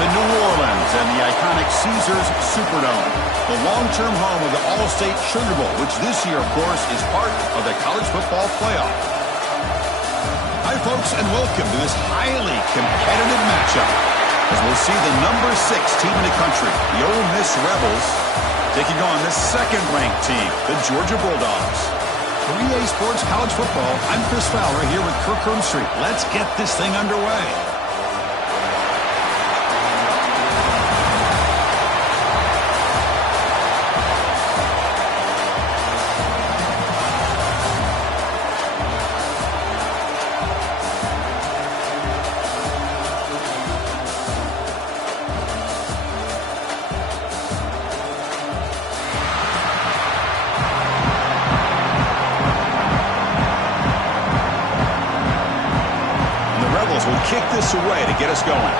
to New Orleans and the iconic Caesars Superdome, the long-term home of the All-State Sugar Bowl, which this year, of course, is part of the college football playoff. Hi, folks, and welcome to this highly competitive matchup, as we'll see the number 6 team in the country, the Ole Miss Rebels, taking on the second-ranked team, the Georgia Bulldogs. For EA Sports College Football, I'm Chris Fowler here with Kirk Street. Let's get this thing underway. Will kick this away to get us going.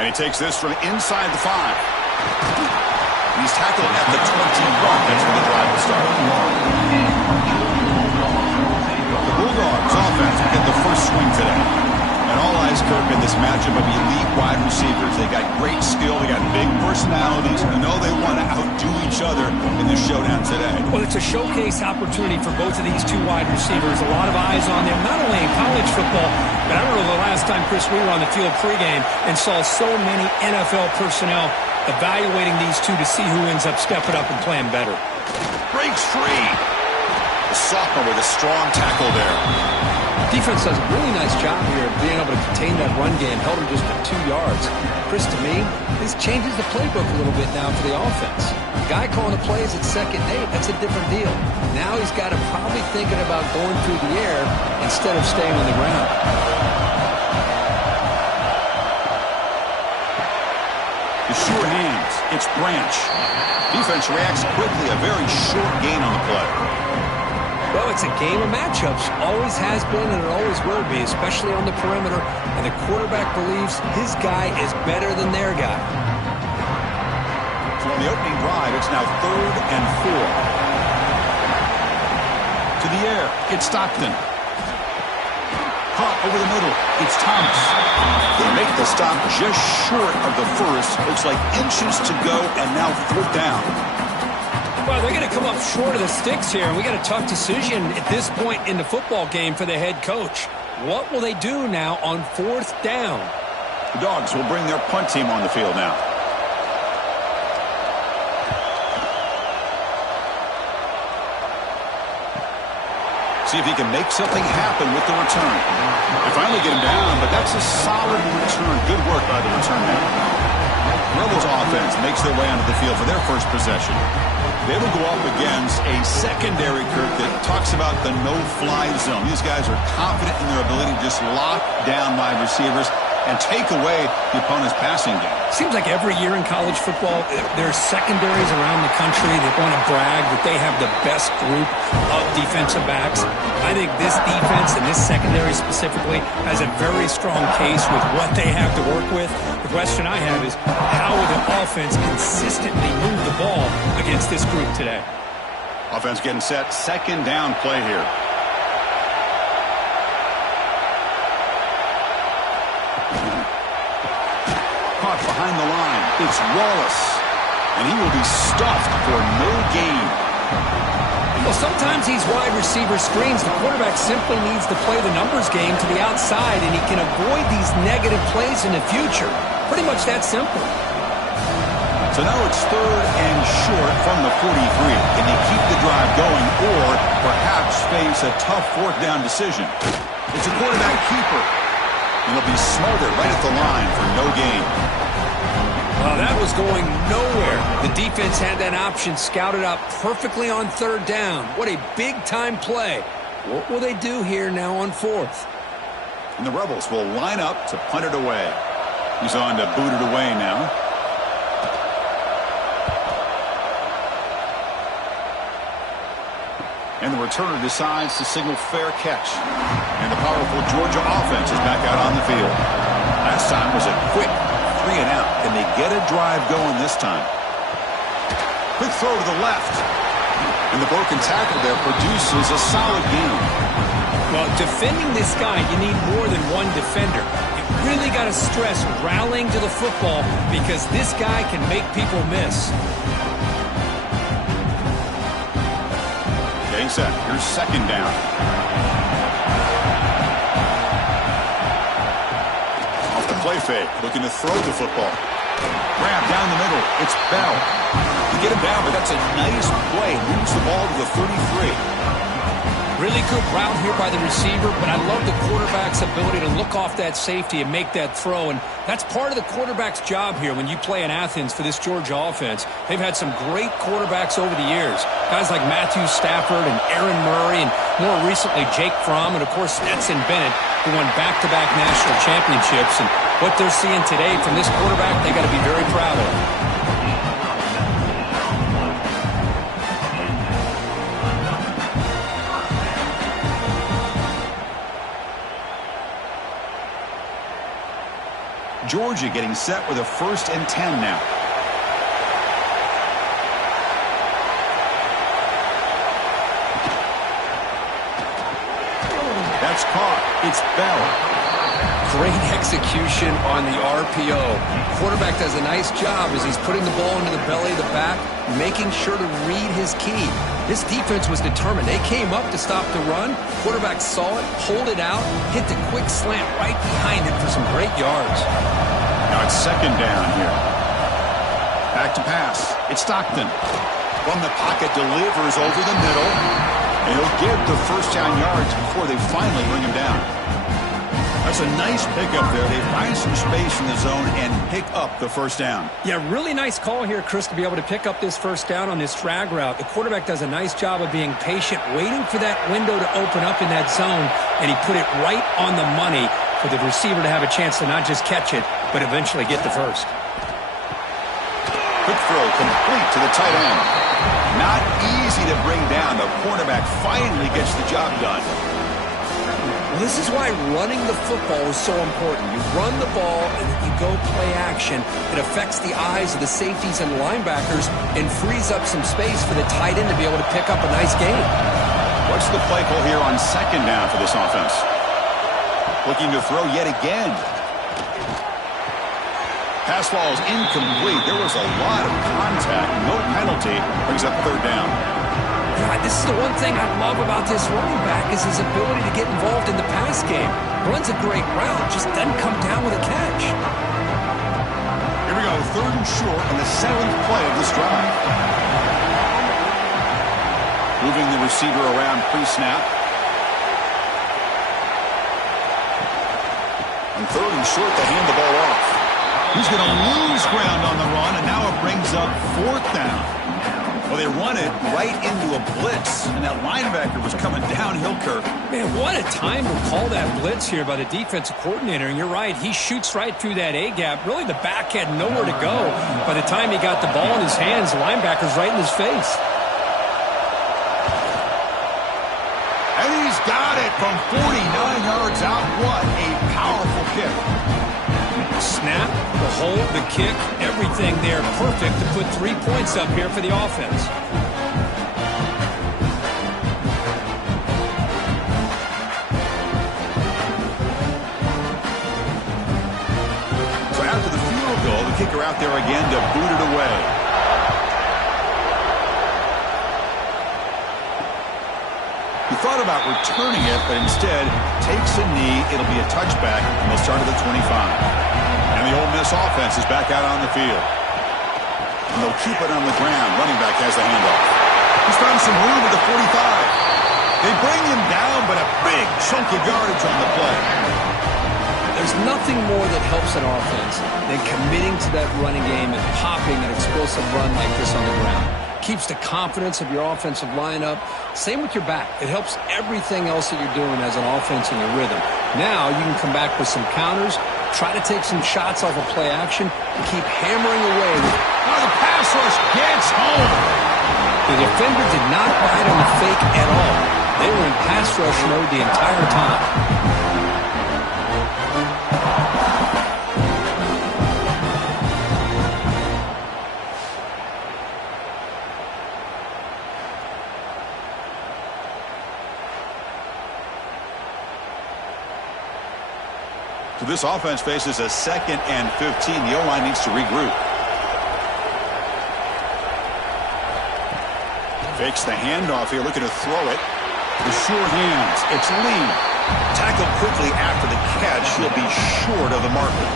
And he takes this from inside the 5. He's tackled at the 21. That's where the drive will start. The Bulldogs offense will get the first swing today. And all eyes, Kirk, in this matchup of elite wide receivers. They got great skill. They got big personalities. You know they want to outdo each other in this showdown today. Well, it's a showcase opportunity for both of these two wide receivers. A lot of eyes on them, not only in college football, but I don't know the last time, Chris, we were on the field pregame and saw so many NFL personnel evaluating these two to see who ends up stepping up and playing better. Breaks free. The sophomore with a strong tackle there. Defense does a really nice job here of being able to contain that run game. Held him just at 2 yards. Chris, to me, this changes the playbook a little bit now for the offense. The guy calling the plays at 2nd and 8, that's a different deal. Now he's got to probably thinking about going through the air instead of staying on the ground. The sure hands. It's Branch. Defense reacts quickly. A very short gain on the play. Well, it's a game of matchups. Always has been and it always will be, especially on the perimeter. And the quarterback believes his guy is better than their guy. So on the opening drive, it's now 3rd and 4. To the air, it's Stockton. Caught over the middle, it's Thomas. They make the stop just short of the first. Looks like inches to go, and now 4th down. Well, they're going to come up short of the sticks here, and we got a tough decision at this point in the football game for the head coach. What will they do now on 4th down? The Dogs will bring their punt team on the field now. See if he can make something happen with the return. They finally get him down, but that's a solid return. Good work by the return man. Rebels offense makes their way onto the field for their first possession. They will go up against a secondary, Kirk, that talks about the no-fly zone. These guys are confident in their ability to just lock down wide receivers and take away the opponent's passing game. Seems like every year in college football, there's secondaries around the country that want to brag that they have the best group of defensive backs. I think this defense and this secondary specifically has a very strong case with what they have to work with. The question I have is, how will the offense consistently move the ball against this group today? Offense getting set. 2nd down play here. Caught behind the line. It's Wallace. And he will be stuffed for no gain. Well, sometimes these wide receiver screens, the quarterback simply needs to play the numbers game to the outside, and he can avoid these negative plays in the future. Pretty much that simple. So now it's 3rd and short from the 43. Can they keep the drive going or perhaps face a tough 4th down decision? It's a quarterback keeper. And he'll be smothered right at the line for no gain. Well, that was going nowhere. The defense had that option scouted out perfectly on 3rd down. What a big-time play. What will they do here now on 4th? And the Rebels will line up to punt it away. He's on to boot it away now. And the returner decides to signal fair catch. And the powerful Georgia offense is back out on the field. Last time was a quick 3 and out. Can they get a drive going this time? Quick throw to the left. And the broken tackle there produces a solid gain. Well, defending this guy, you need more than one defender. You really got to stress rallying to the football because this guy can make people miss. Getting set. Here's second down. Off the play fake, looking to throw the football. Grab down the middle. It's Bell. You get him down, but that's a nice play. Moves the ball to the 33. Really good route here by the receiver, but I love the quarterback's ability to look off that safety and make that throw, and that's part of the quarterback's job here when you play in Athens for this Georgia offense. They've had some great quarterbacks over the years, guys like Matthew Stafford and Aaron Murray, and more recently Jake Fromm, and of course Stetson Bennett, who won back-to-back national championships, and what they're seeing today from this quarterback, they got to be very proud of. Georgia getting set with a 1st and 10 now. That's caught. It's Bell. Great execution on the RPO. Quarterback does a nice job as he's putting the ball into the belly of the back, making sure to read his key. This defense was determined. They came up to stop the run. Quarterback saw it, pulled it out, hit the quick slant right behind it for some great yards. Now it's second down here. Back to pass. It's Stockton. From the pocket, delivers over the middle. And he'll get the first down yards before they finally bring him down. That's a nice pickup there. They find some space in the zone and pick up the first down. Yeah, really nice call here, Chris, to be able to pick up this first down on this drag route. The quarterback does a nice job of being patient, waiting for that window to open up in that zone, and he put it right on the money for the receiver to have a chance to not just catch it, but eventually get the first. Quick throw complete to the tight end. Not easy to bring down. The cornerback finally gets the job done. Well, this is why running the football is so important. You run the ball and then you go play action. It affects the eyes of the safeties and linebackers and frees up some space for the tight end to be able to pick up a nice gain. What's the play call here on second down for this offense? Looking to throw yet again. Pass ball is incomplete. There was a lot of contact. No penalty. Brings up third down. God, this is the one thing I love about this running back is his ability to get involved in the pass game. Runs a great route, just doesn't come down with a catch. Here we go, 3rd and short on the 7th play of this drive. Moving the receiver around pre-snap. On 3rd and short, they hand the ball off. He's going to lose ground on the run, and now it brings up 4th down. Well, they run it right into a blitz, and that linebacker was coming downhill, Kirk. Man, what a time to call that blitz here by the defensive coordinator. And you're right, he shoots right through that A-gap. Really, the back had nowhere to go. By the time he got the ball in his hands, the linebacker's right in his face. And he's got it from 49 yards out. What a powerful kick. Snap, the hold, the kick, everything there perfect to put 3 points up here for the offense. So after the field goal, the kicker out there again to boot it away. He thought about returning it, but instead takes a knee. It'll be a touchback, and they'll start at the 25. And the Ole Miss offense is back out on the field. And they'll keep it on the ground. Running back has the handoff. He's found some room at the 45. They bring him down, but a big chunk of yardage on the play. There's nothing more that helps an offense than committing to that running game and popping an explosive run like this on the ground. Keeps the confidence of your offensive lineup. Same with your back. It helps everything else that you're doing as an offense in your rhythm. Now you can come back with some counters, try to take some shots off of play action, and keep hammering away. Now the pass rush gets home. The defender did not bite on the fake at all. They were in pass rush mode the entire time. So this offense faces a 2nd and 15. The O-line needs to regroup. Fakes the handoff here, looking to throw it. The sure hands. It's Lee. Tackled quickly after the catch. He'll be short of the marker.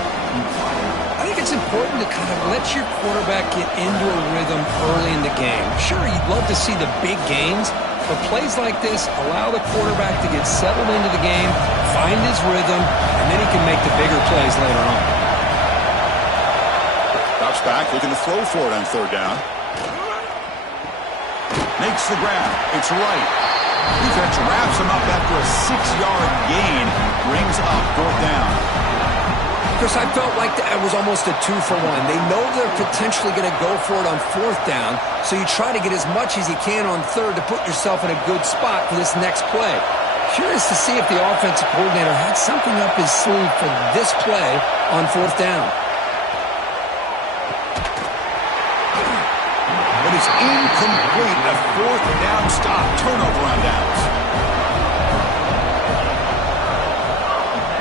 I think it's important to kind of let your quarterback get into a rhythm early in the game. Sure, you'd love to see the big gains, but plays like this allow the quarterback to get settled into the game, find his rhythm, and then he can make the bigger plays later on. Drops back, looking to throw for it on 3rd down. Makes the grab. It's right. Defense wraps him up after a 6-yard gain. Brings up 4th down. Chris, I felt like that was almost a 2-for-1. They know they're potentially going to go for it on 4th down, so you try to get as much as you can on 3rd to put yourself in a good spot for this next play. Curious to see if the offensive coordinator had something up his sleeve for this play on 4th down. But it's incomplete. A 4th down stop. Turnover on downs.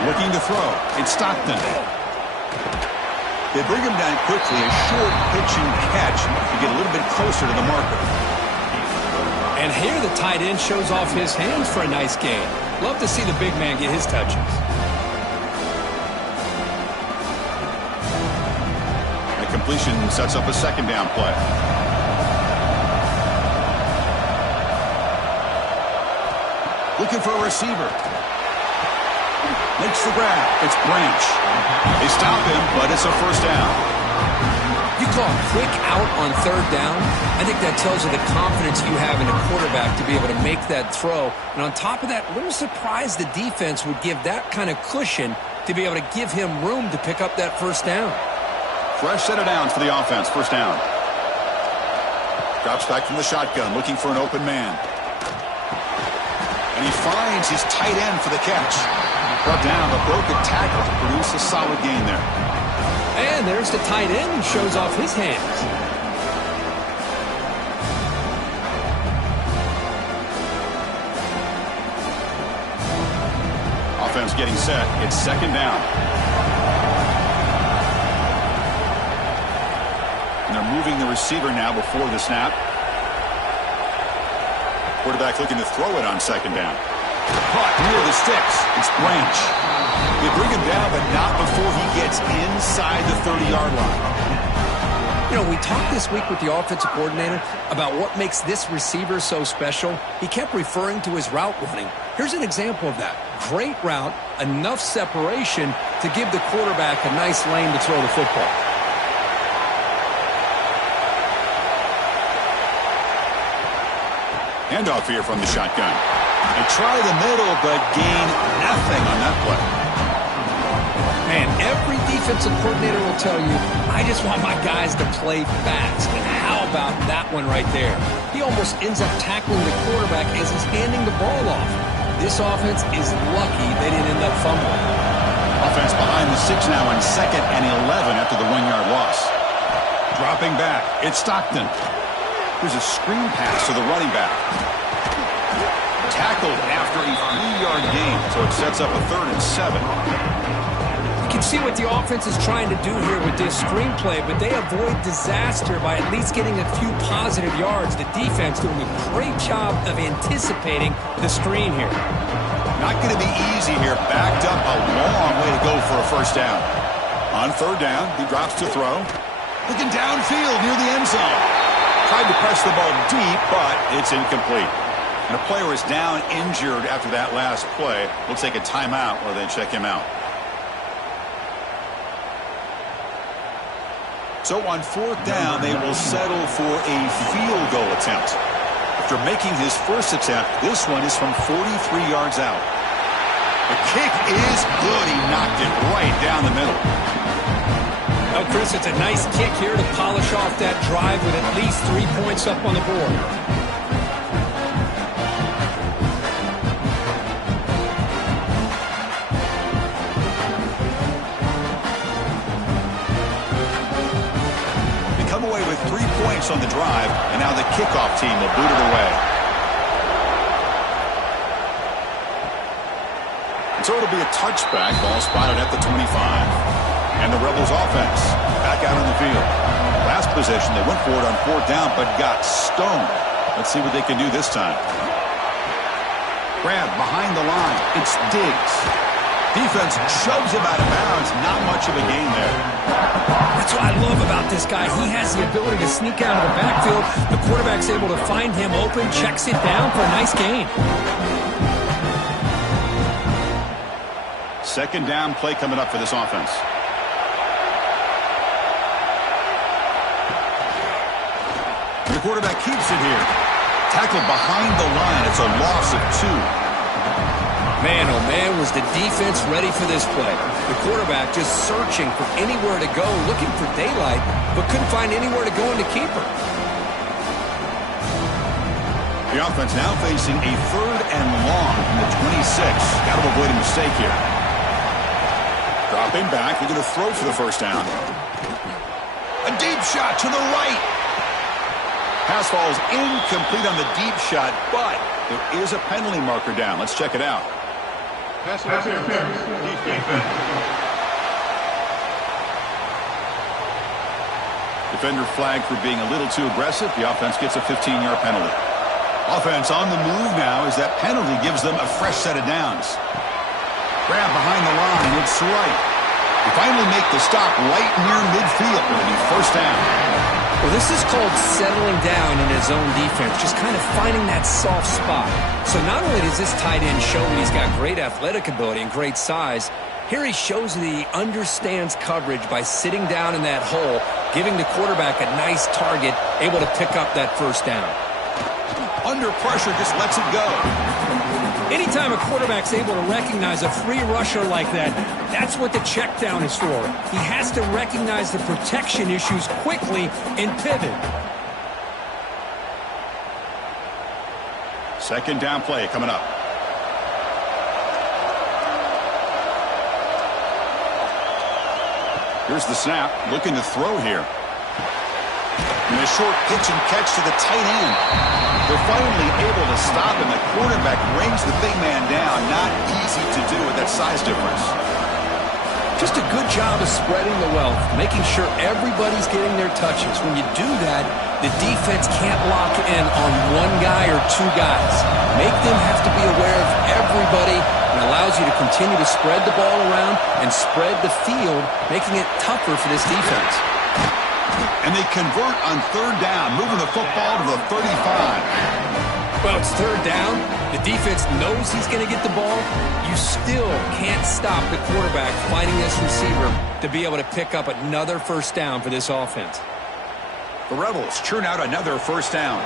Looking to throw. It's Stockton. They bring him down quickly. A short pitch and catch to get a little bit closer to the marker. And here the tight end shows off his hands for a nice gain. Love to see the big man get his touches. That completion sets up a 2nd down play. Looking for a receiver. Makes the grab. It's Branch. They stop him, but it's a 1st down. You call a quick out on 3rd down. I think that tells you the confidence you have in a quarterback to be able to make that throw. And on top of that, a little surprised the defense would give that kind of cushion to be able to give him room to pick up that 1st down. Fresh set of downs for the offense. 1st down. Drops back from the shotgun, looking for an open man. And he finds his tight end for the catch. Brought down, but broke a tackle to produce a solid gain there. And there's the tight end who shows off his hands. Offense getting set. It's 2nd down. And they're moving the receiver now before the snap. Quarterback looking to throw it on 2nd down. Caught near the sticks. It's Branch. They bring him down, but not before he gets inside the 30-yard line. You know, we talked this week with the offensive coordinator about what makes this receiver so special. He kept referring to his route running. Here's an example of that. Great route, enough separation to give the quarterback a nice lane to throw the football. Handoff here from the shotgun. They try the middle, but gain nothing on that play. Man, every defensive coordinator will tell you, I just want my guys to play fast. And how about that one right there? He almost ends up tackling the quarterback as he's handing the ball off. This offense is lucky they didn't end up fumbling. Offense behind the 6 now on 2nd and 11 after the 1-yard loss. Dropping back, it's Stockton. Here's a screen pass to the running back. Tackled after a 3-yard gain, so it sets up a 3rd and 7. You can see what the offense is trying to do here with this screenplay, but they avoid disaster by at least getting a few positive yards. The defense doing a great job of anticipating the screen here. Not going to be easy here. Backed up a long way to go for a 1st down. On 3rd down, he drops to throw. Looking downfield near the end zone. Tried to press the ball deep, but it's incomplete. And a player is down injured after that last play. We'll take a timeout while they check him out. So on 4th down, they will settle for a field goal attempt. After making his first attempt, this one is from 43 yards out. The kick is good. He knocked it right down the middle. Well, Chris, it's a nice kick here to polish off that drive with at least 3 points up on the board. They come away with 3 points on the drive, and now the kickoff team will boot it away. It's So it'll be a touchback. Ball spotted at the 25. And the Rebels offense back out on the field. Last possession, they went for it on 4th down, but got stoned. Let's see what they can do this time. Grab behind the line. It's Diggs. Defense shoves him out of bounds. Not much of a gain there. That's what I love about this guy. He has the ability to sneak out of the backfield. The quarterback's able to find him open, checks it down for a nice gain. 2nd down play coming up for this offense. The quarterback keeps it here. Tackled behind the line. It's a loss of 2. Man, oh man, was the defense ready for this play. The quarterback just searching for anywhere to go, looking for daylight, but couldn't find anywhere to go in the keeper. The offense now facing a 3rd and long from the 26. Got to avoid a mistake here. Dropping back, looking to throw for the 1st down. A deep shot to the right. Pass falls incomplete on the deep shot, but there is a penalty marker down. Let's check it out. Pass interference. Defender flagged for being a little too aggressive. The offense gets a 15-yard penalty. Offense on the move now as that penalty gives them a fresh set of downs. Grab behind the line. It's right. They finally make the stop right near midfield. It'll be 1st down. Well, this is called settling down in his own defense, just kind of finding that soft spot. So not only does this tight end show that he's got great athletic ability and great size, here he shows that he understands coverage by sitting down in that hole, giving the quarterback a nice target, able to pick up that 1st down. Under pressure, just lets it go. Anytime a quarterback's able to recognize a free rusher like that, that's what the check down is for. He has to recognize the protection issues quickly and pivot. 2nd down play coming up. Here's the snap, looking to throw here. And a short pitch and catch to the tight end. They're finally able to stop him. The quarterback brings the big man down. Not easy to do with that size difference. Just a good job of spreading the wealth, making sure everybody's getting their touches. When you do that, the defense can't lock in on one guy or 2 guys. Make them have to be aware of everybody, and allows you to continue to spread the ball around and spread the field, making it tougher for this defense. And they convert on 3rd down, moving the football to the 35. Well, it's 3rd down. The defense knows he's going to get the ball. You still can't stop the quarterback finding this receiver to be able to pick up another 1st down for this offense. The Rebels churn out another 1st down.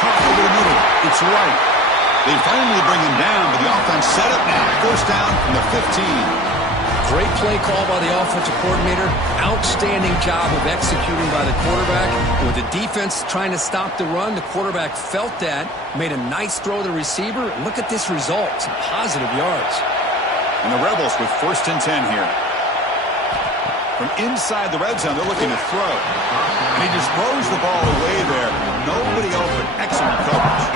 Caught over the middle. It's right. They finally bring him down, but the offense set up now. 1st down from the 15. Great play call by the offensive coordinator. Outstanding job of executing by the quarterback. With the defense trying to stop the run, the quarterback felt that, made a nice throw to the receiver. And look at this result. Some positive yards. And the Rebels with 1st and 10 here. From inside the red zone, they're looking to throw. And he just throws the ball away there. Nobody open. Excellent coverage.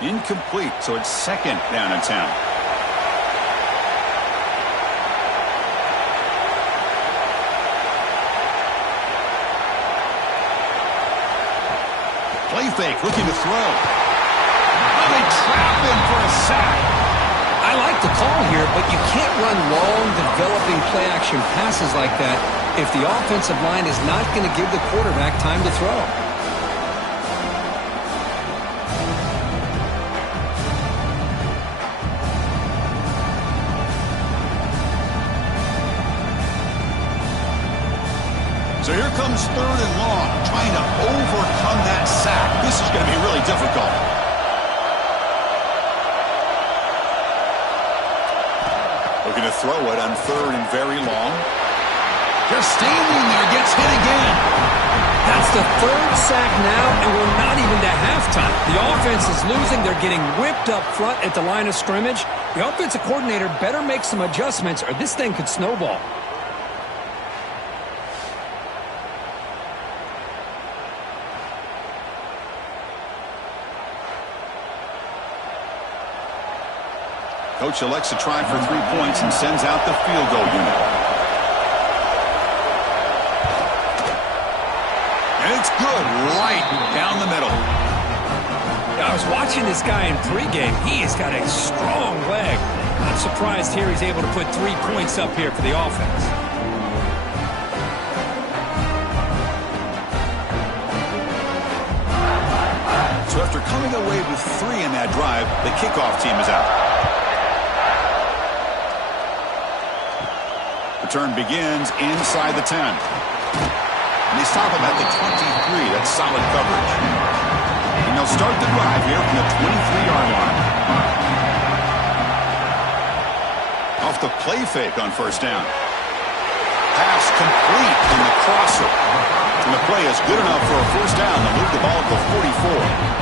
Incomplete, so it's 2nd down and 10. Play fake, looking to throw. Oh, they trap him for a sack. I like the call here, but you can't run long, developing play-action passes like that if the offensive line is not going to give the quarterback time to throw. So here comes 3rd and long, trying to overcome that sack. This is going to be really difficult. Looking to throw it on 3rd and very long. Just standing there, gets hit again. That's It's the third sack now, and we're not even to halftime. The offense is losing. They're getting whipped up front at the line of scrimmage. The offensive coordinator better make some adjustments, or this thing could snowball. Coach elects to try for 3 points and sends out the field goal unit. And it's good, right down the middle. I was watching this guy in pregame. He has got a strong leg. Not surprised here he's able to put 3 points up here for the offense. So after coming away with 3 in that drive, the kickoff team is out. Return begins inside the 10. And they stop him at the 23. That's solid coverage. And they'll start the drive here from the 23-yard line. Off the play fake on first down. Pass complete in the crosser. And the play is good enough for a first down to move the ball to the 44.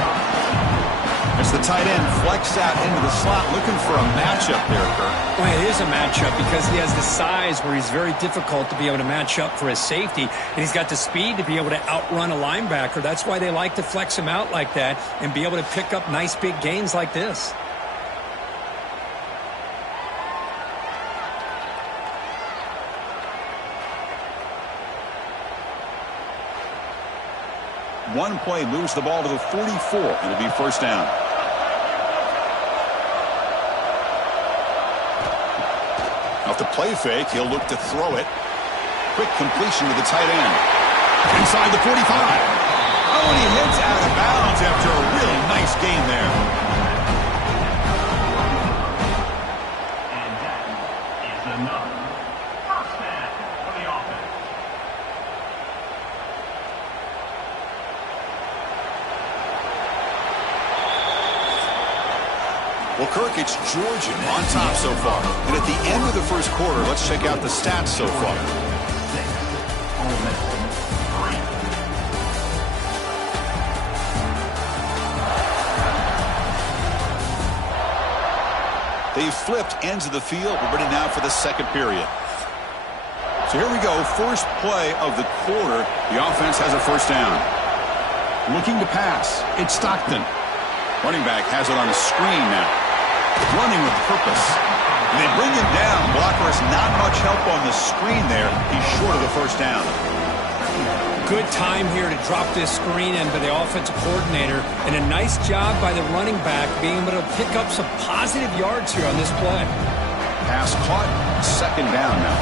As the tight end flex out into the slot, looking for a matchup there, Kirk. Well, it is a matchup because he has the size where he's very difficult to be able to match up for his safety, and he's got the speed to be able to outrun a linebacker. That's why they like to flex him out like that and be able to pick up nice big gains like this. One play moves the ball to the 44. It'll be first down. Off the play fake, he'll look to throw it. Quick completion to the tight end. Inside the 45. Oh, and he hits out of bounds after a really nice gain there. And that is another first down for the offense. Well, Kirk, it's Georgia on top so far. And at the end of the first quarter, let's check out the stats so far. 6, Ole Miss 3. They've flipped ends of the field. We're ready now for the second period. So here we go. First play of the quarter. The offense has a first down. Looking to pass. It's Stockton. Running back has it on a screen now. Running with purpose. And they bring him down. Blocker has not much help on the screen there. He's short of the first down. Good time here to drop this screen in by the offensive coordinator, and a nice job by the running back being able to pick up some positive yards here on this play. Pass caught. Second down now.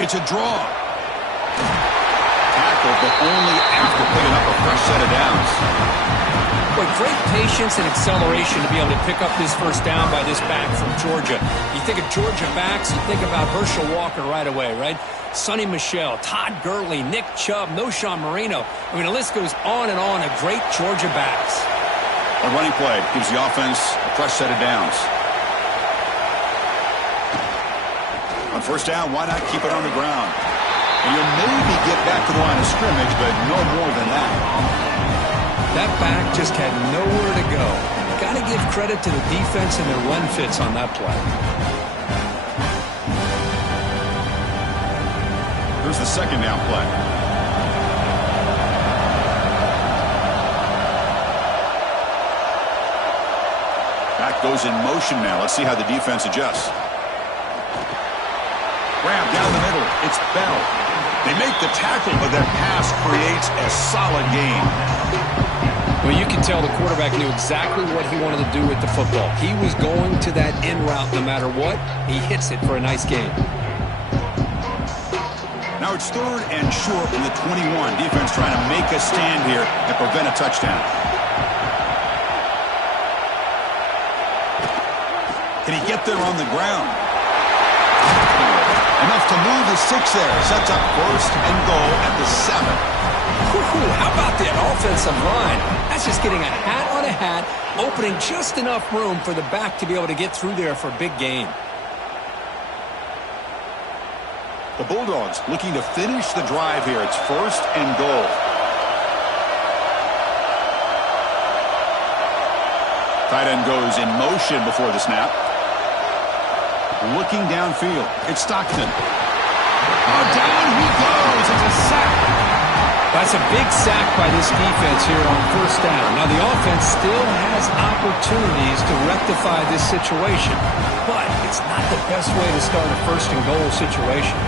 It's a draw. Tackle, but only after picking up a fresh set of downs. Boy, great patience and acceleration to be able to pick up this first down by this back from Georgia. You think of Georgia backs, you think about Herschel Walker right away, right? Sonny Michel, Todd Gurley, Nick Chubb, Noshawn Marino. I mean, the list goes on and on of great Georgia backs. A running play gives the offense a fresh set of downs. On first down, why not keep it on the ground? And you'll maybe get back to the line of scrimmage, but no more than that. That back just had nowhere to go. Got to give credit to the defense and their run fits on that play. Here's the second down play. Back goes in motion now. Let's see how the defense adjusts. Grab down the middle. It's Bell. They make the tackle, but that pass creates a solid gain. Well, you can tell the quarterback knew exactly what he wanted to do with the football. He was going to that in route no matter what. He hits it for a nice gain. Now it's third and short from the 21. Defense trying to make a stand here and prevent a touchdown. Can he get there on the ground? Enough to move the 6 there. Sets up first and goal at the 7. How about that offensive line? That's just getting a hat on a hat, opening just enough room for the back to be able to get through there for a big gain. The Bulldogs looking to finish the drive here. It's 1st and goal. Tight end goes in motion before the snap. Looking downfield. It's Stockton. Oh, down he goes. It's a sack. That's a big sack by this defense here on 1st down. Now, the offense still has opportunities to rectify this situation, but it's not the best way to start a 1st and goal situation.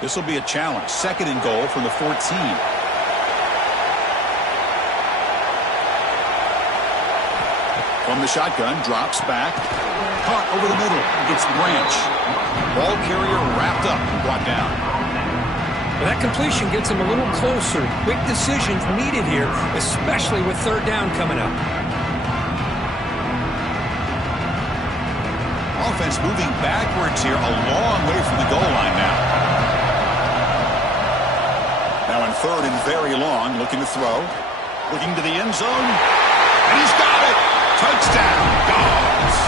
This will be a challenge. 2nd and goal from the 14. From the shotgun, drops back. Caught over the middle. It's Branch. Ball carrier wrapped up and brought down. Well, that completion gets him a little closer. Quick decisions needed here, especially with 3rd down coming up. Offense moving backwards here, a long way from the goal line now. Now in 3rd and very long, looking to throw. Looking to the end zone. And he's got it! Touchdown, Dogs!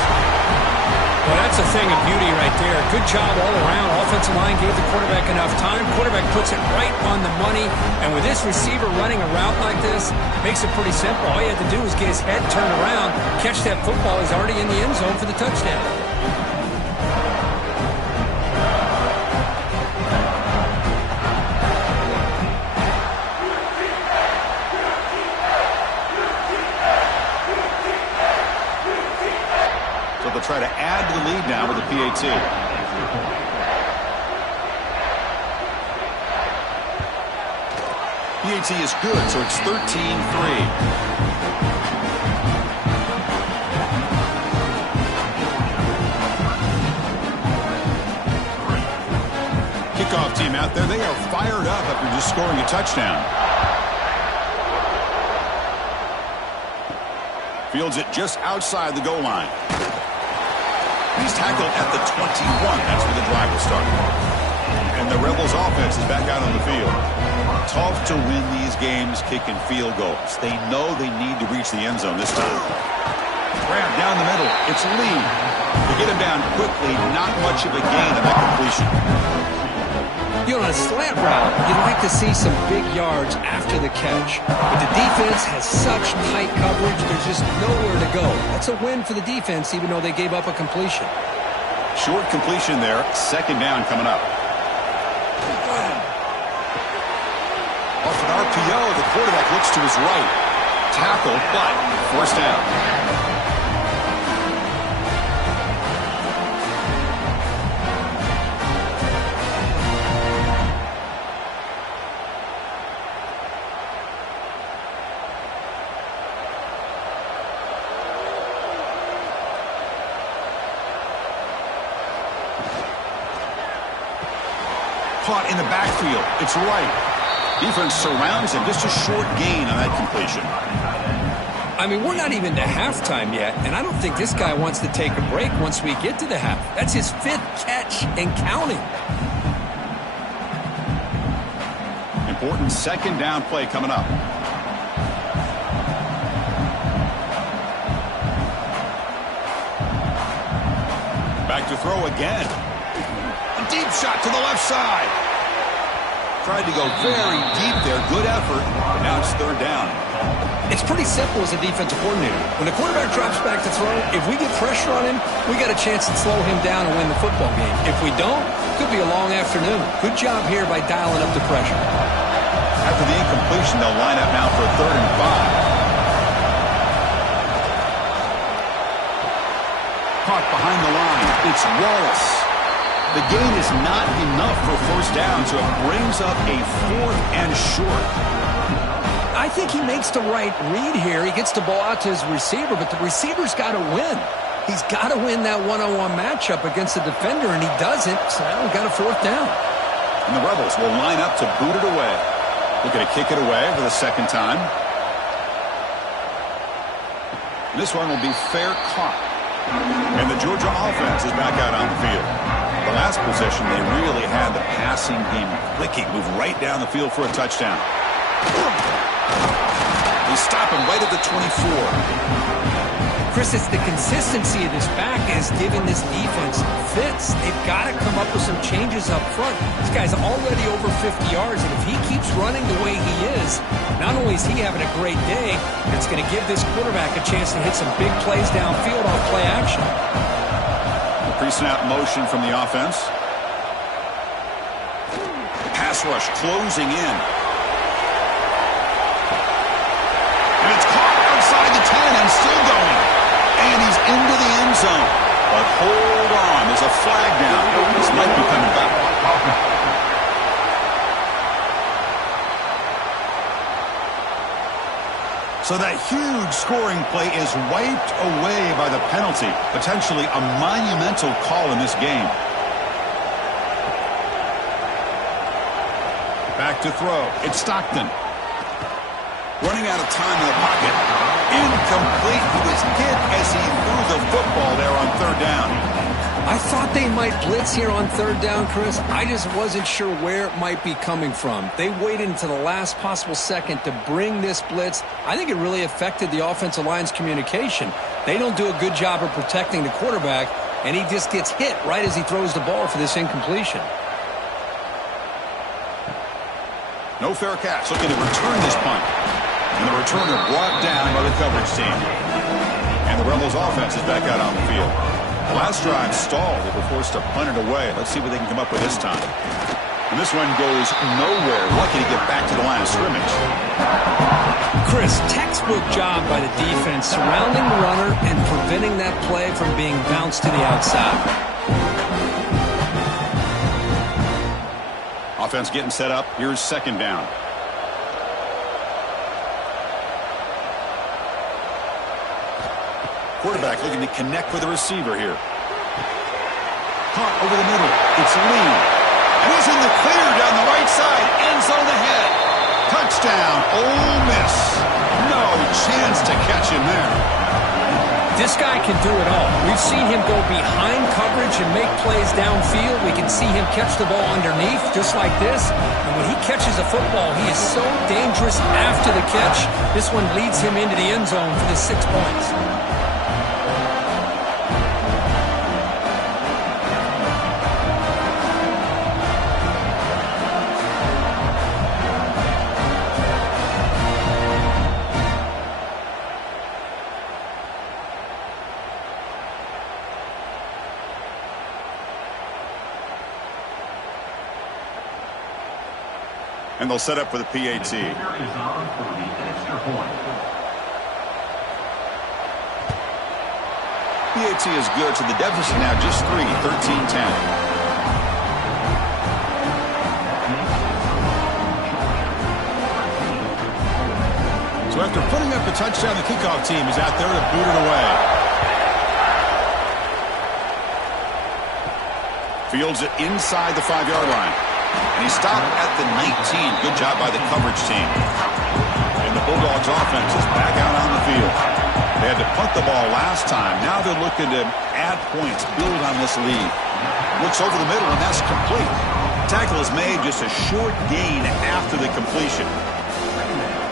Well, that's a thing of beauty right there. Good job all around. Offensive line gave the quarterback enough time. Quarterback puts it right on the money. And with this receiver running a route like this, makes it pretty simple. All you have to do is get his head turned around, catch that football. He's already in the end zone for the touchdown. They'll try to add to the lead now with the PAT. PAT is good, so it's 13-3. Kickoff team out there. They are fired up after just scoring a touchdown. Fields it just outside the goal line. He's tackled at the 21. That's where the drive will start. And the Rebels offense is back out on the field. Tough to win these games kicking field goals. They know they need to reach the end zone this time. Grab down the middle. It's Lee. They get him down quickly. Not much of a gain on that completion. You know, on a slant route, you'd like to see some big yards after the catch. But the defense has such tight coverage, there's just nowhere to go. That's a win for the defense, even though they gave up a completion. Short completion there. 2nd down coming up. Off an RPO, the quarterback looks to his right. Tackle, but 1st down. Caught in the backfield. It's right. Defense surrounds him. Just a short gain on that completion. I mean, we're not even to halftime yet, and I don't think this guy wants to take a break once we get to the half. That's his 5th catch and counting. Important 2nd down play coming up. Back to throw again. Deep shot to the left side. Tried to go very deep there. Good effort. But now it's 3rd down. It's pretty simple as a defensive coordinator. When the quarterback drops back to throw, if we get pressure on him, we got a chance to slow him down and win the football game. If we don't, it could be a long afternoon. Good job here by dialing up the pressure. After the incompletion, they'll line up now for a 3rd and 5. Caught behind the line. It's Wallace. The gain is not enough for 1st down, so it brings up a 4th and short. I think he makes the right read here. He gets the ball out to his receiver, but the receiver's got to win. He's got to win that one-on-one matchup against the defender, and he doesn't, so now we've got a 4th down. And the Rebels will line up to boot it away. Looking to kick it away for the 2nd time. This one will be fair caught. And the Georgia offense is back out on the field. The last possession, they really had the passing game clicking. Move right down the field for a touchdown. They stop him down right at the 24. Chris, it's the consistency of this back is giving this defense fits. They've got to come up with some changes up front. This guy's already over 50 yards, and if he keeps running the way he is, not only is he having a great day, it's going to give this quarterback a chance to hit some big plays downfield off play action. The pre-snap motion from the offense. Pass rush closing in. And it's caught outside the 10 and still going. And he's into the end zone. But hold on, there's a flag down. This might be coming back. So that huge scoring play is wiped away by the penalty. Potentially a monumental call in this game. Back to throw. It's Stockton. Running out of time in the pocket. Incomplete. He was hit as he threw the football there on third down. I thought they might blitz here on third down, Chris. I just wasn't sure where it might be coming from. They waited until the last possible second to bring this blitz. I think it really affected the offensive line's communication. They don't do a good job of protecting the quarterback, and he just gets hit right as he throws the ball for this incompletion. No fair catch. Looking to return this punt. And the returner brought down by the coverage team. And the Rebels offense is back out on the field. The last drive stalled. They were forced to punt it away. Let's see what they can come up with this time. And this one goes nowhere. Lucky to get back to the line of scrimmage. Chris, textbook job by the defense surrounding the runner and preventing that play from being bounced to the outside. Offense getting set up. Here's second down. Quarterback looking to connect with the receiver here. Caught over the middle. It's Lee. And he's in the clear down the right side. End zone ahead. Touchdown, Ole Miss. No chance to catch him there. This guy can do it all. We've seen him go behind coverage and make plays downfield. We can see him catch the ball underneath, just like this. And when he catches a football, he is so dangerous after the catch. This one leads him into the end zone for the 6 points. And they'll set up for the PAT. PAT is good, so the deficit now just 3, 13-10. So after putting up the touchdown, the kickoff team is out there to boot it away. Fields it inside the 5-yard line. And he stopped at the 19. Good job by the coverage team. And the Bulldogs offense is back out on the field. They had to punt the ball last time. Now they're looking to add points, build on this lead. Looks over the middle, and that's complete. Tackle is made, just a short gain after the completion.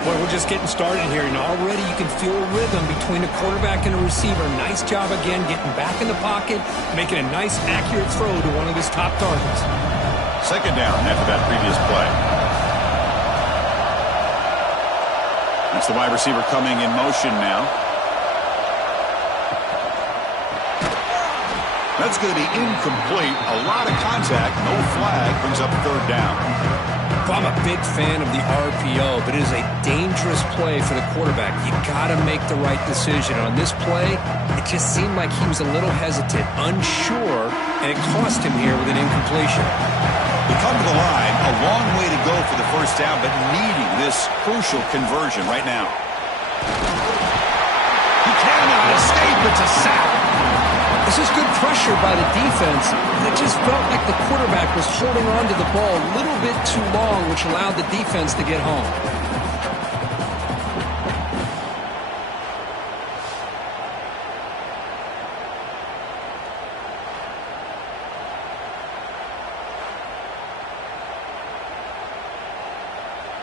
Boy, we're just getting started here, and already you can feel a rhythm between the quarterback and the receiver. Nice job again getting back in the pocket, making a nice, accurate throw to one of his top targets. Second down after that previous play. That's the wide receiver coming in motion now. That's going to be incomplete. A lot of contact. No flag. Brings up third down. I'm a big fan of the RPO, but it is a dangerous play for the quarterback. You got to make the right decision. On this play, it just seemed like he was a little hesitant, unsure, and it cost him here with an incompletion. We come to the line, a long way to go for the first down, but needing this crucial conversion right now. He cannot escape. It's a sack. This is good pressure by the defense. It just felt like the quarterback was holding on to the ball a little bit too long, which allowed the defense to get home.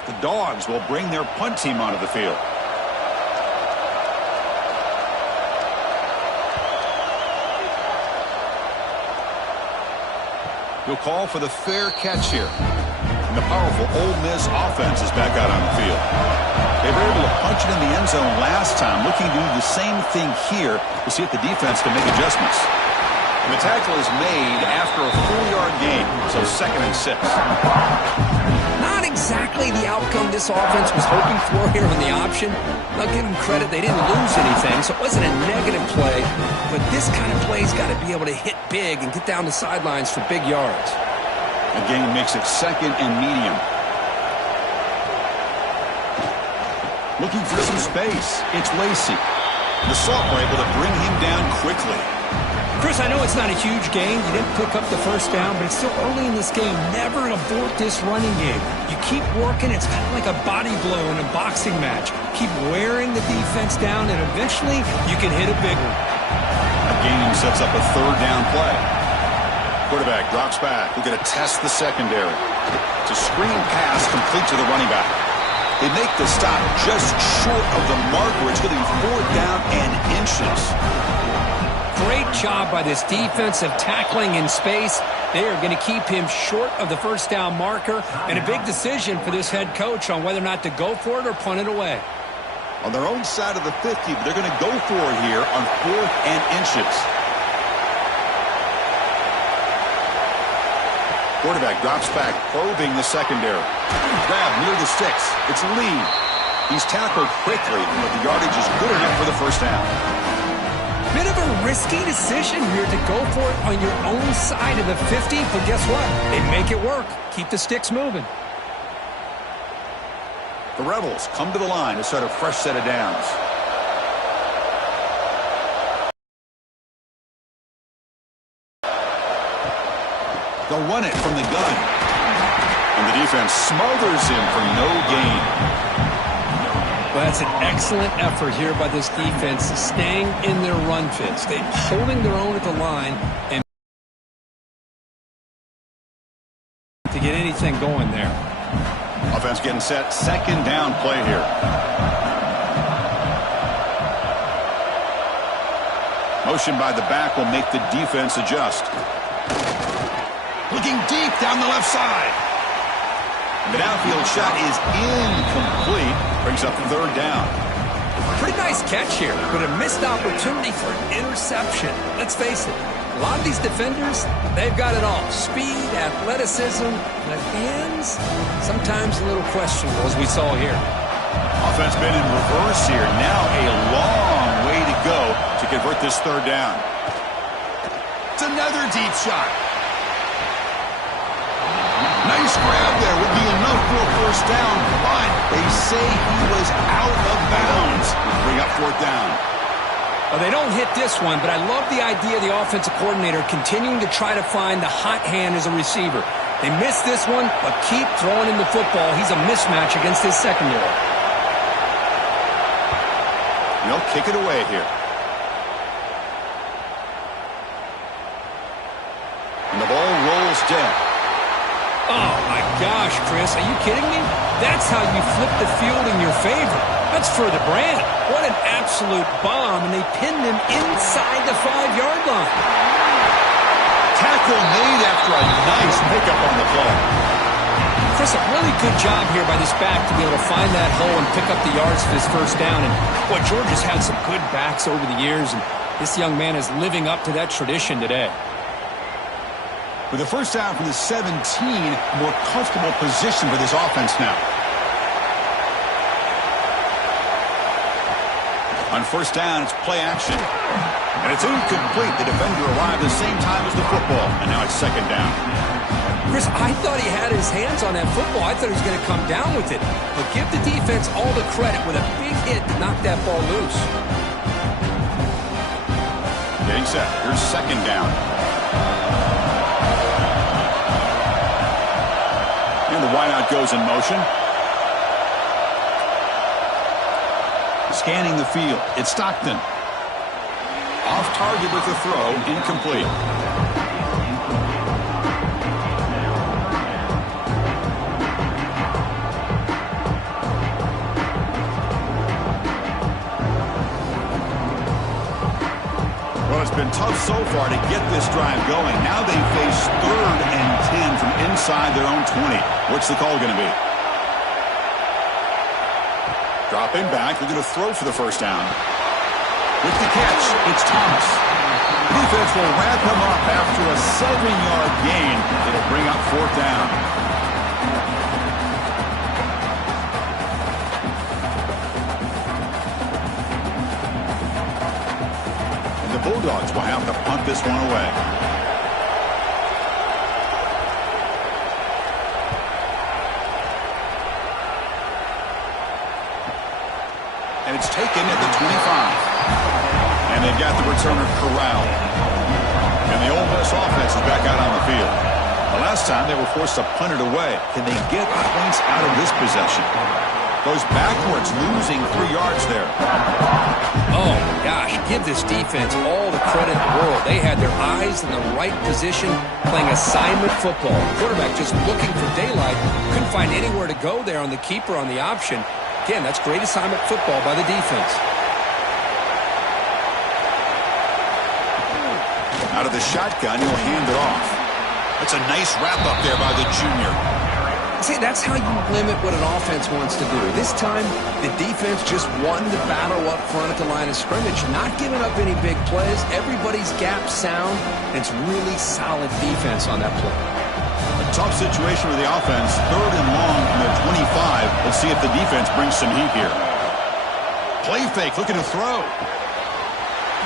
The Dogs will bring their punt team onto the field. He'll call for the fair catch here. And the powerful Ole Miss offense is back out on the field. They were able to punch it in the end zone last time, looking to do the same thing here. We'll see if the defense can make adjustments. And the tackle is made after a 4-yard gain, so 2nd and 6. Not exactly the outcome this offense was hoping for here on the option. I'll give them credit, they didn't lose anything, so it wasn't a negative play. But this kind of play's got to be able to hit big and get down the sidelines for big yards. The game makes it 2nd and medium. Looking for some space. It's Lacey. The Salt were able to bring him down quickly. Chris, I know it's not a huge gain. You didn't pick up the first down, but it's still early in this game. Never abort this running game. You keep working. It's kind of like a body blow in a boxing match. Keep wearing the defense down, and eventually you can hit a big one. A game sets up a 3rd down play. Quarterback drops back. We're going to test the secondary. It's a screen pass complete to the running back. They make the stop just short of the marker. It's going to be 4th down and inches. Great job by this defensive tackling in space. They are going to keep him short of the 1st down marker, and a big decision for this head coach on whether or not to go for it or punt it away. On their own side of the 50, but they're going to go for it here on 4th and inches. Quarterback drops back, probing the secondary. Grab near the sticks. It's Lee. He's tackled quickly, but the yardage is good enough for the 1st down. Bit of a risky decision here to go for it on your own side of the 50, but guess what? They make it work. Keep the sticks moving. The Rebels come to the line to start a fresh set of downs. They'll run it from the gun. And the defense smothers him for no gain. Well, that's an excellent effort here by this defense, staying in their run fits. They're holding their own at the line and to get anything going there. Offense getting set. 2nd down play here. Motion by the back will make the defense adjust. Looking deep down the left side. The downfield shot is incomplete. Brings up 3rd down. Pretty nice catch here, but a missed opportunity for an interception. Let's face it, a lot of these defenders, they've got it all. Speed, athleticism, but hands, sometimes a little questionable, as we saw here. Offense been in reverse here. Now a long way to go to convert this 3rd down. It's another deep shot. Nice grab there. Would be enough for a 1st down, but they say he was out of bounds. Bring up 4th down. Well, they don't hit this one, but I love the idea of the offensive coordinator continuing to try to find the hot hand as a receiver. They missed this one, but keep throwing him the football. He's a mismatch against his secondary. They'll kick it away here. And the ball rolls dead. Oh, my gosh, Chris. Are you kidding me? That's how you flip the field in your favor. That's for the brand. What an absolute bomb, and they pinned him inside the 5-yard line. Tackle made after a nice pickup on the play. Chris, a really good job here by this back to be able to find that hole and pick up the yards for this 1st down. And boy, Georgia's had some good backs over the years, and this young man is living up to that tradition today. With the 1st down from the 17, more comfortable position for this offense now. On 1st down, it's play action. And it's incomplete. The defender arrived the same time as the football, and now it's 2nd down. Chris, I thought he had his hands on that football. I thought he was going to come down with it. But give the defense all the credit with a big hit to knock that ball loose. Getting set. Here's 2nd down. And the wideout goes in motion. Scanning the field. It's Stockton. Off target with the throw. Incomplete. been tough so far to get this drive going. Now they face 3rd and 10 from inside their own 20. What's the call going to be? Dropping back. They're going to throw for the first down. With the catch, it's Thomas. The defense will wrap him up after a 7-yard gain. It'll bring up 4th down. And the Bulldogs will have to punt this one away. And it's taken at the 25. And they've got the returner corralled. And the Ole Miss offense is back out on the field. The last time they were forced to punt it away. Can they get points out of this possession? Goes backwards, losing 3 yards there. Oh, gosh, give this defense all the credit in the world. They had their eyes in the right position, playing assignment football. Quarterback just looking for daylight. Couldn't find anywhere to go there on the keeper on the option. Again, that's great assignment football by the defense. Out of the shotgun, he'll hand it off. That's a nice wrap-up there by the junior. See, that's how you limit what an offense wants to do. This time, the defense just won the battle up front at the line of scrimmage, not giving up any big plays. Everybody's gap sound, and it's really solid defense on that play. A tough situation with the offense. 3rd and long from their 25. Let's see if the defense brings some heat here. Play fake, looking to throw.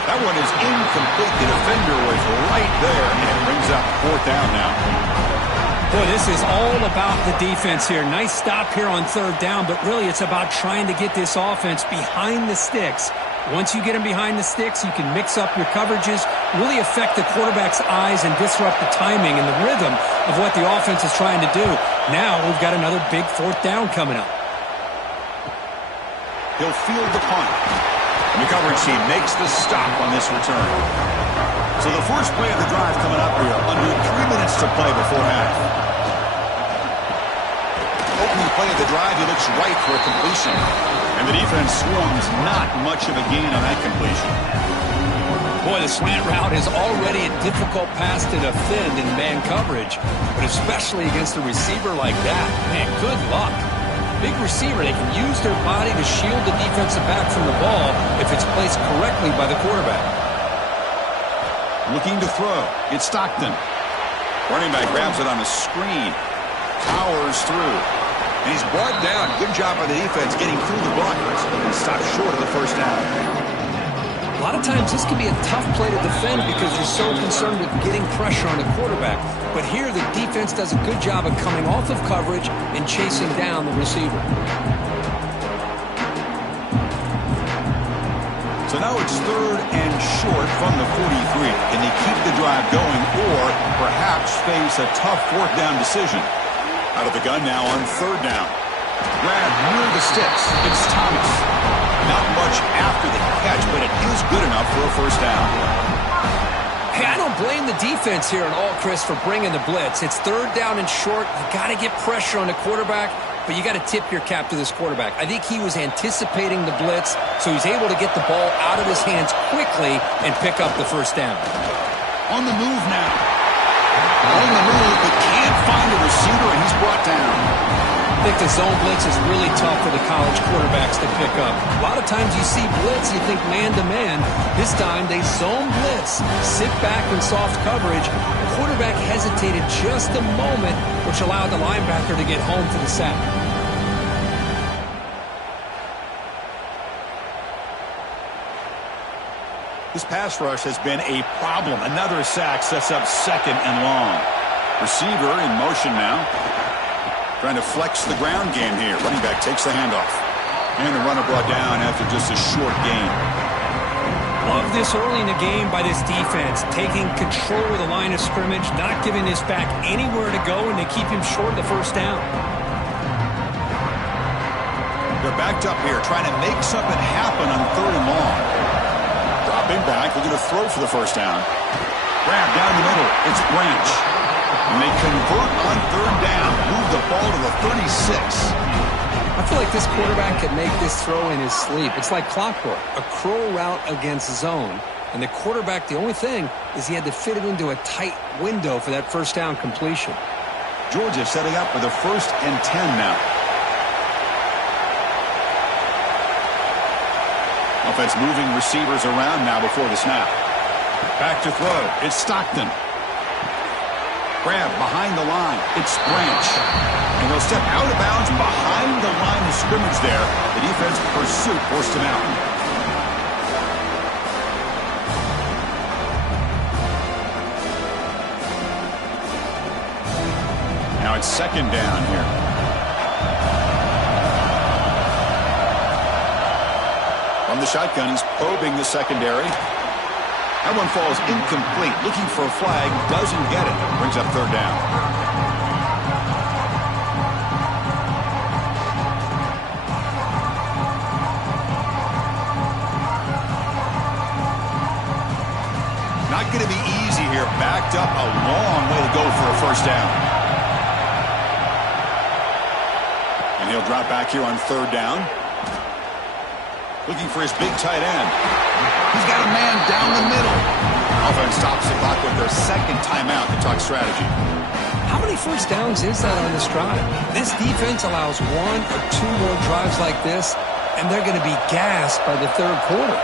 That one is incomplete. The defender was right there, and it brings up 4th down now. Boy, this is all about the defense here. Nice stop here on 3rd down, but really it's about trying to get this offense behind the sticks. Once you get them behind the sticks, you can mix up your coverages, really affect the quarterback's eyes and disrupt the timing and the rhythm of what the offense is trying to do. Now we've got another big 4th down coming up. He'll field the punt. And the coverage team makes the stop on this return. So the first play of the drive coming up here, under 3 minutes to play before half. Opening play of the drive, he looks right for a completion. And the defense swarms not much of a gain on that completion. Boy, the slant route is already a difficult pass to defend in man coverage, but especially against a receiver like that. Man, good luck. Big receiver, they can use their body to shield the defensive back from the ball if it's placed correctly by the quarterback. Looking to throw. It's Stockton. Running back grabs it on a screen. Powers through. And he's brought down. Good job by the defense getting through the blockers. And stopped short of the first down. A lot of times this can be a tough play to defend because you're so concerned with getting pressure on the quarterback. But here the defense does a good job of coming off of coverage and chasing down the receiver. So now it's 3rd and short from the 43. Can they keep the drive going or perhaps face a tough 4th down decision? Out of the gun now on 3rd down. Grab near the sticks. It's Thomas. Not much after the catch, but it is good enough for a first down. Hey, I don't blame the defense here at all, Chris, for bringing the blitz. It's 3rd down and short. You got to get pressure on the quarterback, but you got to tip your cap to this quarterback. I think he was anticipating the blitz, so he's able to get the ball out of his hands quickly and pick up the first down. On the move now. On the move, but can't find a receiver, and he's brought down. I think the zone blitz is really tough for the college quarterbacks to pick up. A lot of times you see blitz, you think man-to-man. This time they zone blitz, sit back in soft coverage. The quarterback hesitated just a moment, which allowed the linebacker to get home for the sack. This pass rush has been a problem. Another sack sets up 2nd and long. Receiver in motion now. Trying to flex the ground game here. Running back takes the handoff. And the runner brought down after just a short gain. Love this early in the game by this defense. Taking control of the line of scrimmage, not giving this back anywhere to go, and they keep him short of the first down. They're backed up here, trying to make something happen on 3rd and long. Dropping back, looking to throw for the first down. Grab down the middle. It's Branch. And they convert on 3rd down. Move the ball to the 36. I feel like this quarterback could make this throw in his sleep. It's like clockwork. A crow route against zone. And the quarterback, the only thing is he had to fit it into a tight window for that first down completion. Georgia setting up for the 1st and 10 now. Offense moving receivers around now before the snap. Back to throw. It's Stockton. Grab behind the line. It's Branch. And he'll step out of bounds behind the line of scrimmage there. The defense pursuit forced him out. Now it's 2nd down here. From the shotgun, he's probing the secondary. That one falls incomplete. Looking for a flag, doesn't get it. Brings up 3rd down. Not going to be easy here. Backed up a long way to go for a 1st down. And he'll drop back here on 3rd down. Looking for his big tight end. He's got a man down the middle. Offense stops the clock with their 2nd timeout to talk strategy. How many 1st downs is that on this drive? This defense allows 1 or 2 more drives like this, and they're going to be gassed by the 3rd quarter.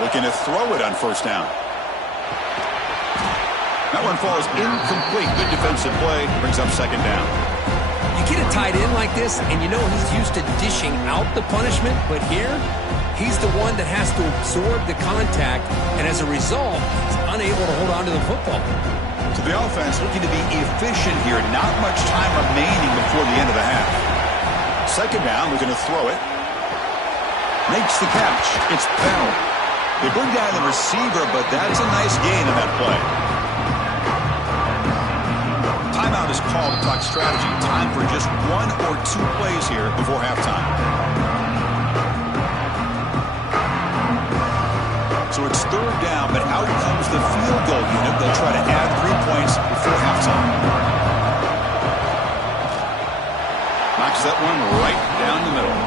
Looking to throw it on 1st down. That one falls incomplete. Good defensive play. Brings up 2nd down. You get a tight end like this, and you know he's used to dishing out the punishment, but here, he's the one that has to absorb the contact, and as a result, he's unable to hold on to the football. So the offense looking to be efficient here. Not much time remaining before the end of the half. 2nd down, we're going to throw it. Makes the catch. It's Bell. They bring down the receiver, but that's a nice gain in that play. Timeout is called to talk strategy. Time for just 1 or 2 plays here before halftime. So it's 3rd down, but out comes the field goal unit. They'll try to add 3 points before halftime. Knocks that one right down the middle.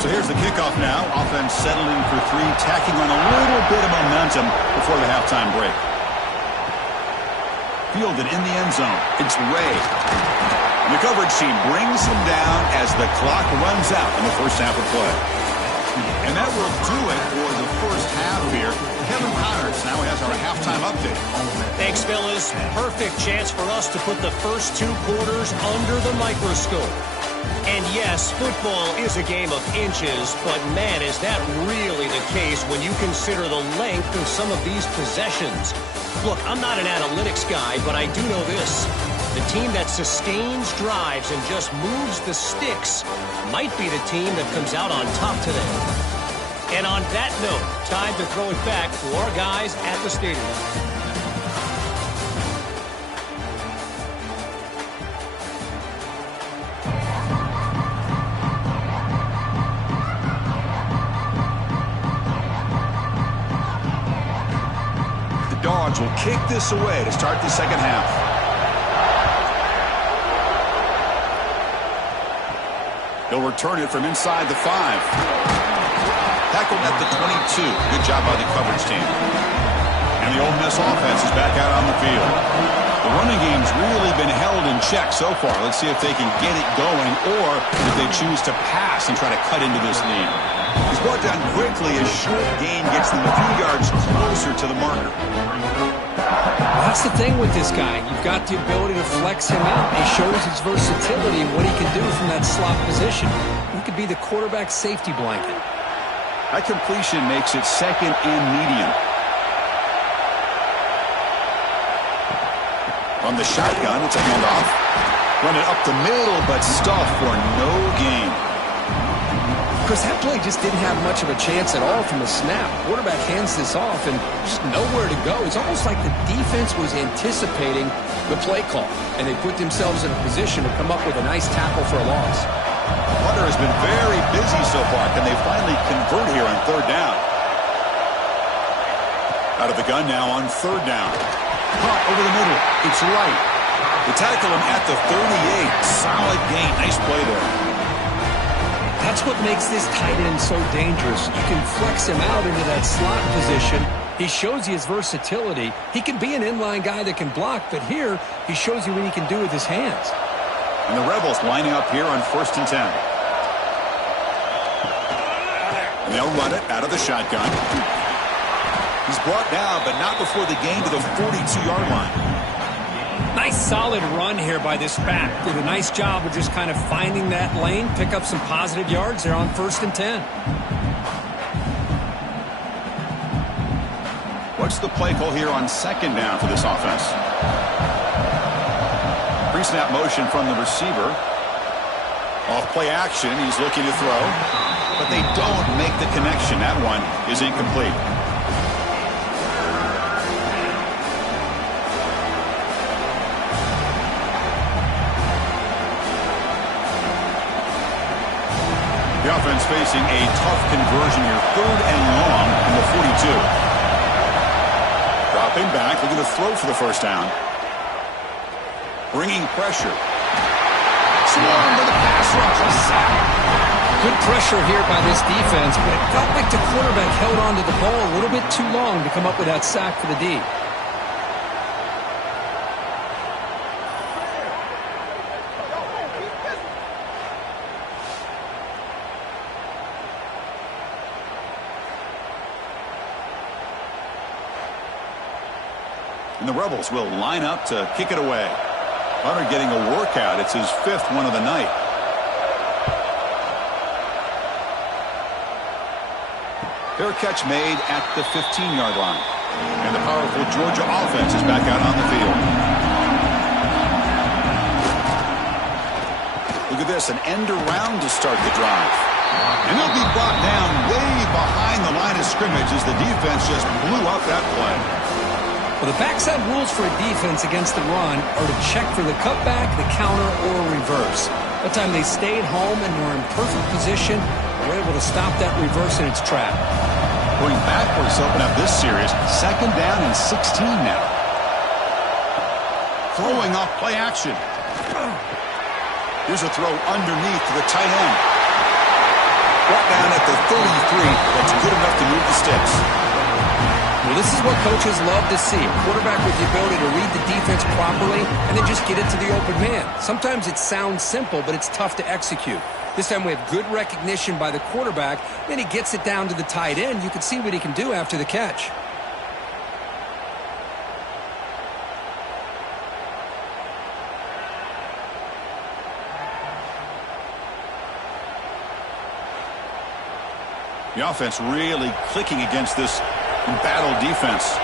So here's the kickoff now. Offense settling for 3, tacking on a little bit of momentum before the halftime break. Fielded in the end zone. It's Ray. And the coverage team brings him down as the clock runs out in the 1st half of play. And that will do it for the 1st half here. Kevin Connors now has our halftime update. Thanks, fellas. Perfect chance for us to put the first 2 quarters under the microscope. And yes, football is a game of inches, but man, is that really the case when you consider the length of some of these possessions. Look, I'm not an analytics guy, but I do know this. The team that sustains drives and just moves the sticks might be the team that comes out on top today. And on that note, time to throw it back to our guys at the stadium. Dogs will kick this away to start the 2nd half. He'll return it from inside the 5. Tackled at the 22. Good job by the coverage team. And the Ole Miss offense is back out on the field. The running game's really been held in check so far. Let's see if they can get it going or if they choose to pass and try to cut into this lead. He's brought down quickly as short gain gets them a few yards closer to the marker. That's the thing with this guy. You've got the ability to flex him out. He shows his versatility and what he can do from that slot position. He could be the quarterback's safety blanket. That completion makes it 2nd and medium. On the shotgun, it's a handoff. Run it up the middle, but stuffed for no gain. Because that play just didn't have much of a chance at all from the snap. Quarterback hands this off and just nowhere to go. It's almost like the defense was anticipating the play call, and they put themselves in a position to come up with a nice tackle for a loss. Hunter has been very busy so far. Can they finally convert here on 3rd down? Out of the gun now on 3rd down. Caught over the middle. It's Wright. They tackle him at the 38. Solid gain. Nice play there. That's what makes this tight end so dangerous. You can flex him out into that slot position. He shows you his versatility. He can be an inline guy that can block, but here he shows you what he can do with his hands. And the Rebels lining up here on 1st and 10. And they'll run it out of the shotgun. He's brought down, but not before the gain to the 42-yard line. Nice solid run here by this back. Did a nice job of just kind of finding that lane, pick up some positive yards there on 1st and 10. What's the play call here on 2nd down for this offense? Pre-snap motion from the receiver. Off play action, he's looking to throw, but they don't make the connection. That one is incomplete. The offense facing a tough conversion here. 3rd and long in the 42. Dropping back, looking to throw for the 1st down. Bringing pressure. Swarm to the pass rush. A sack. Good pressure here by this defense, but it felt like the quarterback held on to the ball a little bit too long to come up with that sack for the D. And the Rebels will line up to kick it away. Hunter getting a workout. It's his 5th one of the night. Fair catch made at the 15-yard line. And the powerful Georgia offense is back out on the field. Look at this, an end around to start the drive. And they'll be brought down way behind the line of scrimmage as the defense just blew up that play. Well, the backside rules for a defense against the run are to check for the cutback, the counter, or reverse. That time they stayed home and were in perfect position. They were able to stop that reverse in its track. Going backwards to open up this series. 2nd down and 16 now. Throwing off play action. Here's a throw underneath to the tight end. Brought down at the 33. That's good enough to move the sticks. Well, this is what coaches love to see. A quarterback with the ability to read the defense properly and then just get it to the open man. Sometimes it sounds simple, but it's tough to execute. This time we have good recognition by the quarterback. Then he gets it down to the tight end. You can see what he can do after the catch. The offense really clicking against this embattled defense.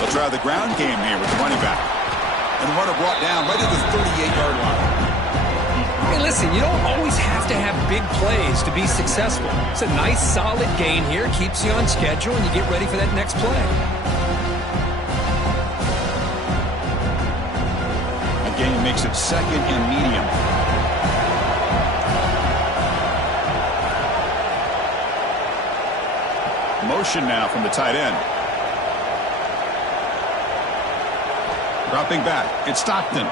They'll try the ground game here with the running back. And the runner brought down right at the 38-yard line. Hey, listen, you don't always have to have big plays to be successful. It's a nice, solid gain here. Keeps you on schedule, and you get ready for that next play. Again, makes it 2nd and medium. Motion now from the tight end. Dropping back. It's Stockton.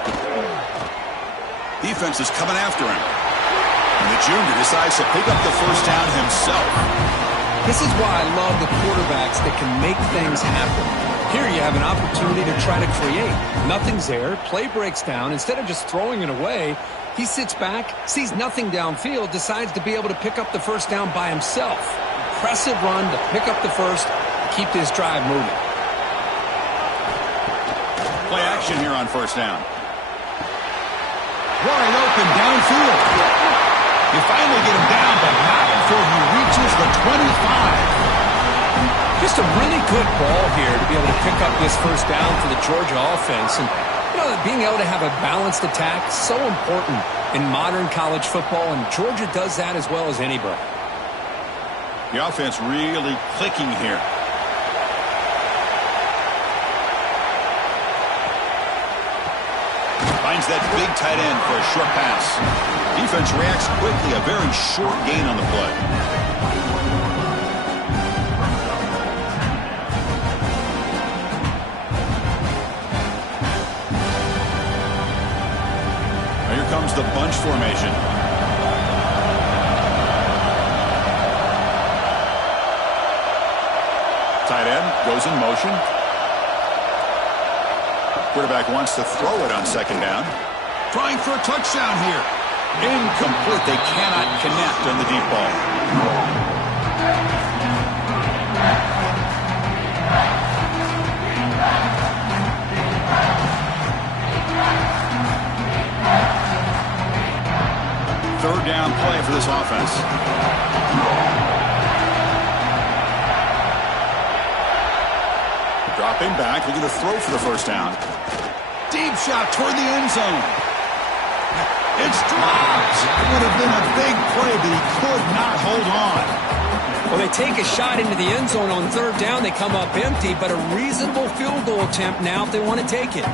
Defense is coming after him. And the junior decides to pick up the 1st down himself. This is why I love the quarterbacks that can make things happen. Here you have an opportunity to try to create. Nothing's there. Play breaks down. Instead of just throwing it away, he sits back, sees nothing downfield, decides to be able to pick up the 1st down by himself. Impressive run to pick up the 1st, keep this drive moving. Play action here on 1st down. Wide open downfield. You finally get him down, but not before he reaches the 25. Just a really good ball here to be able to pick up this 1st down for the Georgia offense. And, you know, being able to have a balanced attack is so important in modern college football, and Georgia does that as well as anybody. The offense really clicking here. Finds that big tight end for a short pass. Defense reacts quickly. A very short gain on the play. comes the bunch formation. Tight end goes in motion. Quarterback wants to throw it on second down. Trying for a touchdown here. Incomplete. They cannot connect on the deep ball. Third down play for this offense. Dropping back, looking to throw for the first down. Deep shot toward the end zone. It's dropped. It would have been a big play, but he could not hold on. Well, they take a shot into the end zone on third down. They come up empty, but a reasonable field goal attempt now if they want to take it.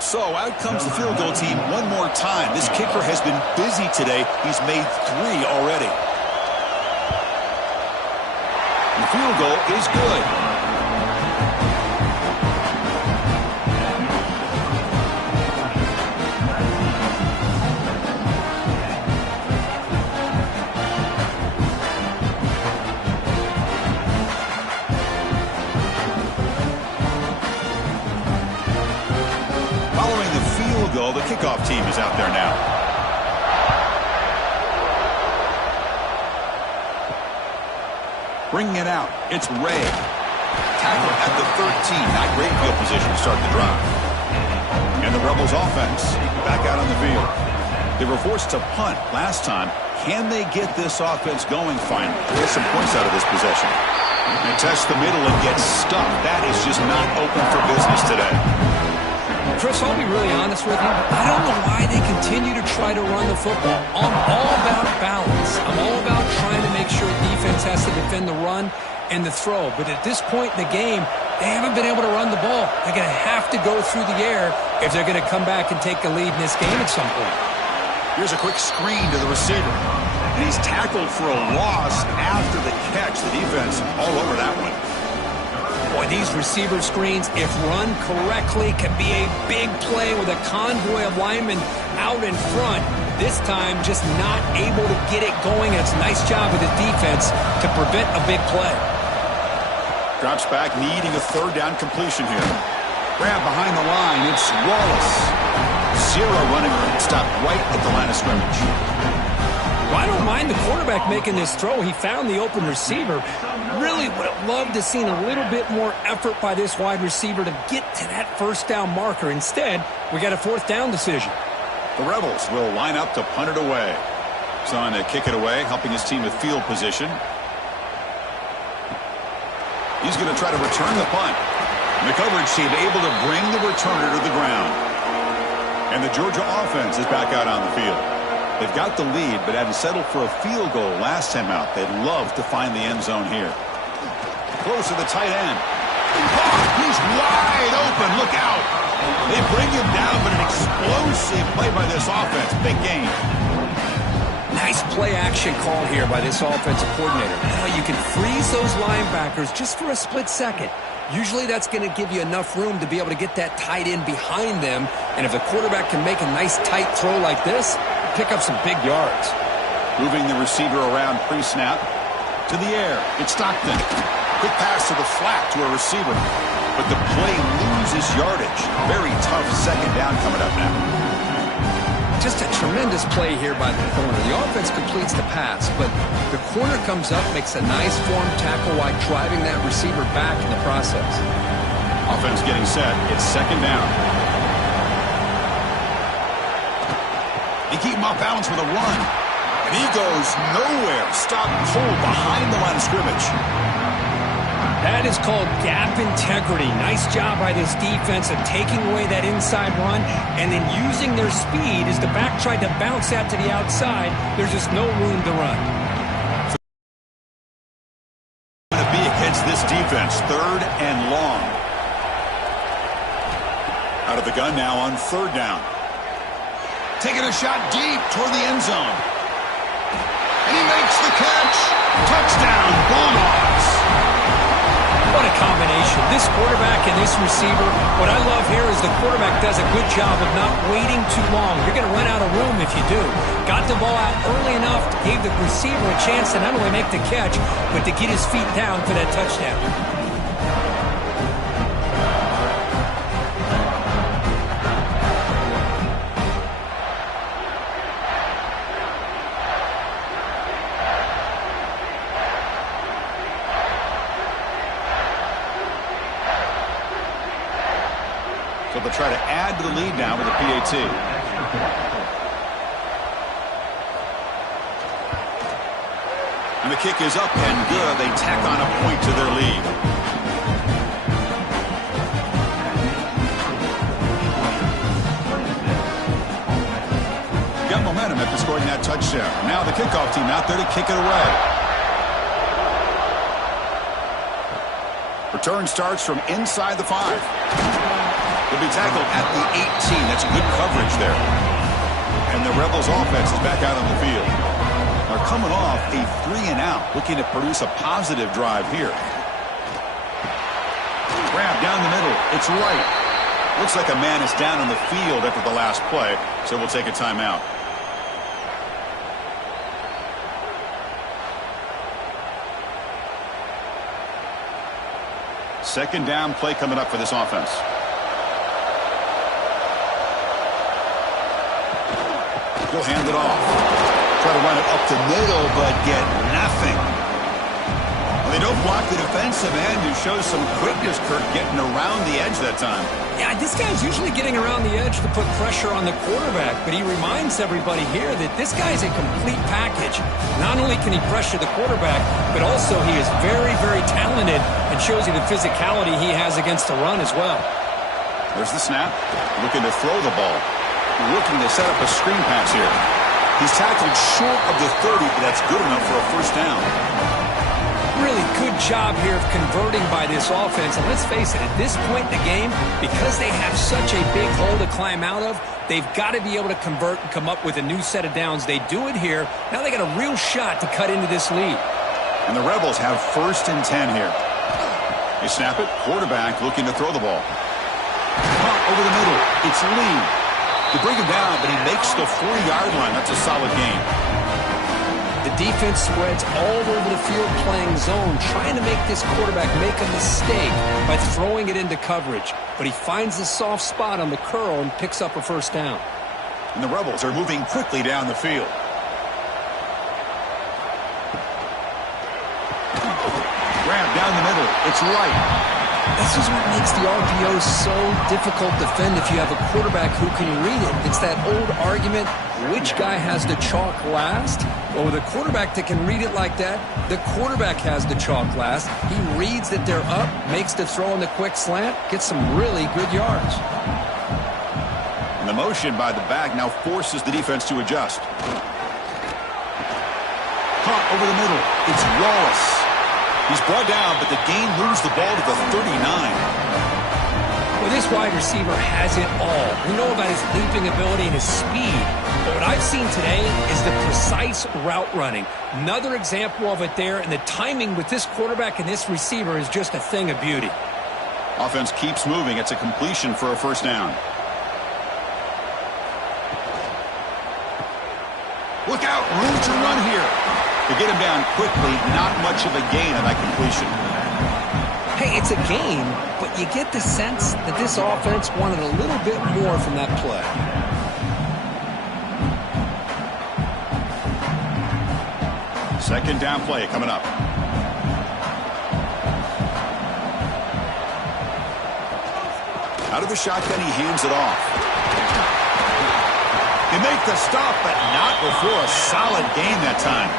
So out comes the field goal team one more time. This kicker has been busy today. He's made 3 already. The field goal is good. Following the field goal, the kickoff team is out there now. Bringing it out, it's Ray. Tackle at the 13. Not great field position to start the drive. And the Rebels offense back out on the field. They were forced to punt last time. Can they get this offense going finally? Get some points out of this possession. And test the middle and get stuck. That is just not open for business today. Chris, I'll be really honest with you. I don't know why they continue to try to run the football. I'm all about balance. I'm all about trying to make sure defense has to defend the run and the throw. But at this point in the game, they haven't been able to run the ball. They're going to have to go through the air if they're going to come back and take the lead in this game at some point. Here's a quick screen to the receiver. And he's tackled for a loss after the catch. The defense all over that one. Boy, these receiver screens, if run correctly, can be a big play with a convoy of linemen out in front. This time, just not able to get it going. It's a nice job with the defense to prevent a big play. Drops back, needing a third down completion here. Grab behind the line. It's Wallace. 0 running room. Stopped right at the line of scrimmage. Well, I don't mind the quarterback making this throw. He found the open receiver. Really would have loved to seen a little bit more effort by this wide receiver to get to that first down marker. Instead, we got a fourth down decision. The Rebels will line up to punt it away. Son to kick it away, helping his team with field position. He's going to try to return the punt. And the coverage team able to bring the returner to the ground. And the Georgia offense is back out on the field. They've got the lead, but hadn't settled for a field goal last time out. They'd love to find the end zone here. Close to the tight end. Oh, he's wide open. Look out. They bring him down, but an explosive play by this offense. Big game. Nice play action call here by this offensive coordinator. Now you can freeze those linebackers just for a split second. Usually that's going to give you enough room to be able to get that tight end behind them. And if the quarterback can make a nice tight throw like this, pick up some big yards. Moving the receiver around pre-snap. To the air. It's Stockton. Quick pass to the flat to a receiver. But the play loses yardage. Very tough second down coming up now. Just a tremendous play here by the corner. The offense completes the pass, but the corner comes up, makes a nice form tackle while driving that receiver back in the process. Offense getting set. It's second down. They keep him off balance with a run. And he goes nowhere. Stop cold behind the line of scrimmage. That is called gap integrity. Nice job by this defense of taking away that inside run and then using their speed as the back tried to bounce out to the outside. There's just no room to run. Going to be against this defense. Third and long. Out of the gun now on third down. Taking a shot deep toward the end zone. And he makes the catch. Touchdown, Bulldogs. What a combination. This quarterback and this receiver, what I love here is the quarterback does a good job of not waiting too long. You're going to run out of room if you do. Got the ball out early enough, gave the receiver a chance to not only make the catch, but to get his feet down for that touchdown. So they'll try to add to the lead now with a PAT. And the kick is up and good. They tack on a point to their lead. Got momentum after scoring that touchdown. Now the kickoff team out there to kick it away. Return starts from inside the 5. He'll be tackled at the 18. That's good coverage there. And the Rebels offense is back out on the field. They're coming off a 3-and-out, looking to produce a positive drive here. Grab down the middle. It's right. Looks like a man is down on the field after the last play, so we'll take a timeout. Second down play coming up for this offense. He'll hand it off. Try to run it up the middle, but get nothing. Well, they don't block the defensive end, who shows some quickness, Kirk, getting around the edge that time. Yeah, this guy's usually getting around the edge to put pressure on the quarterback, but he reminds everybody here that this guy's a complete package. Not only can he pressure the quarterback, but also he is very, very talented and shows you the physicality he has against the run as well. There's the snap. Looking to throw the ball. Looking to set up a screen pass here. He's tackled short of the 30, but that's good enough for a first down. Really good job here of converting by this offense. And let's face it, at this point in the game, because they have such a big hole to climb out of, they've got to be able to convert and come up with a new set of downs. They do it here. Now they got a real shot to cut into this lead. And the Rebels have 1st and 10 here. They snap it. Quarterback looking to throw the ball. Caught over the middle. It's Lee. They bring him down, but he makes the 40-yard line. That's a solid gain. The defense spreads all over the field playing zone, trying to make this quarterback make a mistake by throwing it into coverage. But he finds a soft spot on the curl and picks up a first down. And the Rebels are moving quickly down the field. Grab down the middle. It's right. This is what makes the RPO so difficult to defend if you have a quarterback who can read it. It's that old argument, which guy has the chalk last? Well, with a quarterback that can read it like that, the quarterback has the chalk last. He reads that they're up, makes the throw in the quick slant, gets some really good yards. And the motion by the back now forces the defense to adjust. Caught over the middle. It's Wallace. He's brought down, but the game moves the ball to the 39. Well, this wide receiver has it all. We know about his leaping ability and his speed. But what I've seen today is the precise route running. Another example of it there, and the timing with this quarterback and this receiver is just a thing of beauty. Offense keeps moving. It's a completion for a first down. Look out, room to run here. To get him down quickly, not much of a gain on that completion. Hey, it's a gain, but you get the sense that this offense wanted a little bit more from that play. Second down play coming up. Out of the shotgun, he hands it off. They make the stop, but not before a solid gain that time.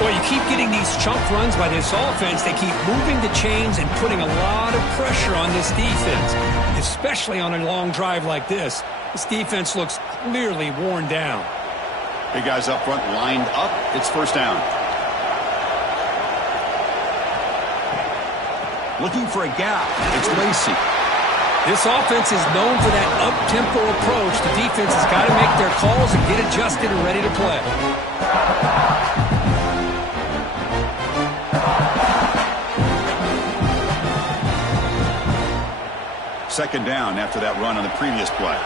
Well, you keep getting these chunk runs by this offense. They keep moving the chains and putting a lot of pressure on this defense, especially on a long drive like this. This defense looks clearly worn down. Big guys up front lined up. It's first down. Looking for a gap. It's Lacey. This offense is known for that up-tempo approach. The defense has got to make their calls and get adjusted and ready to play. Second down after that run on the previous play.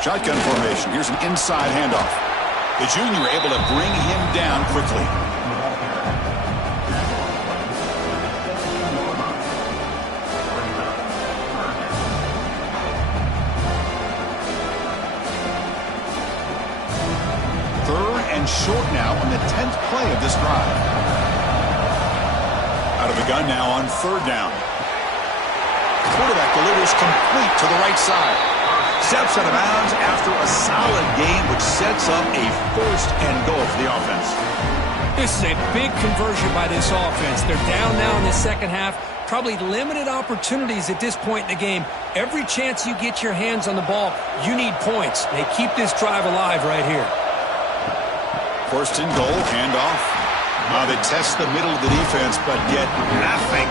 Shotgun formation. Here's an inside handoff. The junior able to bring him down quickly. Third and short now on the 10th play of this drive. Out of the gun now on third down. Quarterback delivers complete to the right side. Steps out of bounds after a solid game, which sets up a first and goal for the offense. This is a big conversion by this offense. They're down now in the second half. Probably limited opportunities at this point in the game. Every chance you get your hands on the ball, you need points. They keep this drive alive right here. First and goal, handoff. They test the middle of the defense, but get nothing.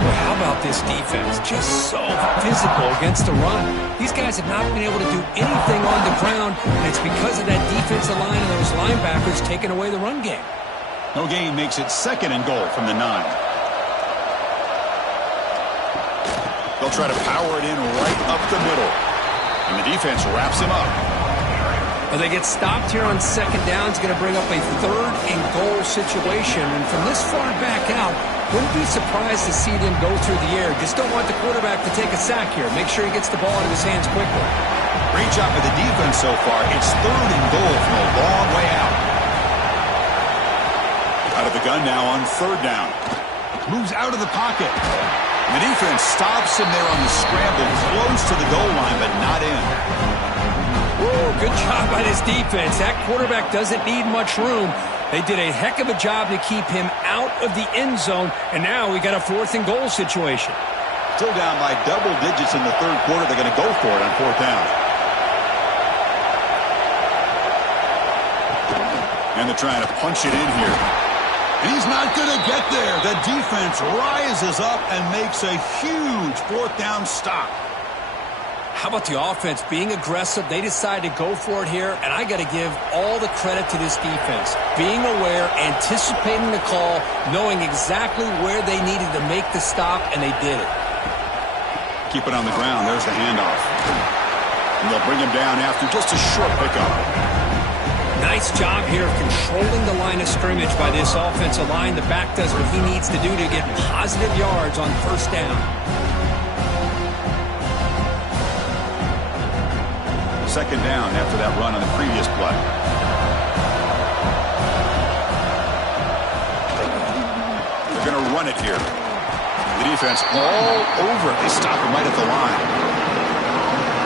Boy, how about this defense? Just so physical against the run. These guys have not been able to do anything on the ground, and it's because of that defensive line and those linebackers taking away the run game. No gain makes it second and goal from the 9. They'll try to power it in right up the middle, and the defense wraps him up. Well, they get stopped here on second down. It's going to bring up a third and goal situation. And from this far back out, wouldn't be surprised to see them go through the air. Just don't want the quarterback to take a sack here. Make sure he gets the ball into his hands quickly. Great job by the defense so far. It's third and goal from a long way out. Out of the gun now on third down. Moves out of the pocket. The defense stops him there on the scramble, close to the goal line, but not in. Woo, good job by this defense. That quarterback doesn't need much room. They did a heck of a job to keep him out of the end zone, and now we got a fourth and goal situation. Still down by double digits in the third quarter. They're going to go for it on fourth down. And they're trying to punch it in here. And he's not going to get there. The defense rises up and makes a huge fourth down stop. How about the offense being aggressive? They decided to go for it here, and I got to give all the credit to this defense. Being aware, anticipating the call, knowing exactly where they needed to make the stop, and they did it. Keep it on the ground. There's the handoff. And they'll bring him down after just a short pickup. Nice job here of controlling the line of scrimmage by this offensive line. The back does what he needs to do to get positive yards on first down. Second down after that run on the previous play. They're going to run it here. The defense all over it. They stop him right at the line.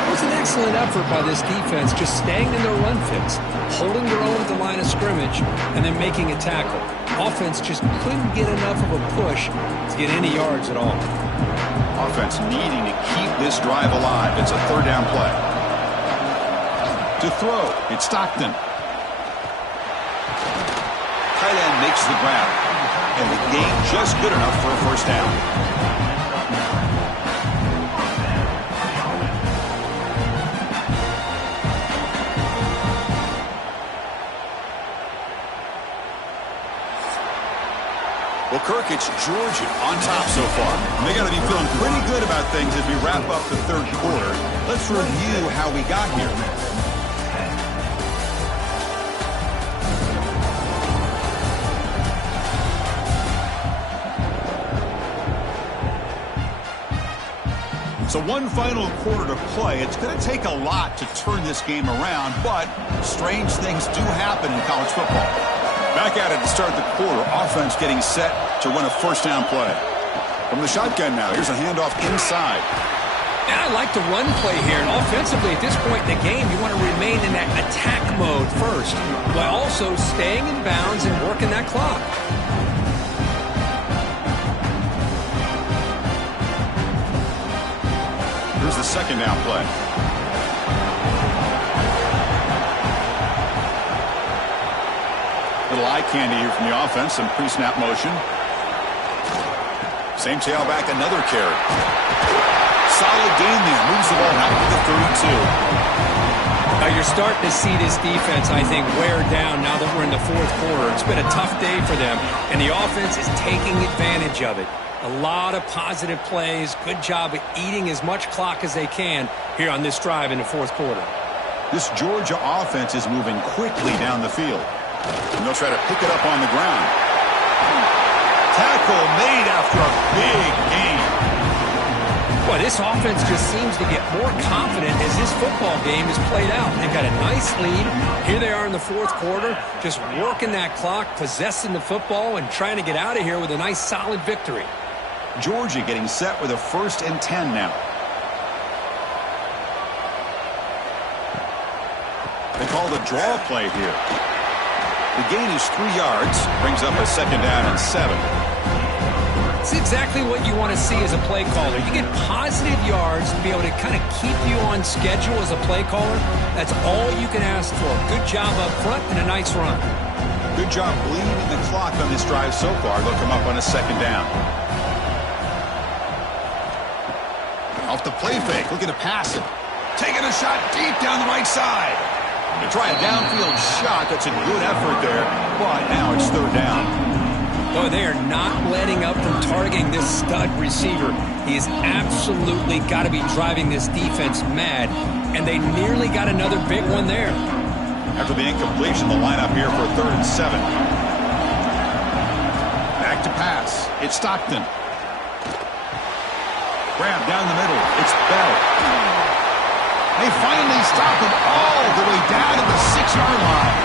It was an excellent effort by this defense, just staying in their run fits, holding their own at the line of scrimmage, and then making a tackle. Offense just couldn't get enough of a push to get any yards at all. Offense needing to keep this drive alive. It's a third down play. To throw, it's Stockton. Tight end makes the grab. And the gain just good enough for a first down. Well, Kirk, it's Georgia on top so far. They got to be feeling pretty good about things as we wrap up the third quarter. Let's review how we got here. So one final quarter to play. It's going to take a lot to turn this game around, but strange things do happen in college football. Back at it to start the quarter. Offense getting set to run a first down play. From the shotgun now, here's a handoff inside. And I like the run play here. And offensively, at this point in the game, you want to remain in that attack mode first, while also staying in bounds and working that clock. Here's the second down play. Little eye candy here from the offense. Some pre-snap motion. Same tailback, another carry. Solid gain there. Moves the ball out to the 32. Now you're starting to see this defense, I think, wear down now that we're in the fourth quarter. It's been a tough day for them, and the offense is taking advantage of it. A lot of positive plays. Good job of eating as much clock as they can here on this drive in the fourth quarter. This Georgia offense is moving quickly down the field. And they'll try to pick it up on the ground. Tackle made after a big gain. Boy, this offense just seems to get more confident as this football game is played out. They've got a nice lead. Here they are in the fourth quarter, just working that clock, possessing the football, and trying to get out of here with a nice, solid victory. Georgia getting set with a 1st and 10 now. They call the draw play here. The gain is 3 yards, brings up a 2nd down and 7. It's exactly what you want to see as a play caller. You get positive yards to be able to kind of keep you on schedule as a play caller. That's all you can ask for. Good job up front and a nice run. Good job bleeding the clock on this drive so far. They'll come up on a 2nd down. Off the play fake, looking to pass it. Taking a shot deep down the right side. They try a downfield shot. That's a good effort there, but now it's 3rd down. Boy, they are not letting up from targeting this stud receiver. He has absolutely got to be driving this defense mad, and they nearly got another big one there. After the incompletion, the lineup here for 3rd and 7. Back to pass. It's Stockton. Grab down the middle. It's Bell. They finally stop him all the way down to the 6-yard line.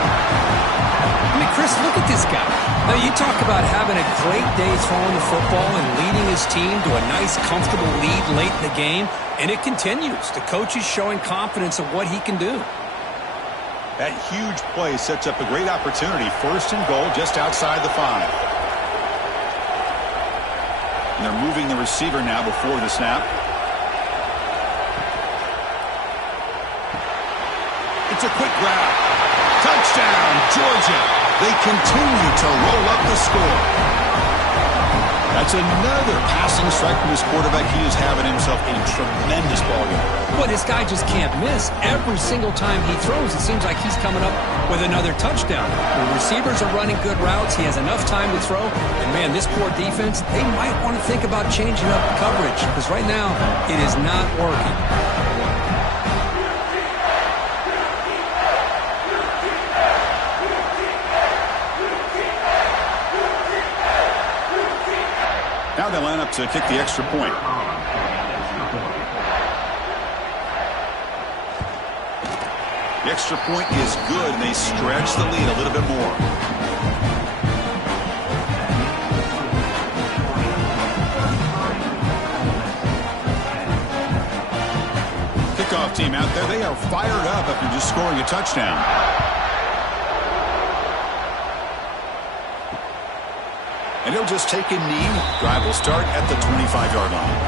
I mean, Chris, look at this guy. Now, you talk about having a great day throwing the football and leading his team to a nice, comfortable lead late in the game, and it continues. The coach is showing confidence of what he can do. That huge play sets up a great opportunity. 1st and goal just outside the 5. And they're moving the receiver now before the snap. It's a quick grab. Touchdown, Georgia. They continue to roll up the score. That's another passing strike from his quarterback. He is having himself a tremendous ballgame. Boy, this guy just can't miss. Every single time he throws, it seems like he's coming up with another touchdown. The receivers are running good routes. He has enough time to throw. And, man, this poor defense, they might want to think about changing up coverage because right now it is not working. Now they line up to kick the extra point. The extra point is good, and they stretch the lead a little bit more. Kickoff team out there. They are fired up after just scoring a touchdown. And he'll just take a knee. Drive will start at the 25-yard line.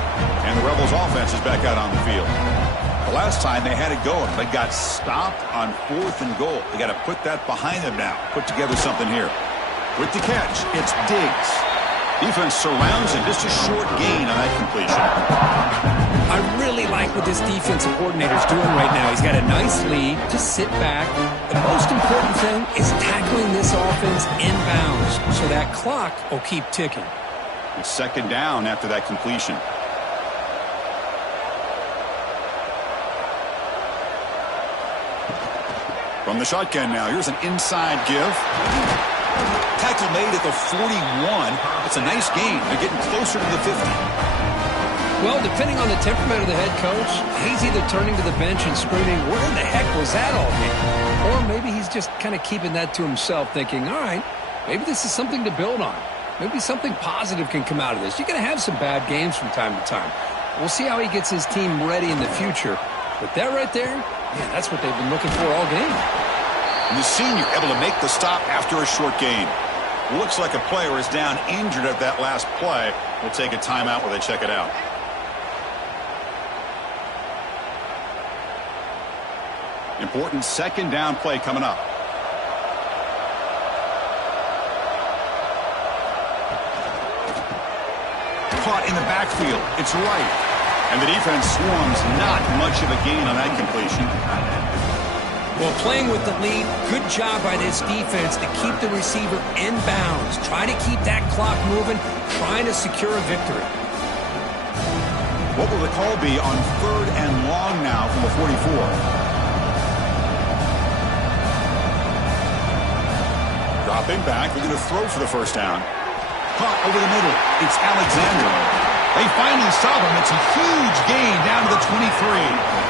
And the Rebels offense is back out on the field. The last time they had it going, they got stopped on 4th and goal. They got to put that behind them now. Put together something here. With the catch, it's Diggs. Defense surrounds him. Just a short gain on that completion. I really like what this defensive coordinator is doing right now. He's got a nice lead. Just sit back. The most important thing is tackling this offense inbounds so that clock will keep ticking. It's 2nd down after that completion. From the shotgun now, here's an inside give. Tackle made at the 41. It's a nice gain. They're getting closer to the 50. Well, depending on the temperament of the head coach, he's either turning to the bench and screaming, where the heck was that all game? Or maybe he's just kind of keeping that to himself, thinking, all right, maybe this is something to build on. Maybe something positive can come out of this. You're going to have some bad games from time to time. We'll see how he gets his team ready in the future. But that right there, man, that's what they've been looking for all game. And the senior able to make the stop after a short gain. Looks like a player is down injured at that last play. We'll take a timeout while they check it out. Important 2nd down play coming up. Caught in the backfield. It's right. And the defense swarms. Not much of a gain on that completion. Well, playing with the lead, good job by this defense to keep the receiver in bounds. Try to keep that clock moving, trying to secure a victory. What will the call be on 3rd and long now from the 44? Dropping back, we're going to throw for the first down. Caught over the middle. It's Alexander. They finally stop him. It's a huge gain down to the 23.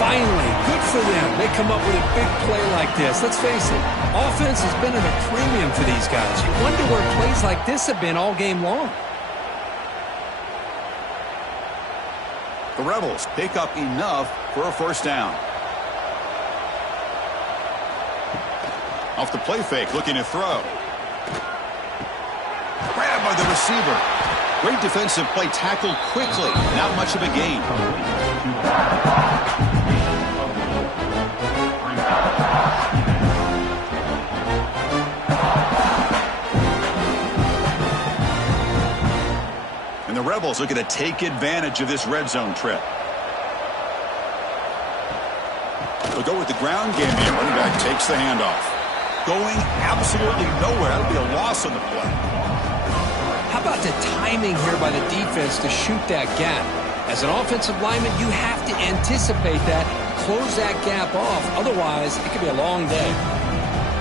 Finally, good for them. They come up with a big play like this. Let's face it, offense has been at a premium for these guys. You wonder where plays like this have been all game long. The Rebels pick up enough for a first down. Off the play fake, looking to throw. Grabbed by the receiver. Great defensive play, tackled quickly. Not much of a gain. And the Rebels looking to take advantage of this red zone trip. They'll go with the ground game here. Running back takes the handoff. Going absolutely nowhere. That'll be a loss on the play. How about the timing here by the defense to shoot that gap? As an offensive lineman, you have to anticipate that, close that gap off. Otherwise, it could be a long day.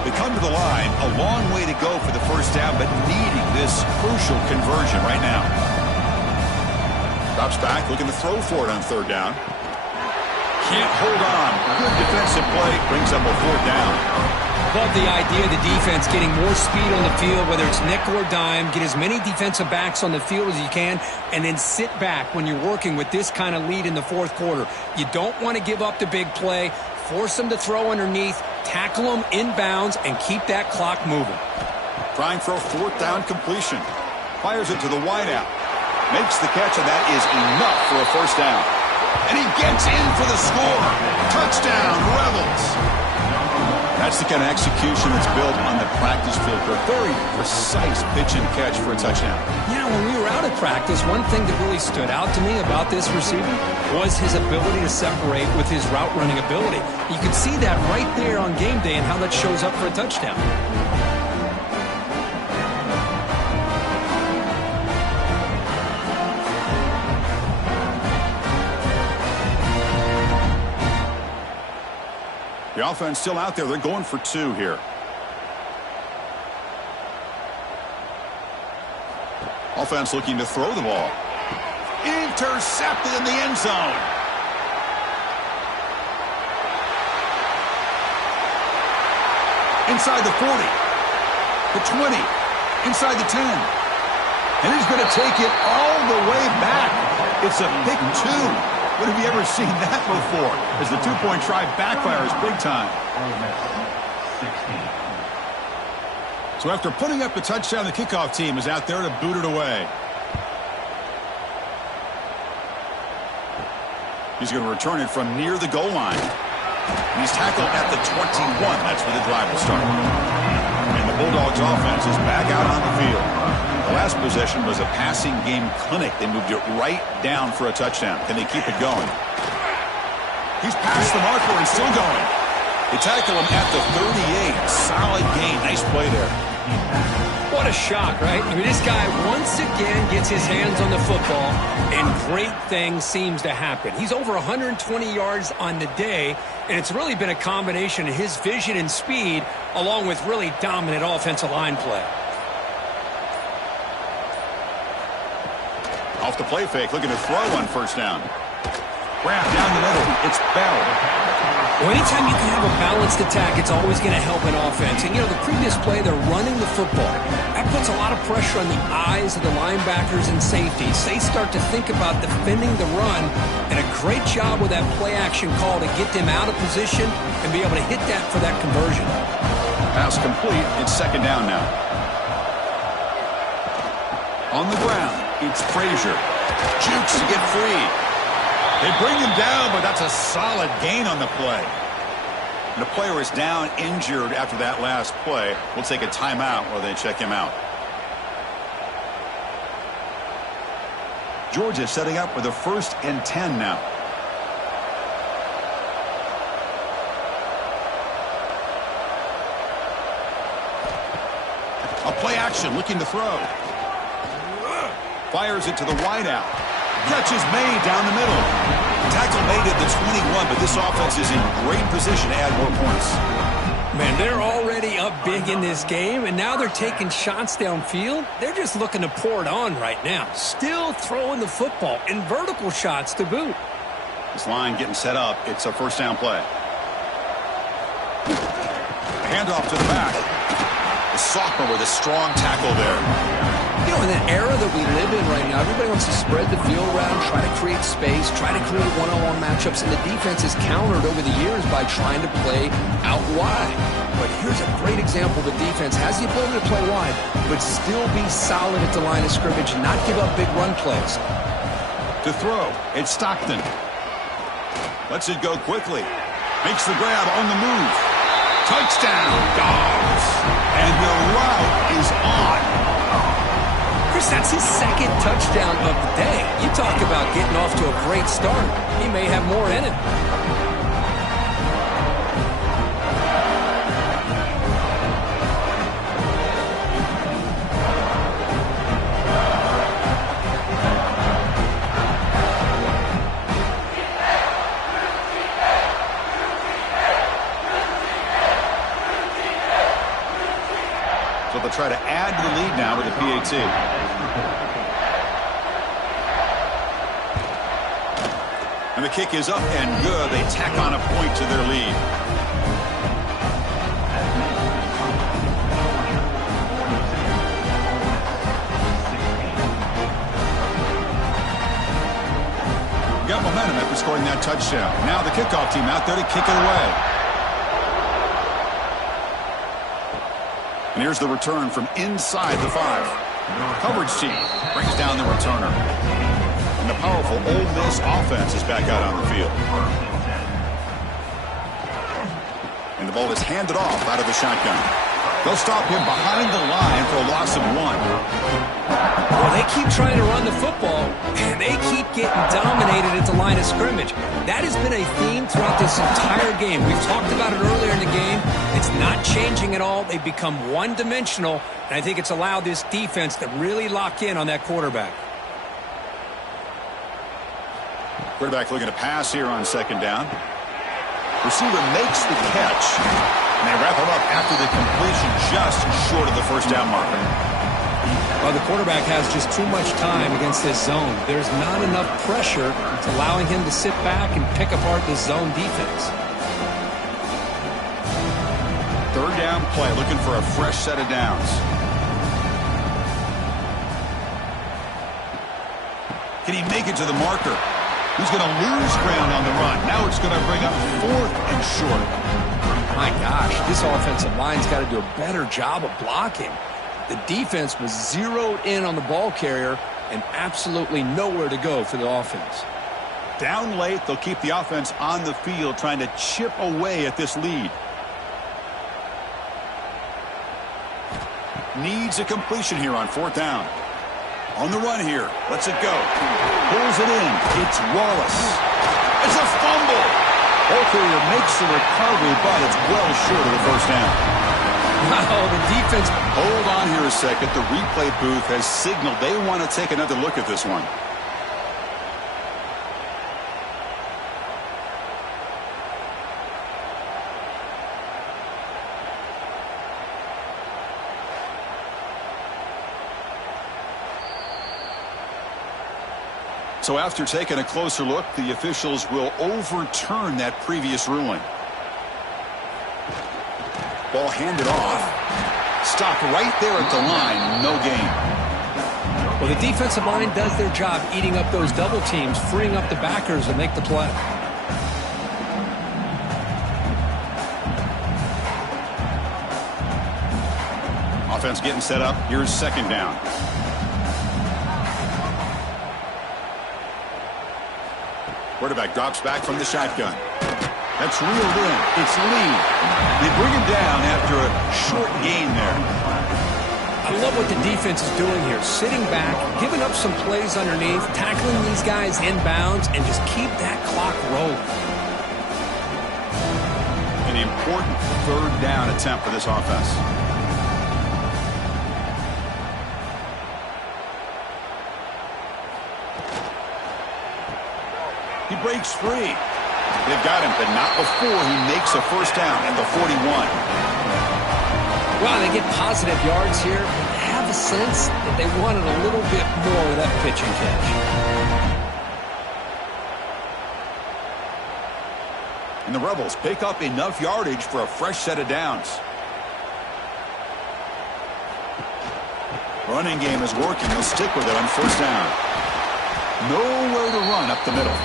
They come to the line, a long way to go for the first down, but needing this crucial conversion right now. Drops back, looking to throw for it on 3rd down. Can't hold on. Good defensive play, brings up a 4th down. Love the idea of the defense getting more speed on the field, whether it's nickel or dime. Get as many defensive backs on the field as you can, and then sit back when you're working with this kind of lead in the 4th quarter. You don't want to give up the big play. Force them to throw underneath, tackle them inbounds, and keep that clock moving. Trying for a 4th down completion. Fires it to the wideout. Makes the catch, and that is enough for a first down. And he gets in for the score. Touchdown, Rebels. That's the kind of execution that's built on the practice field. A very precise pitch and catch for a touchdown. Yeah, when we were out at practice, one thing that really stood out to me about this receiver was his ability to separate with his route running ability. You can see that right there on game day and how that shows up for a touchdown. The offense still out there. They're going for 2 here. Offense looking to throw the ball. Intercepted in the end zone. Inside the 40. The 20. Inside the 10. And he's going to take it all the way back. It's a pick 2. When have you ever seen that before? As the 2-point try backfires big time. So after putting up a touchdown, the kickoff team is out there to boot it away. He's going to return it from near the goal line. And he's tackled at the 21. That's where the drive will start. And the Bulldogs offense is back out on the field. The last possession was a passing game clinic. They moved it right down for a touchdown. Can they keep it going? He's past the marker and still going. They tackle him at the 38. Solid gain. Nice play there. What a shock, right? I mean, this guy once again gets his hands on the football, and great things seems to happen. He's over 120 yards on the day, and it's really been a combination of his vision and speed along with really dominant offensive line play. Off the play fake, looking to throw on first down. Grab down the middle. It's Bell. Well, anytime you can have a balanced attack, it's always going to help an offense. And, you know, the previous play, they're running the football. That puts a lot of pressure on the eyes of the linebackers and safeties. They start to think about defending the run, and a great job with that play-action call to get them out of position and be able to hit that for that conversion. Pass complete. It's second down now. On the ground, it's Frazier. Jukes to get free. They bring him down, but that's a solid gain on the play. And the player is down, injured after that last play. We'll take a timeout while they check him out. Georgia setting up with a 1st and 10 now. formation, looking to throw. Fires it to the wideout. Catch is made down the middle. Tackle made at the 21, but this offense is in great position to add more points. Man, they're already up big in this game, and now they're taking shots downfield. They're just looking to pour it on right now. Still throwing the football, and vertical shots to boot. This line getting set up. It's a first down play. Handoff to the back. The sophomore with a strong tackle there. You know, in the era that we live in right now, everybody wants to spread the field around, try to create space, try to create one-on-one matchups, and the defense is countered over the years by trying to play out wide. But here's a great example. The defense has the ability to play wide, but still be solid at the line of scrimmage, not give up big run plays. To throw, it's Stockton. Lets it go quickly. Makes the grab on the move. Touchdown, Dogs. And the route is on. Chris, that's his second touchdown of the day. You talk about getting off to a great start. He may have more in it. So they'll try to add to the lead now with the PAT. And the kick is up and good. They tack on a point to their lead. Got momentum after scoring that touchdown. Now the kickoff team out there to kick it away. And here's the return from inside the 5. Coverage team brings down the returner. And the powerful Ole Miss offense is back out on the field. And the ball is handed off out of the shotgun. They'll stop him behind the line for a loss of 1. Well, they keep trying to run the football, and they keep getting dominated at the line of scrimmage. That has been a theme throughout this entire game. We've talked about it earlier in the game. It's not changing at all. They've become one-dimensional, and I think it's allowed this defense to really lock in on that quarterback. Quarterback looking to pass here on second down. Receiver makes the catch, and they wrap him up after the completion just short of the first down marker. Well, the quarterback has just too much time against this zone. There's not enough pressure. It's allowing him to sit back and pick apart this zone defense. Third down play, looking for a fresh set of downs. Can he make it to the marker? He's going to lose ground on the run. Now it's going to bring up 4th and short. My gosh, this offensive line's got to do a better job of blocking. The defense was zeroed in on the ball carrier and absolutely nowhere to go for the offense. Down late, they'll keep the offense on the field trying to chip away at this lead. Needs a completion here on 4th down. On the run here. Lets it go. Pulls it in. It's Wallace. It's a fumble. Ball carrier makes the recovery, but it's well short of the first down. Wow, the defense. Hold on here a second. The replay booth has signaled they want to take another look at this one. So after taking a closer look, the officials will overturn that previous ruling. Ball handed off. Stopped right there at the line. No gain. Well, the defensive line does their job eating up those double teams, freeing up the backers to make the play. Offense getting set up. Here's second down. Quarterback drops back from the shotgun. That's reeled in. It's Lee. They bring him down after a short gain there. I love what the defense is doing here. Sitting back, giving up some plays underneath, tackling these guys inbounds, and just keep that clock rolling. An important third down attempt for this offense. He breaks free. They've got him, but not before he makes a first down at the 41. Well, they get positive yards here. I have a sense that they wanted a little bit more with that pitch and catch. And the Rebels pick up enough yardage for a fresh set of downs. Running game is working. They'll stick with it on first down. Nowhere to run up the middle.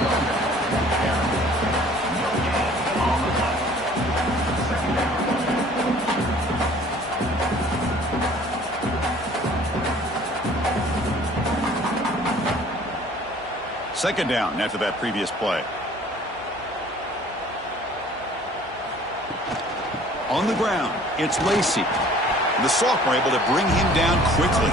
Second down after that previous play. On the ground, it's Lacey. The sophomore able to bring him down quickly.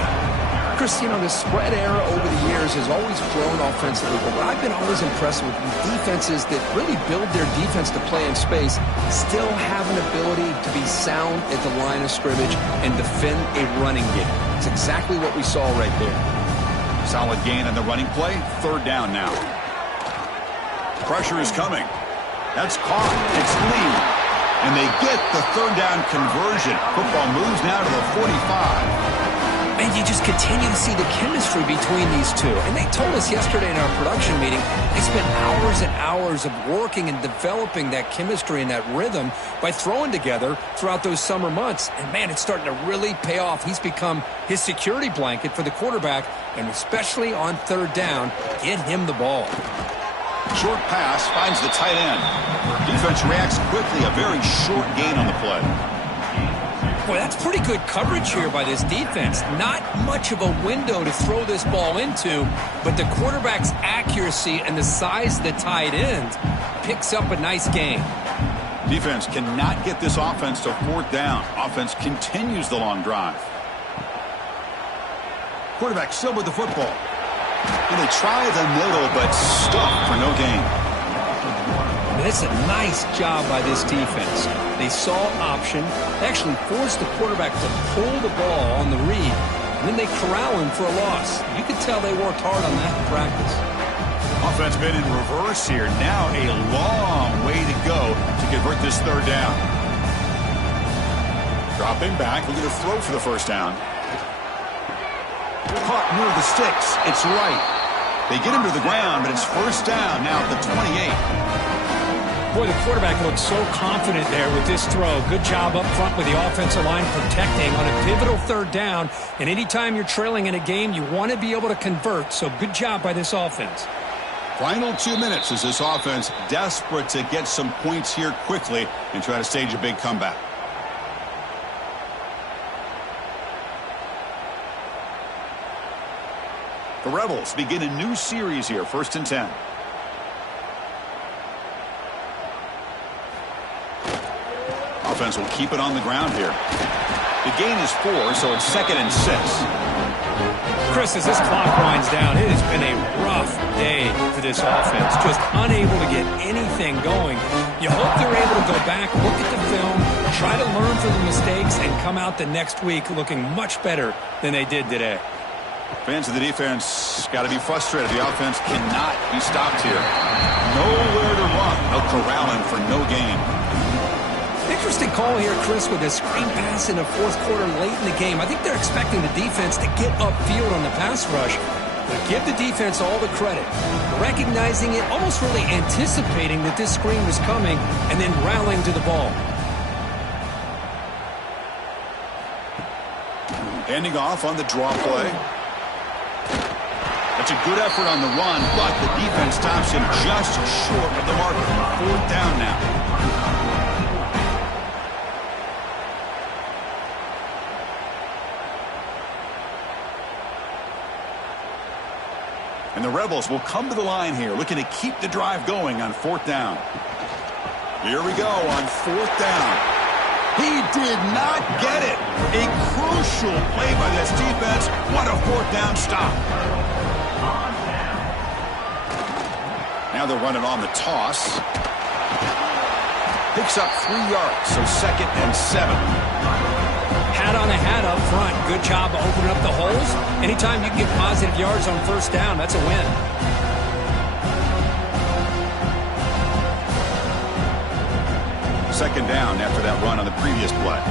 Chris, you know, the spread era over the years has always grown offensively, but what I've been always impressed with defenses that really build their defense to play in space still have an ability to be sound at the line of scrimmage and defend a running game. It's exactly what we saw right there. Solid gain on the running play. Third down now. Pressure is coming. That's caught. It's Lee. And they get the third down conversion. Football moves now to the 45. And you just continue to see the chemistry between these two. And they told us yesterday in our production meeting, they spent hours and hours of working and developing that chemistry and that rhythm by throwing together throughout those summer months. And, man, it's starting to really pay off. He's become his security blanket for the quarterback, and especially on third down, get him the ball. Short pass finds the tight end. Defense reacts quickly. A very short gain on the play. Boy, that's pretty good coverage here by this defense. Not much of a window to throw this ball into, but the quarterback's accuracy and the size of the tight end picks up a nice gain. Defense cannot get this offense to fourth down. Offense continues the long drive. Quarterback still with the football. And they try the middle, but stuck for no gain. It's a nice job by this defense. They saw option. They actually forced the quarterback to pull the ball on the read, and then they corral him for a loss. You could tell they worked hard on that in practice. Offense been in reverse here. Now a long way to go to convert this third down. Dropping back, looking to throw for the first down. Caught near the sticks. It's right. They get him to the ground, but it's first down now at the 28. Boy, the quarterback looks so confident there with this throw. Good job up front with the offensive line protecting on a pivotal third down. And anytime you're trailing in a game, you want to be able to convert. So good job by this offense. Final 2 minutes as this offense desperate to get some points here quickly and try to stage a big comeback. The Rebels begin a new series here, 1st and 10. Offense will keep it on the ground here. The gain is 4, so it's 2nd and 6. Chris, as this clock winds down, it has been a rough day for this offense. Just unable to get anything going. You hope they're able to go back, look at the film, try to learn from the mistakes, and come out the next week looking much better than they did today. Fans of the defense got to be frustrated. The offense cannot be stopped here. Nowhere to run. They'll corral him for no gain. Interesting call here, Chris, with a screen pass in the fourth quarter late in the game. I think they're expecting the defense to get upfield on the pass rush. But give the defense all the credit. Recognizing it, almost really anticipating that this screen was coming, and then rallying to the ball. Handing off on the draw play. That's a good effort on the run, but the defense stops him just short of the marker. 4th down now. And the Rebels will come to the line here, looking to keep the drive going on 4th down. Here we go on 4th down. He did not get it. A crucial play by this defense. What a 4th down stop. Now they're running on the toss. Picks up 3 yards, so 2nd and 7. Hat on a hat up front. Good job of opening up the holes. Anytime you can get positive yards on first down, that's a win. Second down after that run on the previous play.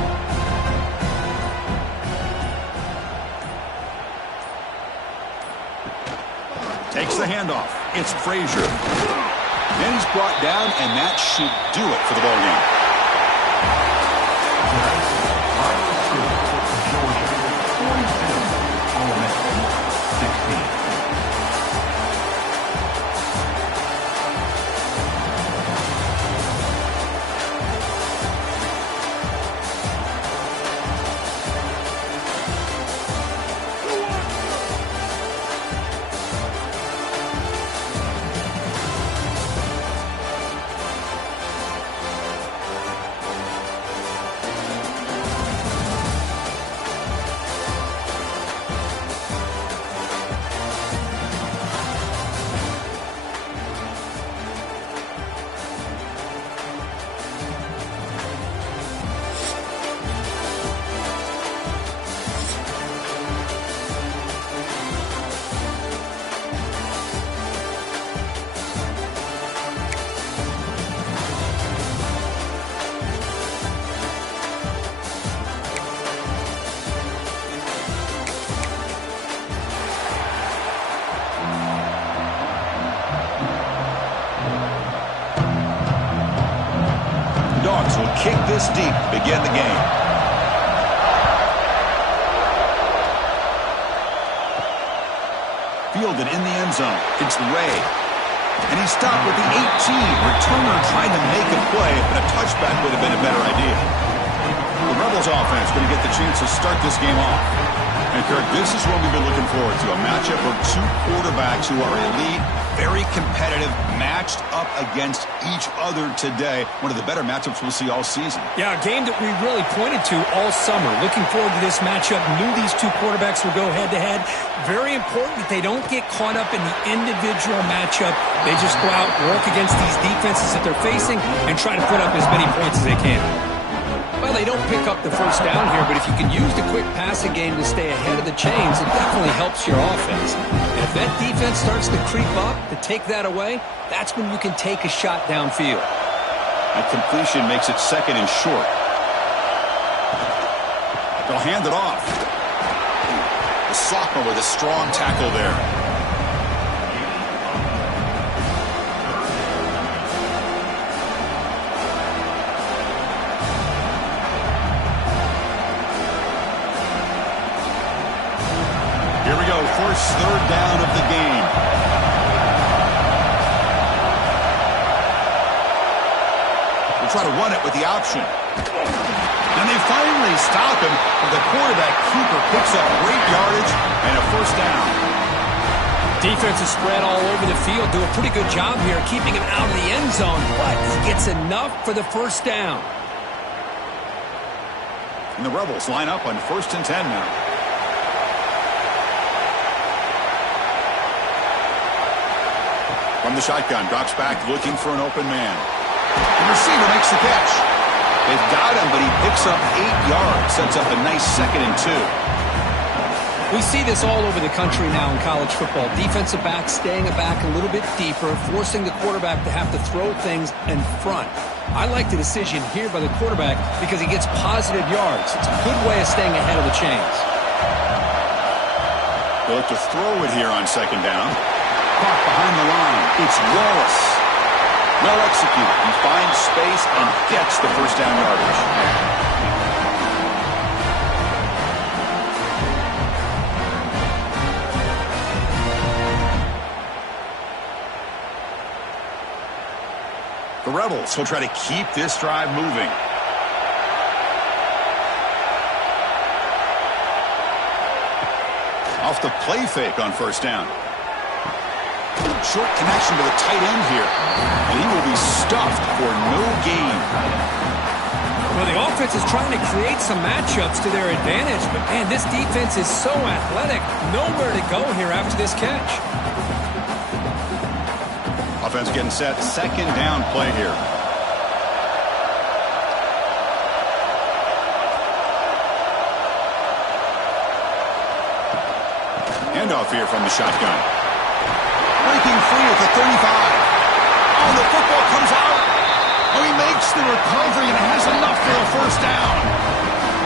Takes the handoff. It's Frazier. Then he's brought down, and that should do it for the ball game. Dogs will kick this deep to begin the game. Fielded in the end zone. It's Ray. And he stopped with the 18. Returner trying to make a play, but a touchback would have been a better idea. The Rebels offense going to get the chance to start this game off. And Kirk, this is what we've been looking forward to, a matchup of two quarterbacks who are elite, very competitive, matched up against each other today. One of the better matchups we'll see all season. Yeah, a game that we really pointed to all summer. Looking forward to this matchup. Knew these two quarterbacks would go head-to-head. Very important that they don't get caught up in the individual matchup. They just go out, work against these defenses that they're facing, and try to put up as many points as they can. Well, they don't pick up the first down here, but if you can use the quick passing game to stay ahead of the chains, it definitely helps your offense. And if that defense starts to creep up, to take that away, that's when you can take a shot downfield. That completion makes it second and short. They'll hand it off. The sophomore with a strong tackle there. Here we go, first third down of the game. We'll try to run it with the option. And they finally stop him, but the quarterback keeper picks up great yardage and a first down. Defense is spread all over the field. Do a pretty good job here keeping him out of the end zone, but he gets enough for the first down. And the Rebels line up on 1st and 10 now. From the shotgun, drops back, looking for an open man. The receiver makes the catch. They've got him, but he picks up 8 yards, sets up a nice 2nd and 2. We see this all over the country now in college football. Defensive backs staying back a little bit deeper, forcing the quarterback to have to throw things in front. I like the decision here by the quarterback because he gets positive yards. It's a good way of staying ahead of the chains. They'll look to throw it here on 2nd down. Caught behind the line. It's Wallace. Well executed. He finds space and gets the first down yardage. The Rebels will try to keep this drive moving. Off the play fake on 1st down. Short connection to the tight end here. And he will be stuffed for no gain. Well, the offense is trying to create some matchups to their advantage, but, man, this defense is so athletic. Nowhere to go here after this catch. Offense getting set. 2nd down play here. Handoff here from the shotgun. Breaking free at the 35. Oh, the football comes out. Oh, he makes the recovery and has enough for a first down.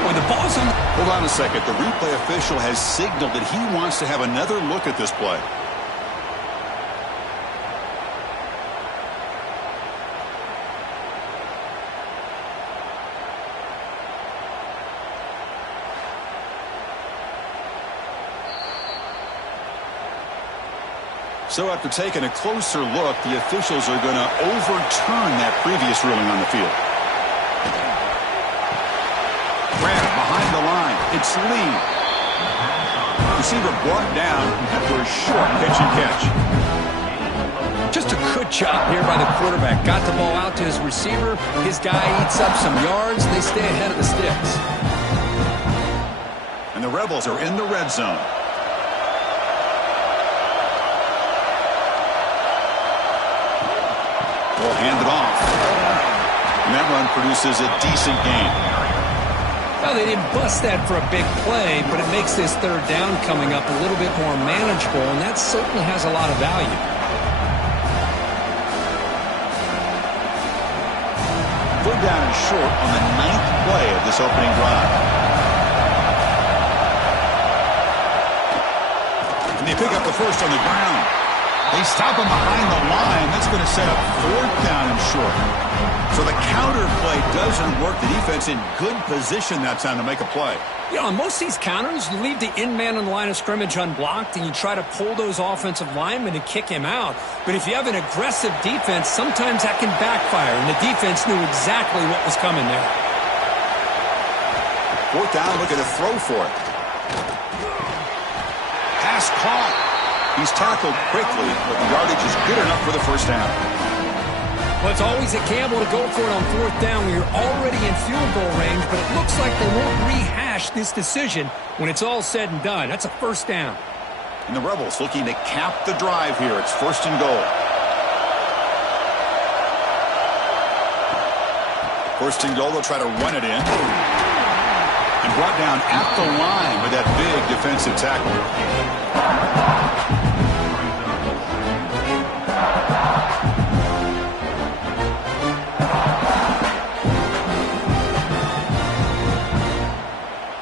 Boy, the ball's on. Hold on a second. The replay official has signaled that he wants to have another look at this play. So after taking a closer look, the officials are going to overturn that previous ruling on the field. Grab behind the line. It's Lee. Receiver brought down after a short pitch and catch. Just a good job here by the quarterback. Got the ball out to his receiver. His guy eats up some yards. They stay ahead of the sticks. And the Rebels are in the red zone. Will hand it off. And that run produces a decent gain. Well, they didn't bust that for a big play, but it makes this third down coming up a little bit more manageable, and that certainly has a lot of value. Third down and short on the 9th play of this opening drive. And they pick up the first on the ground. They stop him behind the line. That's going to set up fourth down and short. So the counter play doesn't work. The defense in good position that time to make a play. You know, on most of these counters, you leave the in-man on the line of scrimmage unblocked, and you try to pull those offensive linemen and kick him out. But if you have an aggressive defense, sometimes that can backfire, and the defense knew exactly what was coming there. Fourth down, looking to throw for it. Pass caught. He's tackled quickly, but the yardage is good enough for the first down. Well, it's always a gamble to go for it on fourth down when you're already in field goal range, but it looks like they won't rehash this decision when it's all said and done. That's a first down. And the Rebels looking to cap the drive here. It's first and goal. First and goal, they'll try to run it in. And brought down at the line with that big defensive tackle.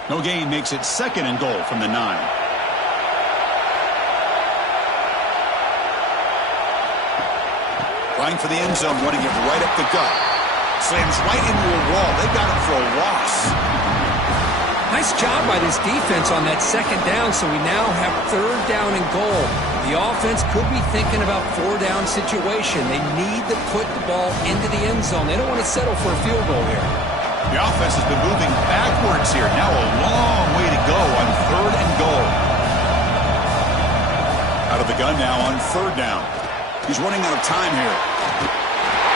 No gain makes it second and goal from the 9. Trying for the end zone, running it right up the gut. Slams right into a wall. They got him for a loss. Nice job by this defense on that second down, so we now have third down and goal. The offense could be thinking about four-down situation. They need to put the ball into the end zone. They don't want to settle for a field goal here. The offense has been moving backwards here. Now a long way to go on third and goal. Out of the gun now on third down. He's running out of time here.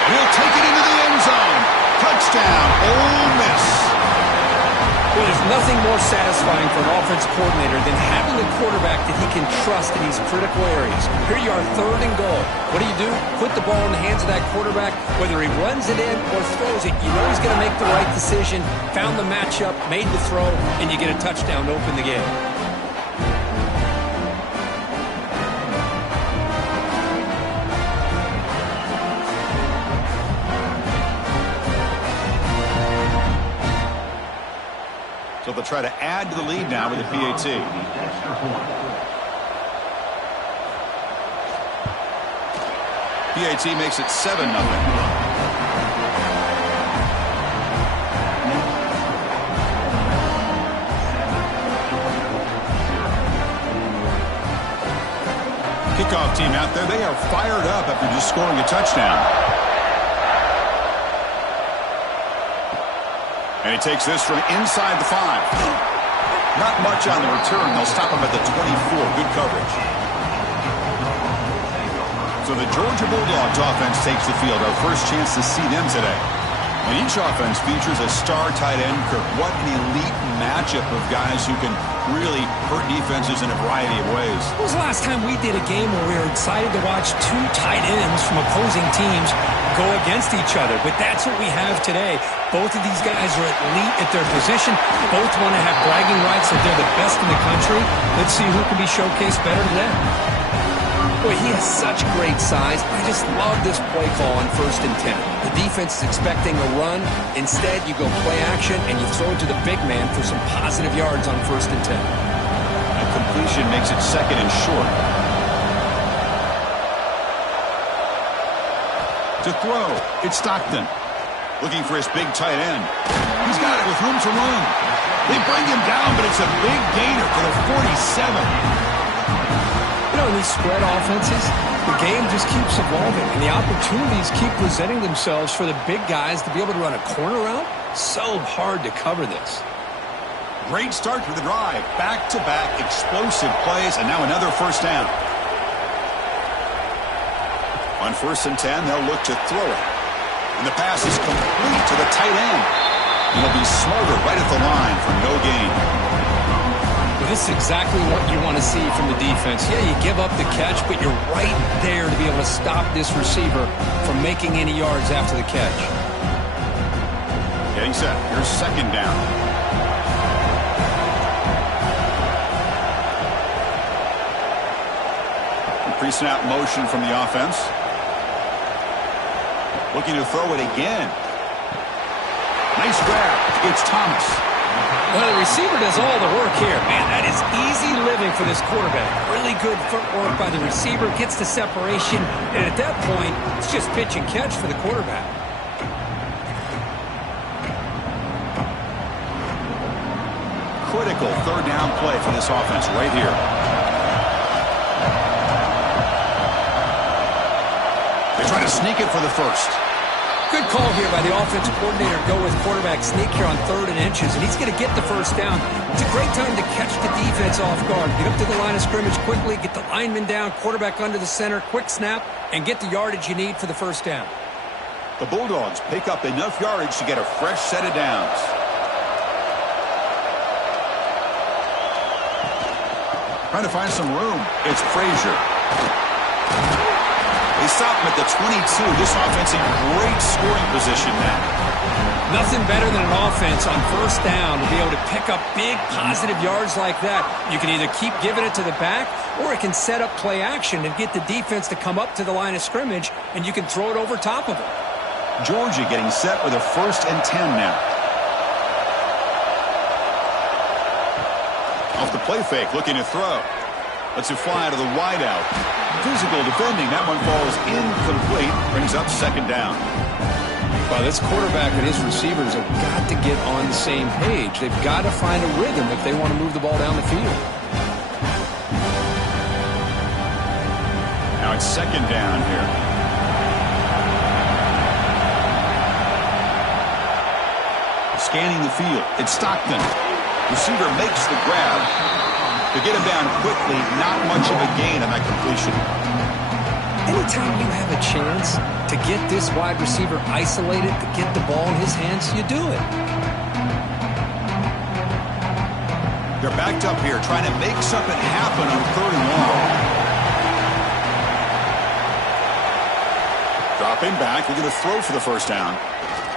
And he'll take it into the end zone. Touchdown, Ole Miss. Well, there's nothing more satisfying for an offense coordinator than having a quarterback that he can trust in these critical areas. Here you are, third and goal. What do? Put the ball in the hands of that quarterback. Whether he runs it in or throws it, you know he's going to make the right decision. Found the matchup, made the throw, and you get a touchdown to open the game. So they'll try to add to the lead now with a PAT. PAT makes it 7-0. Kickoff team out there, they are fired up after just scoring a touchdown. And he takes this from inside the 5. Not much on the return. They'll stop him at the 24. Good coverage. So the Georgia Bulldogs offense takes the field. Our first chance to see them today. And each offense features a star tight end. Kirk, what an elite matchup of guys who can really hurt defenses in a variety of ways. When was the last time we did a game where we were excited to watch two tight ends from opposing teams go against each other? But that's what we have today. Both of these guys are elite at their position. Both want to have bragging rights that they're the best in the country. Let's see who can be showcased better than them. Boy, he has such great size. I just love this play call on 1st and 10. The defense is expecting a run. Instead, you go play action, and you throw it to the big man for some positive yards on 1st and 10. A completion makes it 2nd and short. To throw, it's Stockton. Looking for his big tight end. He's got it with room to run. They bring him down, but it's a big gainer for the 47. In these spread offenses, the game just keeps evolving, and the opportunities keep presenting themselves for the big guys to be able to run a corner route. So hard to cover this. Great start to the drive. Back-to-back explosive plays, and now another 1st down. On 1st and 10, they'll look to throw it. And the pass is complete to the tight end. And it'll be smothered right at the line for no gain. This is exactly what you want to see from the defense. Yeah, you give up the catch, but you're right there to be able to stop this receiver from making any yards after the catch. Getting set. Here's 2nd down. Pre-snap motion from the offense. Looking to throw it again. Nice grab. It's Thomas. Well, the receiver does all the work here. Man, that is easy living for this quarterback. Really good footwork by the receiver, gets the separation, and at that point, it's just pitch and catch for the quarterback. Critical 3rd down play for this offense right here. They try to sneak it for the 1st. Good call here by the offensive coordinator to go with quarterback sneak here on 3rd and inches, and he's going to get the 1st down. It's a great time to catch the defense off guard. Get up to the line of scrimmage quickly, get the lineman down, quarterback under the center, quick snap, and get the yardage you need for the 1st down. The Bulldogs pick up enough yardage to get a fresh set of downs. Trying to find some room. It's Frazier. They stop him at the 22. This offense in great scoring position now. Nothing better than an offense on 1st down to be able to pick up big positive yards like that. You can either keep giving it to the back, or it can set up play action and get the defense to come up to the line of scrimmage, and you can throw it over top of them. Georgia getting set with a 1st and 10 now. Off the play fake, looking to throw. Lets it fly to the wideout. Physical defending. That one falls incomplete. Brings up 2nd down. Well, this quarterback and his receivers have got to get on the same page. They've got to find a rhythm if they want to move the ball down the field. Now it's 2nd down here. Scanning the field. It's Stockton. Receiver makes the grab. To get him down quickly, not much of a gain on that completion. Anytime you have a chance to get this wide receiver isolated, to get the ball in his hands, you do it. They're backed up here, trying to make something happen on 3rd and long. Dropping back, looking to throw for the 1st down.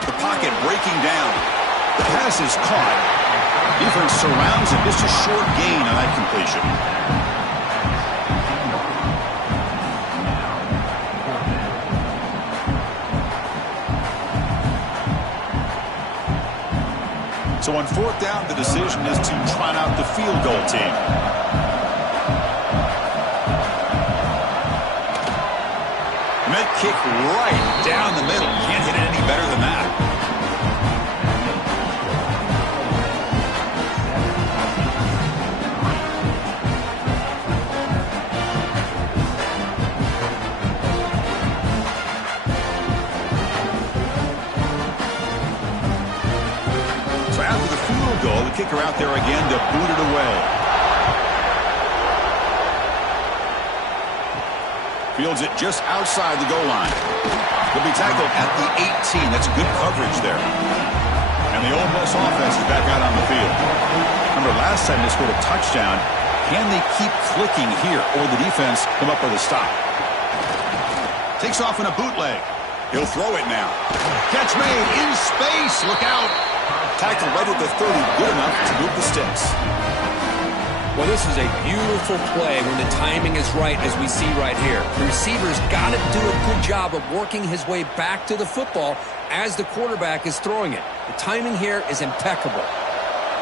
The pocket breaking down. The pass is caught. Defense surrounds him. Just a short gain on that completion. So on 4th down, the decision is to trot out the field goal team. And that kick right down the middle. Can't hit it any better than that. Kicker out there again to boot it away. Fields it just outside the goal line. He'll be tackled at the 18. That's good coverage there. And the Ole Miss offense is back out on the field. Remember, last time they scored a touchdown. Can they keep clicking here, or the defense come up with a stop? Takes off in a bootleg. He'll throw it now. Catch made in space. Look out. Tackle right at the 30, good enough to move the sticks. Well, this is a beautiful play when the timing is right, as we see right here. The receiver's got to do a good job of working his way back to the football as the quarterback is throwing it. The timing here is impeccable.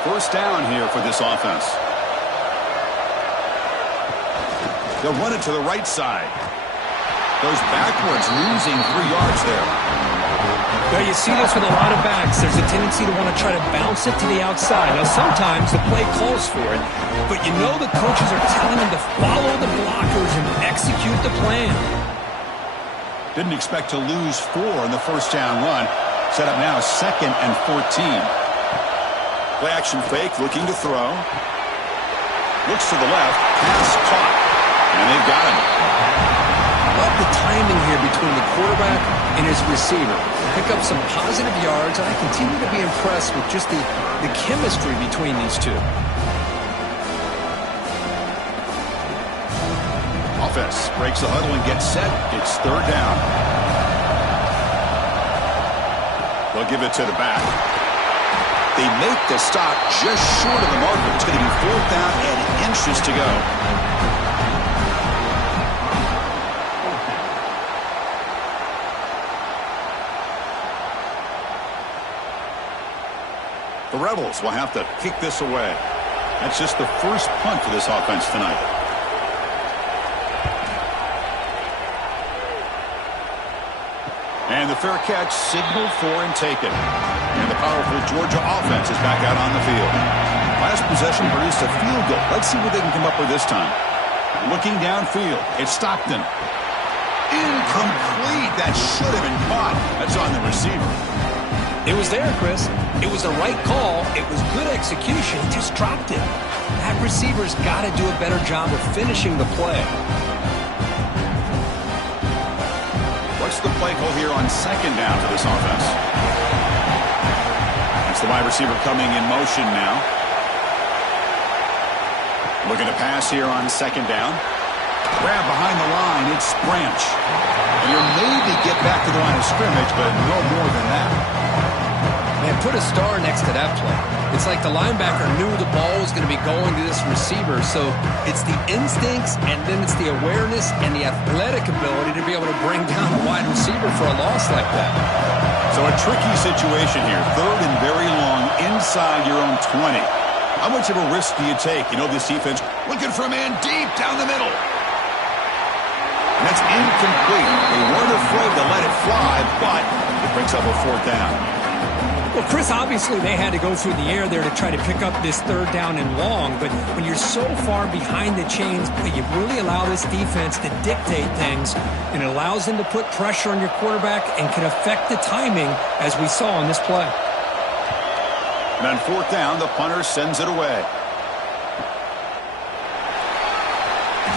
First down here for this offense. They'll run it to the right side. Goes backwards, losing 3 yards there. Well, you see this with a lot of backs. There's a tendency to want to try to bounce it to the outside. Now, sometimes the play calls for it, but you know the coaches are telling them to follow the blockers and execute the plan. Didn't expect to lose 4 in the first down run. Set up now 2nd and 14. Play action fake, looking to throw. Looks to the left, pass caught, and they've got him. Love the timing here between the quarterback and his receiver. Pick up some positive yards, and I continue to be impressed with just the chemistry between these two. Offense breaks the huddle and gets set. It's 3rd down. They'll give it to the back. They make the stop just short of the marker. It's going to be 4th down and inches to go. The Rebels will have to kick this away. That's just the first punt for this offense tonight. And the fair catch signaled for and taken. And the powerful Georgia offense is back out on the field. Last possession produced a field goal. Let's see what they can come up with this time. Looking downfield, it's Stockton. Incomplete. That should have been caught. That's on the receiver. It was there, Chris. It was the right call. It was good execution. He just dropped it. That receiver's got to do a better job of finishing the play. What's the play call here on 2nd down for this offense? That's the wide receiver coming in motion now. Looking to pass here on 2nd down. Grab behind the line. It's Branch. And you'll maybe get back to the line of scrimmage, but no more than that. Man, put a star next to that play. It's like the linebacker knew the ball was going to be going to this receiver, so it's the instincts and then it's the awareness and the athletic ability to be able to bring down a wide receiver for a loss like that. So a tricky situation here. 3rd and very long inside your own 20. How much of a risk do you take? You know this defense looking for a man deep down the middle. And that's incomplete. They weren't afraid to let it fly, but it brings up a 4th down. Well, Chris, obviously they had to go through the air there to try to pick up this 3rd down and long, but when you're so far behind the chains, you really allow this defense to dictate things, and it allows them to put pressure on your quarterback and can affect the timing, as we saw in this play. And on 4th down, the punter sends it away.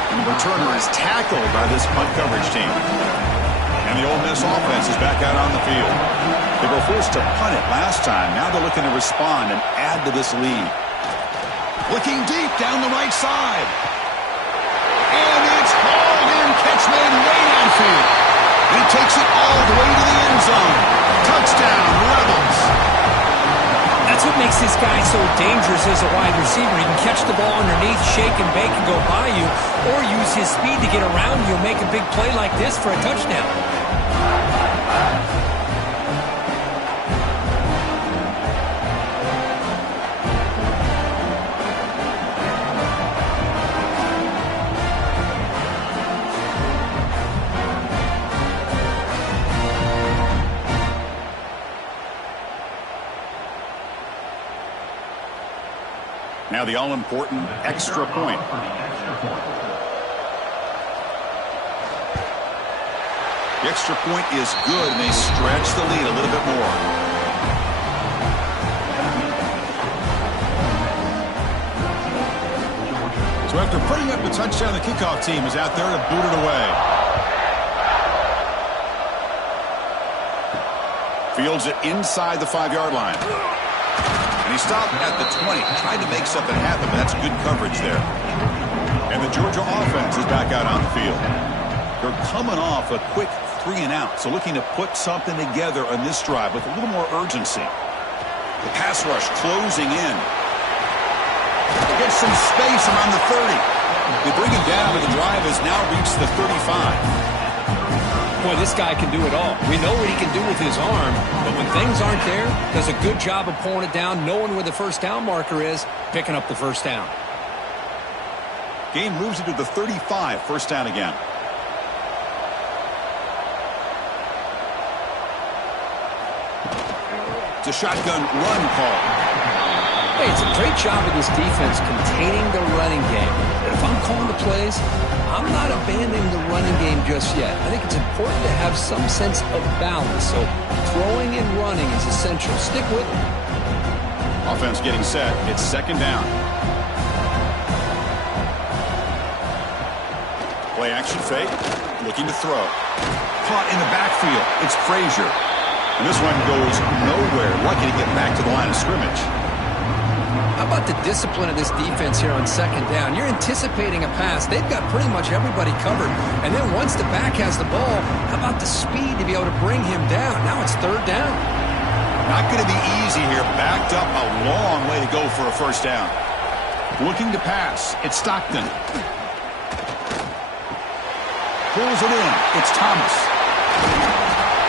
And the returner is tackled by this punt coverage team. And the Ole Miss offense is back out on the field. They were forced to punt it last time. Now they're looking to respond and add to this lead. Looking deep down the right side. And it's hauled in. Catch made way downfield. And he takes it all the way to the end zone. Touchdown, Rebels. That's what makes this guy so dangerous as a wide receiver. He can catch the ball underneath, shake and bake and go by you, or use his speed to get around you and make a big play like this for a touchdown. Now the all-important extra point. The extra point is good, and they stretch the lead a little bit more. So after putting up the touchdown, the kickoff team is out there to boot it away. Fields it inside the 5-yard line. And he stopped at the 20, tried to make something happen, but that's good coverage there. And the Georgia offense is back out on the field. They're coming off a quick 3-and-out, so looking to put something together on this drive with a little more urgency. The pass rush closing in. Gets some space around the 30. They bring him down, and the drive has now reached the 35. Boy, this guy can do it all. We know what he can do with his arm, but when things aren't there, does a good job of pulling it down, knowing where the first down marker is, picking up the first down. Gain moves it to the 35, first down again. It's a shotgun run call. Hey, it's a great job of this defense containing the running game. But if I'm calling the plays, I'm not abandoning the running game just yet. I think it's important to have some sense of balance. So throwing and running is essential. Stick with it. Offense getting set. It's second down. Play action fake. Looking to throw. Caught in the backfield. It's Frazier. And this one goes nowhere. Lucky to get back to the line of scrimmage. How about the discipline of this defense here on second down? You're anticipating a pass. They've got pretty much everybody covered. And then once the back has the ball, how about the speed to be able to bring him down? Now it's third down. Not going to be easy here. Backed up a long way to go for a first down. Looking to pass. It's Stockton. Pulls it in. It's Thomas.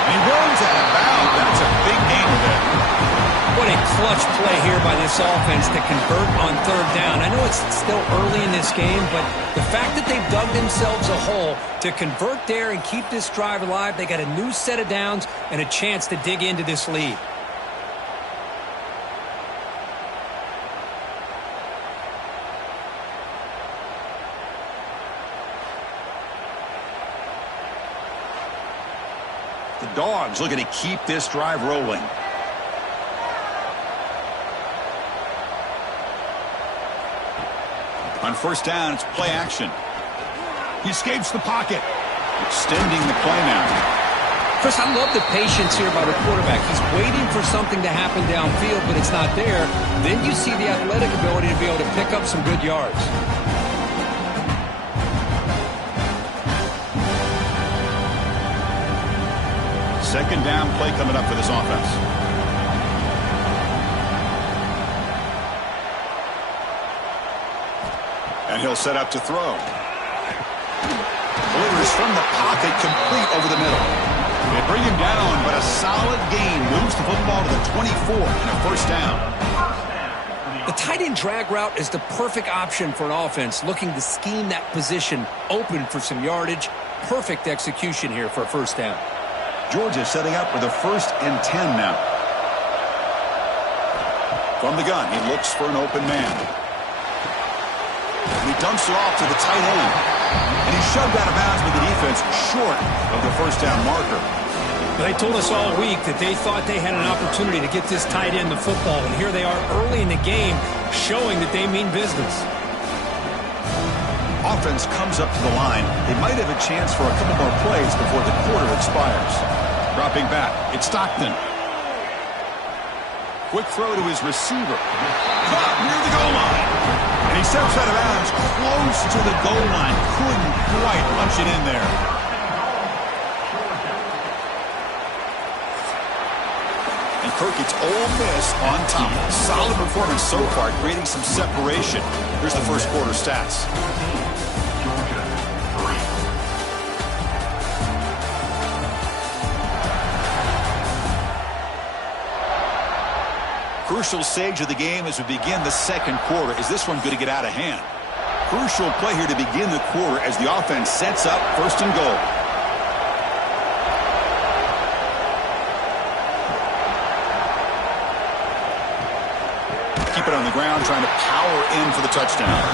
And he runs out of bounds. That's a big gain there. What a clutch play here by this offense to convert on third down. I know it's still early in this game, but the fact that they've dug themselves a hole to convert there and keep this drive alive, they got a new set of downs and a chance to dig into this lead. The Dogs looking to keep this drive rolling. On first down, it's play action. He escapes the pocket, extending the play now. Chris, I love the patience here by the quarterback. He's waiting for something to happen downfield, but it's not there. Then you see the athletic ability to be able to pick up some good yards. Second down play coming up for this offense. And he'll set up to throw. Delivers from the pocket, complete over the middle. They bring him down, but a solid gain moves the football to the 24 and a first down. The tight end drag route is the perfect option for an offense looking to scheme that position open for some yardage. Perfect execution here for a first down. Georgia setting up with a 1st and 10 now. From the gun, he looks for an open man. And he dumps it off to the tight end. And he's shoved out of bounds with the defense short of the first down marker. They told us all week that they thought they had an opportunity to get this tight end the football, and here they are early in the game showing that they mean business. Offense comes up to the line. They might have a chance for a couple more plays before the quarter expires. Dropping back, it's Stockton. Quick throw to his receiver. Caught near the goal line. And he steps out of bounds close to the goal line. Couldn't quite punch it in there. And Kirk, it's Ole Miss on top. Solid performance so far, creating some separation. Here's the first quarter stats. Crucial stage of the game as we begin the second quarter. Is this one going to get out of hand? Crucial play here to begin the quarter as the offense sets up 1st and goal. Keep it on the ground, trying to power in for the touchdown.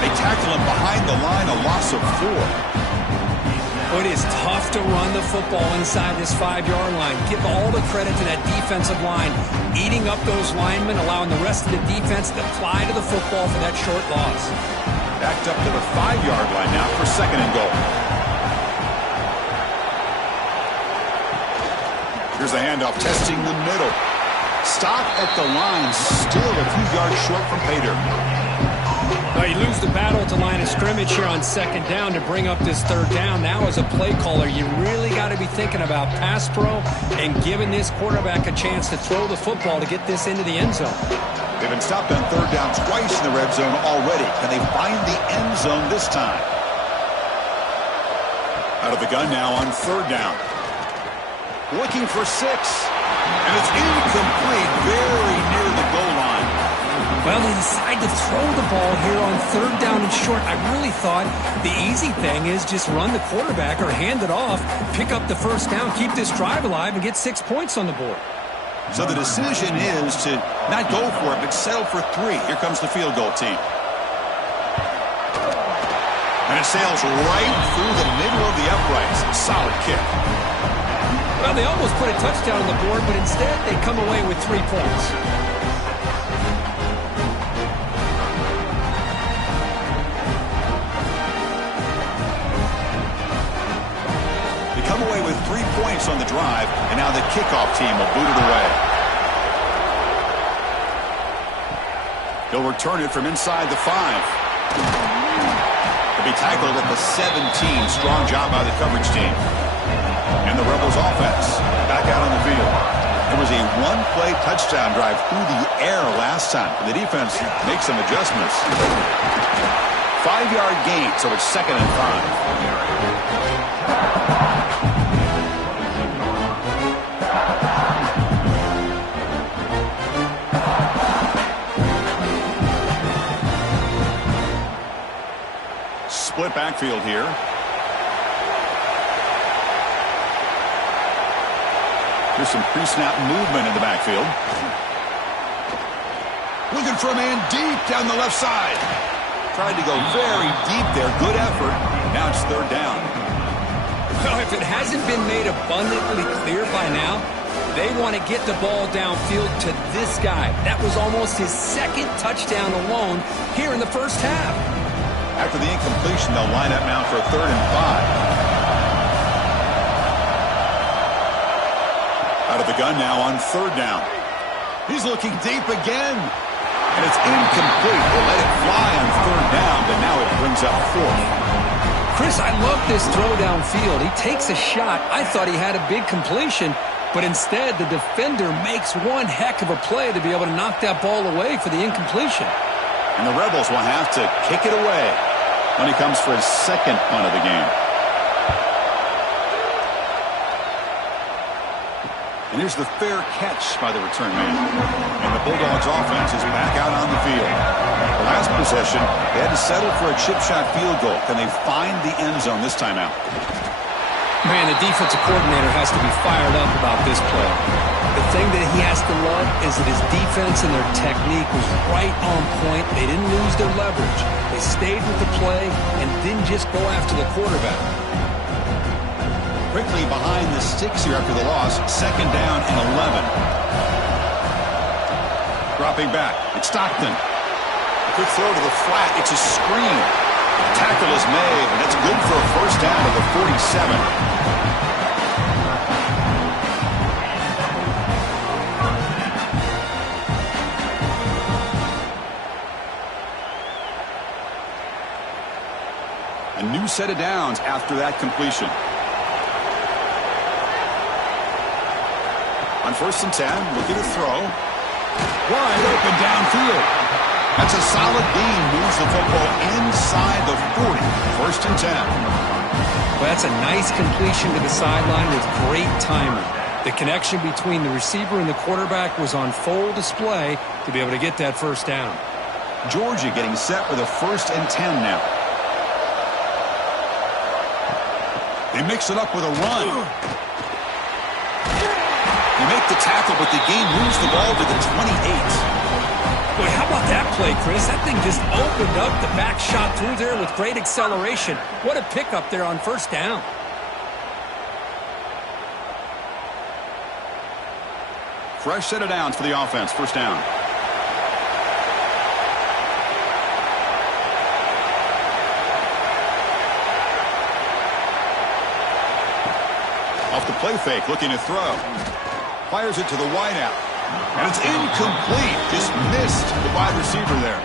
They tackle him behind the line, a loss of 4. It is tough to run the football inside this 5-yard line. Give all the credit to that defensive line, eating up those linemen, allowing the rest of the defense to fly to the football for that short loss. Backed up to the 5-yard line now for 2nd and goal. Here's the handoff, testing the middle. Stop at the line, still a few yards short from pay dirt. Well, you lose the battle at the line of scrimmage here on second down to bring up this third down. Now, as a play caller, you really got to be thinking about pass pro and giving this quarterback a chance to throw the football to get this into the end zone. They've been stopped on third down twice in the red zone already. Can they find the end zone this time? Out of the gun now on third down. Looking for 6. And it's incomplete, very near the goal line. Well, they decide to throw the ball here on third down and short. I really thought the easy thing is just run the quarterback or hand it off, pick up the first down, keep this drive alive, and get 6 points on the board. So the decision is to not go for it, but settle for 3. Here comes the field goal team. And it sails right through the middle of the uprights. Solid kick. Well, they almost put a touchdown on the board, but instead they come away with 3 points. They come away with 3 points on the drive, and now the kickoff team will boot it away. He'll return it from inside the 5. Be tackled at the 17. Strong job by the coverage team. And the Rebels offense back out on the field. There was a one-play touchdown drive through the air last time. The defense makes some adjustments. 5-yard gain, so it's 2nd and 5. Split backfield here. There's some pre-snap movement in the backfield. Looking for a man deep down the left side. Tried to go very deep there. Good effort. Now it's third down. Well, if it hasn't been made abundantly clear by now, they want to get the ball downfield to this guy. That was almost his 2nd touchdown alone here in the first half. After the incompletion, they'll line up now for a 3rd and 5. Out of the gun now on third down. He's looking deep again. And it's incomplete. They let it fly on third down, but now it brings up 4th. Chris, I love this throw downfield. He takes a shot. I thought he had a big completion, but instead the defender makes one heck of a play to be able to knock that ball away for the incompletion. And the Rebels will have to kick it away when he comes for his 2nd punt of the game. And here's the fair catch by the return man. And the Bulldogs offense is back out on the field. The last possession, they had to settle for a chip shot field goal. Can they find the end zone this time out? Man, the defensive coordinator has to be fired up about this play. The thing that he has to love is that his defense and their technique was right on point. They didn't lose their leverage. They stayed with the play and didn't just go after the quarterback. Quickly behind the sticks here after the loss. 2nd down and 11. Dropping back. It's Stockton. Quick throw to the flat. It's a screen. Tackle is made, and that's good for a first down to the 47. A new set of downs after that completion. On 1st and 10, looking to throw. Wide open downfield. That's a solid gain. Moves the football inside the 40. 1st and 10. Well, that's a nice completion to the sideline with great timing. The connection between the receiver and the quarterback was on full display to be able to get that first down. Georgia getting set for the 1st and 10 now. They mix it up with a run. They make the tackle, but the game moves the ball to the 28. Boy, how about that play, Chris? That thing just opened up. The back shot through there with great acceleration. What a pickup there on first down. Fresh set of downs for the offense. First down. Off the play fake, looking to throw. Fires it to the wideout. And it's incomplete. Just missed the wide receiver there.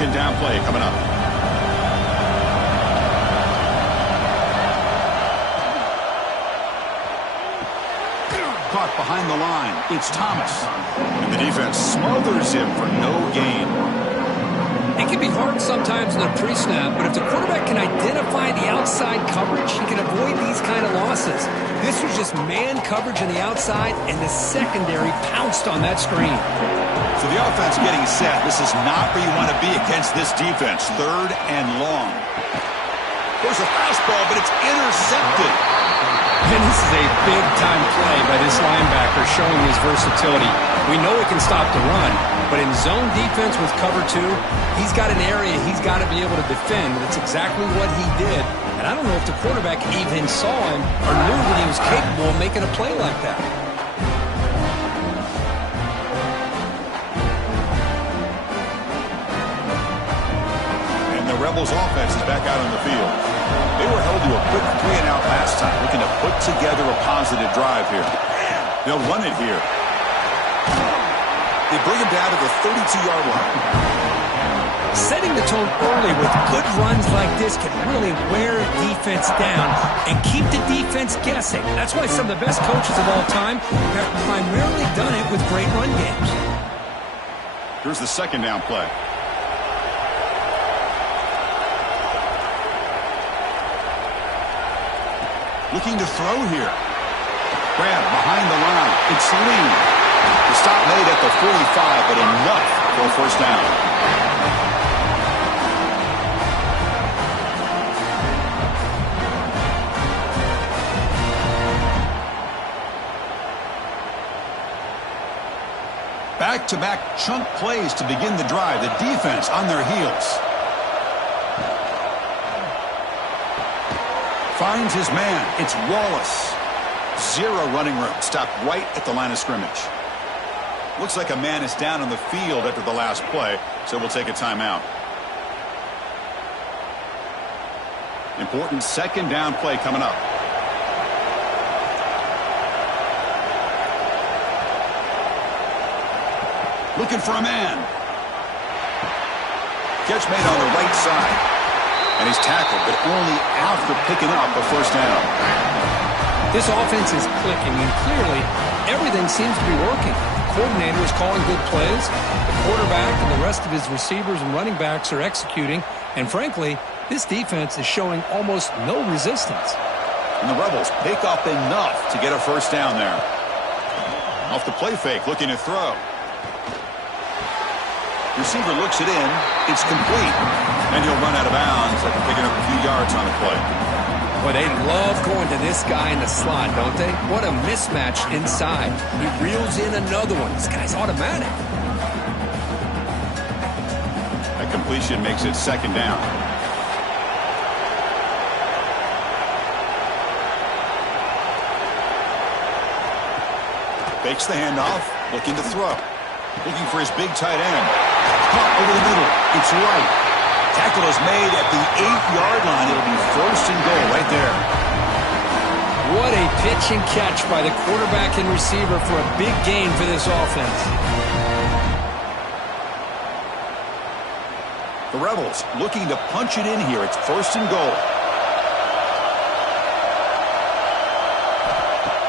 second down play coming up. Caught behind the line. It's Thomas. And the defense smothers him for no gain. It can be hard sometimes in a pre-snap, but if the quarterback can identify the outside coverage, he can avoid these kind of losses. This was just man coverage on the outside, and the secondary pounced on that screen. So the offense getting set. This is not where you want to be against this defense. Third and long. There's a fastball, but it's intercepted. And this is a big-time play by this linebacker showing his versatility. We know he can stop the run, but in zone defense with cover two, he's got an area he's got to be able to defend. That's exactly what he did. And I don't know if the quarterback even saw him or knew that he was capable of making a play like that. And the Rebels offense is back out on the field. They were held to a quick 3-and-out last time, looking to put together a positive drive here. They'll run it here. They bring him down to the 32-yard line. Setting the tone early with good runs like this can really wear a defense down and keep the defense guessing. That's why some of the best coaches of all time have primarily done it with great run games. Here's the second down play. Looking to throw here. Grab behind the line. It's Lee. The stop made at the 45, but enough for a first down. Back-to-back chunk plays to begin the drive. The defense on their heels. Finds his man. It's Wallace. Zero running room. Stopped right at the line of scrimmage. Looks like a man is down on the field after the last play, so we'll take a timeout. Important second down play coming up. Looking for a man. Catch made on the right side. And he's tackled, but only after picking up a first down. This offense is clicking, and clearly everything seems to be working. The coordinator is calling good plays. The quarterback and the rest of his receivers and running backs are executing. And frankly, this defense is showing almost no resistance. And the Rebels pick up enough to get a first down there. Off the play fake, looking to throw. Receiver looks it in. It's complete. And he'll run out of bounds after picking up a few yards on the play. Boy, they love going to this guy in the slot, don't they? What a mismatch inside. He reels in another one. This guy's automatic. That completion makes it second down. Fakes the handoff. Looking to throw. Looking for his big tight end. Caught over the middle. It's right. Tackle is made at the 8-yard line. It'll be first and goal right there. What a pitch and catch by the quarterback and receiver for a big gain for this offense. The Rebels looking to punch it in here. It's first and goal.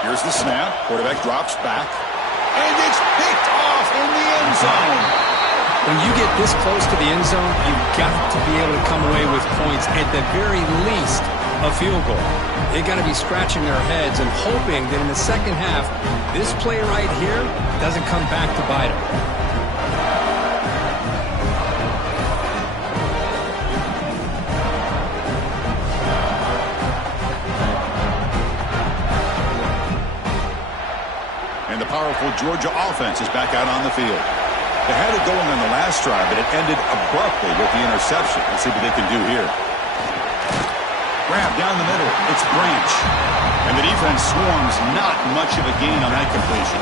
Here's the snap. Quarterback drops back. And it's picked off in the end zone. When you get this close to the end zone, you've got to be able to come away with points, at the very least, a field goal. They've got to be scratching their heads and hoping that in the second half, this play right here doesn't come back to bite them. And the powerful Georgia offense is back out on the field. They had it going on the last drive, but it ended abruptly with the interception. Let's see what they can do here. Grab down the middle. It's Branch. And the defense swarms. Not much of a gain on that completion.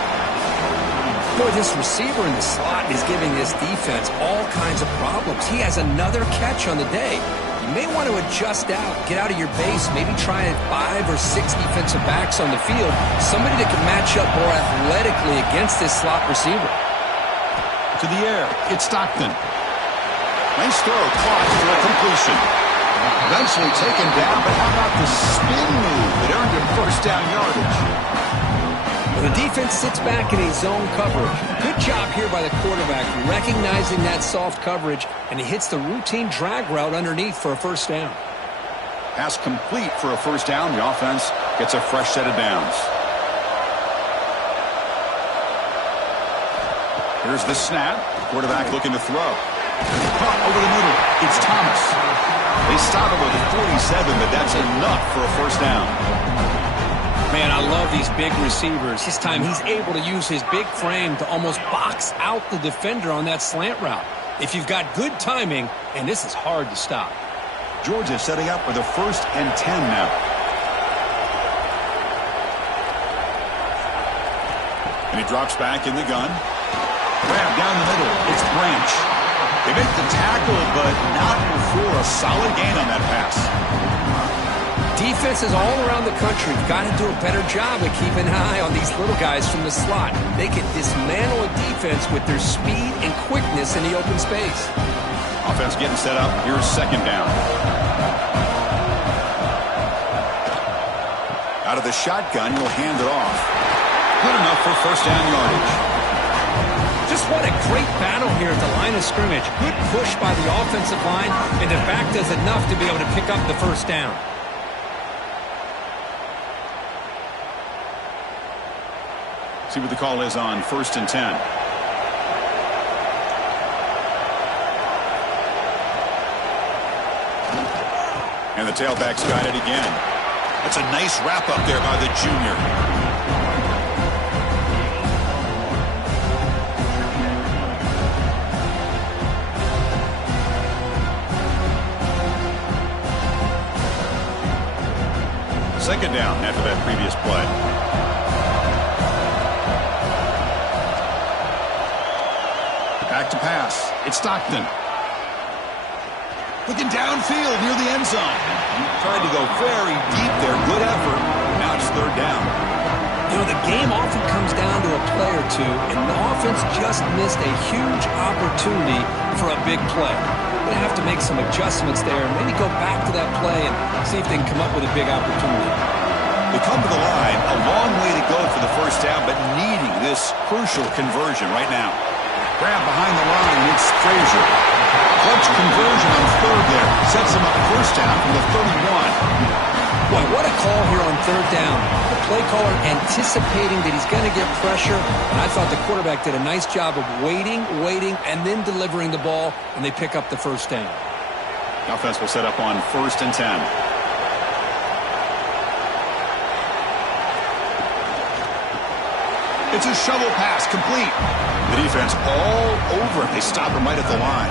Boy, this receiver in the slot is giving this defense all kinds of problems. He has another catch on the day. You may want to adjust out, get out of your base, maybe try 5 or 6 defensive backs on the field, somebody that can match up more athletically against this slot receiver. To the air, it's Stockton. Nice throw, caught for a completion. Eventually taken down, but how about the spin move that earned him first down yardage? Well, the defense sits back in a zone coverage. Good job here by the quarterback, recognizing that soft coverage, and he hits the routine drag route underneath for a first down. Pass complete for a first down. The offense gets a fresh set of downs. Here's the snap. Quarterback looking to throw. Caught over the middle. It's Thomas. They stop him with a 47, but that's enough for a first down. Man, I love these big receivers. This time he's able to use his big frame to almost box out the defender on that slant route. If you've got good timing, and this is hard to stop. Georgia setting up for the 1st and 10 now. And he drops back in the gun. Grab down the middle. It's Branch. They make the tackle, but not before a solid gain on that pass. Defenses all around the country have got to do a better job of keeping an eye on these little guys from the slot. They can dismantle a defense with their speed and quickness in the open space. Offense getting set up. Here's second down. Out of the shotgun, he'll hand it off. Good enough for first down yardage. Just what a great battle here at the line of scrimmage. Good push by the offensive line, and the back does enough to be able to pick up the first down. See what the call is on 1st and 10. And the tailback's got it again. That's a nice wrap up there by the junior. Second down after that previous play. Back to pass. It's Stockton. Looking downfield near the end zone. Tried to go very deep there. Good effort. Now it's third down. You know, the game often comes down to a play or two, and the offense just missed a huge opportunity for a big play. They're going to have to make some adjustments there and maybe go back to that play and see if they can come up with a big opportunity. They come to the line. A long way to go for the first down, but needing this crucial conversion right now. Grab behind the line. It's Frazier. Clutch conversion on third there. Sets him up first down from the 31. Boy, what a call here on third down. The play caller anticipating that he's going to get pressure, and I thought the quarterback did a nice job of waiting, and then delivering the ball, and they pick up the first down. The offense will set up on 1st and 10. It's a shovel pass, complete. The defense all over it. They stop him right at the line.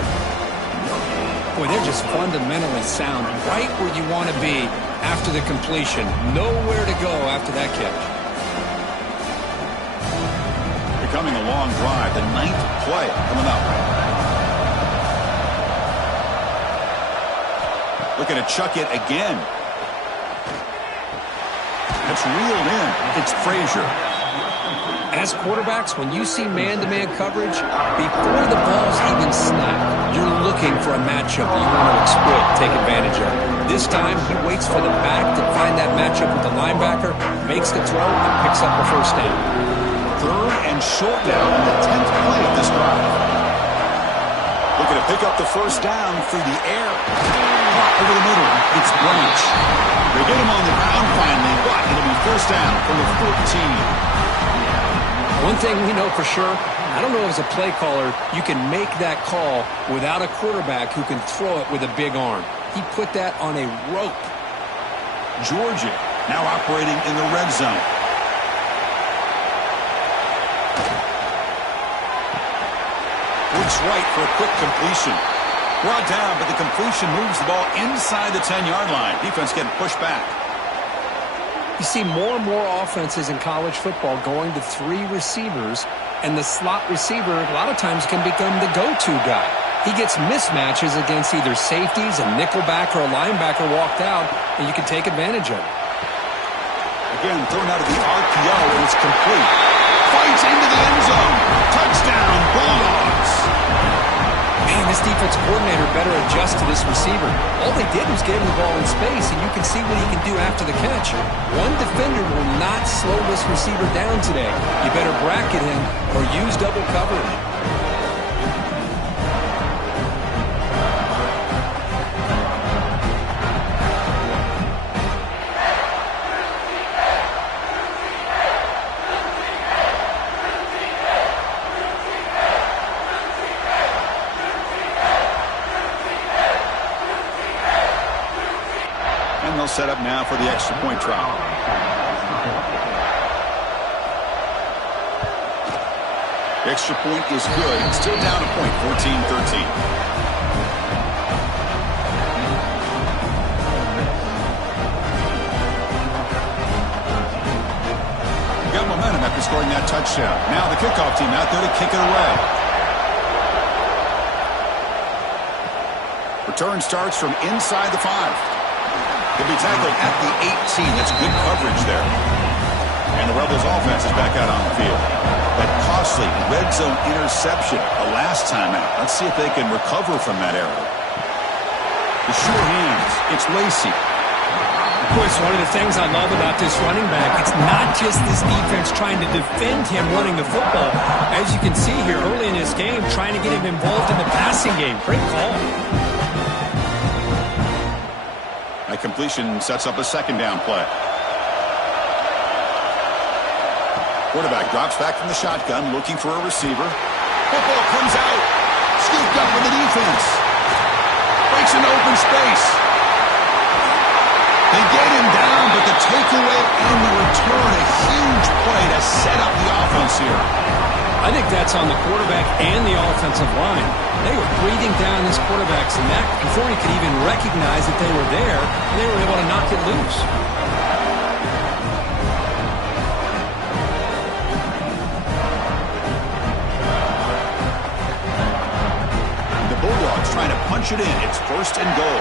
Boy, they're just fundamentally sound, right where you want to be after the completion. Nowhere to go after that catch. Becoming a long drive, the 9th play coming up. Looking to chuck it again. It's reeled in. It's Frazier. As quarterbacks, when you see man-to-man coverage, before the ball's even snapped, you're looking for a matchup that you want to exploit, take advantage of. This time, he waits for the back to find that matchup with the linebacker, makes the throw, and picks up a first down. Third and short down on the 10th play of this drive. Looking to pick up the first down through the air. Caught over the middle. It's Branch. They get him on the ground finally, but it'll be first down from the 14. One thing we know for sure, I don't know as a play caller, you can make that call without a quarterback who can throw it with a big arm. He put that on a rope. Georgia now operating in the red zone. Works right for a quick completion. Brought down, but the completion moves the ball inside the 10-yard line. Defense getting pushed back. You see more and more offenses in college football going to 3 receivers, and the slot receiver a lot of times can become the go-to guy. He gets mismatches against either safeties, a nickelback, or a linebacker walked out, and you can take advantage of it. Again, thrown out of the RPO, and it's complete. Fights into the end zone. Touchdown, Bulldogs. Man, this defense coordinator better adjust to this receiver. All they did was give him the ball in space, and you can see what he can do after the catch. One defender will not slow this receiver down today. You better bracket him or use double coverage. And they'll set up now for the extra point try. Extra point is good. Still down a point, 14-13. Got momentum after scoring that touchdown. Now the kickoff team out there to kick it away. Return starts from inside the 5. He'll be tackled at the 18. That's good coverage there. And the Rebels offense is back out on the field. That costly red zone interception the last time out. Let's see if they can recover from that error. The sure hands. It's Lacey. Of course, one of the things I love about this running back, it's not just this defense trying to defend him running the football. As you can see here early in this game, trying to get him involved in the passing game. Great call. That completion sets up a second down play. Quarterback drops back from the shotgun, looking for a receiver. Football comes out. Scooped up with the defense. Breaks into open space. They get him down, but the takeaway and the return, a huge play to set up the offense here. I think that's on the quarterback and the offensive line. They were breathing down this quarterback's neck before he could even recognize that they were there, and they were able to knock it loose. The Bulldogs trying to punch it in. It's 1st and goal.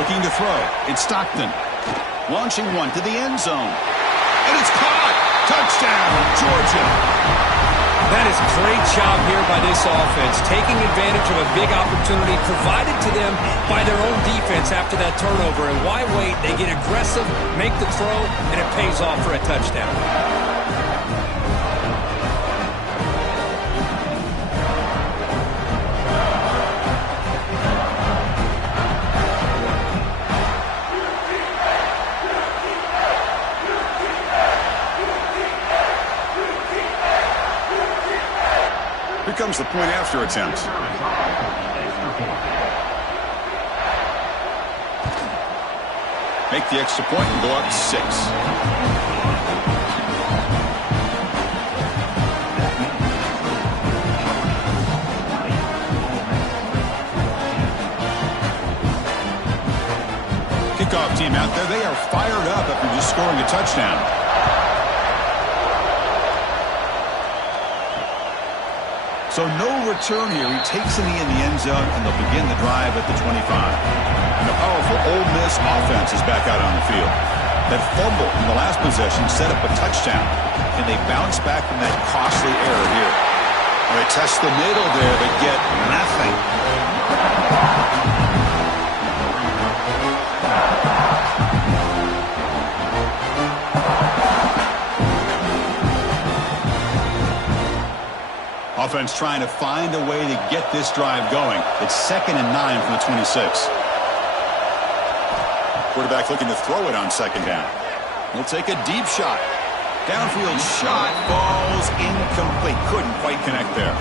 Looking to throw. It's Stockton. Launching one to the end zone. And it's caught. Touchdown, Georgia. That is a great job here by this offense, taking advantage of a big opportunity provided to them by their own defense after that turnover. And why wait? They get aggressive, make the throw, and it pays off for a touchdown. Here comes the point after attempt. Make the extra point and go up 6. Kickoff team out there. They are fired up after just scoring a touchdown. So no return here. He takes it in the end zone, and they'll begin the drive at the 25. And the powerful Ole Miss offense is back out on the field. That fumble in the last possession set up a touchdown, and they bounce back from that costly error here. Well, they test the middle there, but get nothing. Offense trying to find a way to get this drive going. It's 2nd and 9 from the 26. Quarterback looking to throw it on 2nd down. He'll take a deep shot. Downfield shot falls incomplete. Couldn't quite connect there.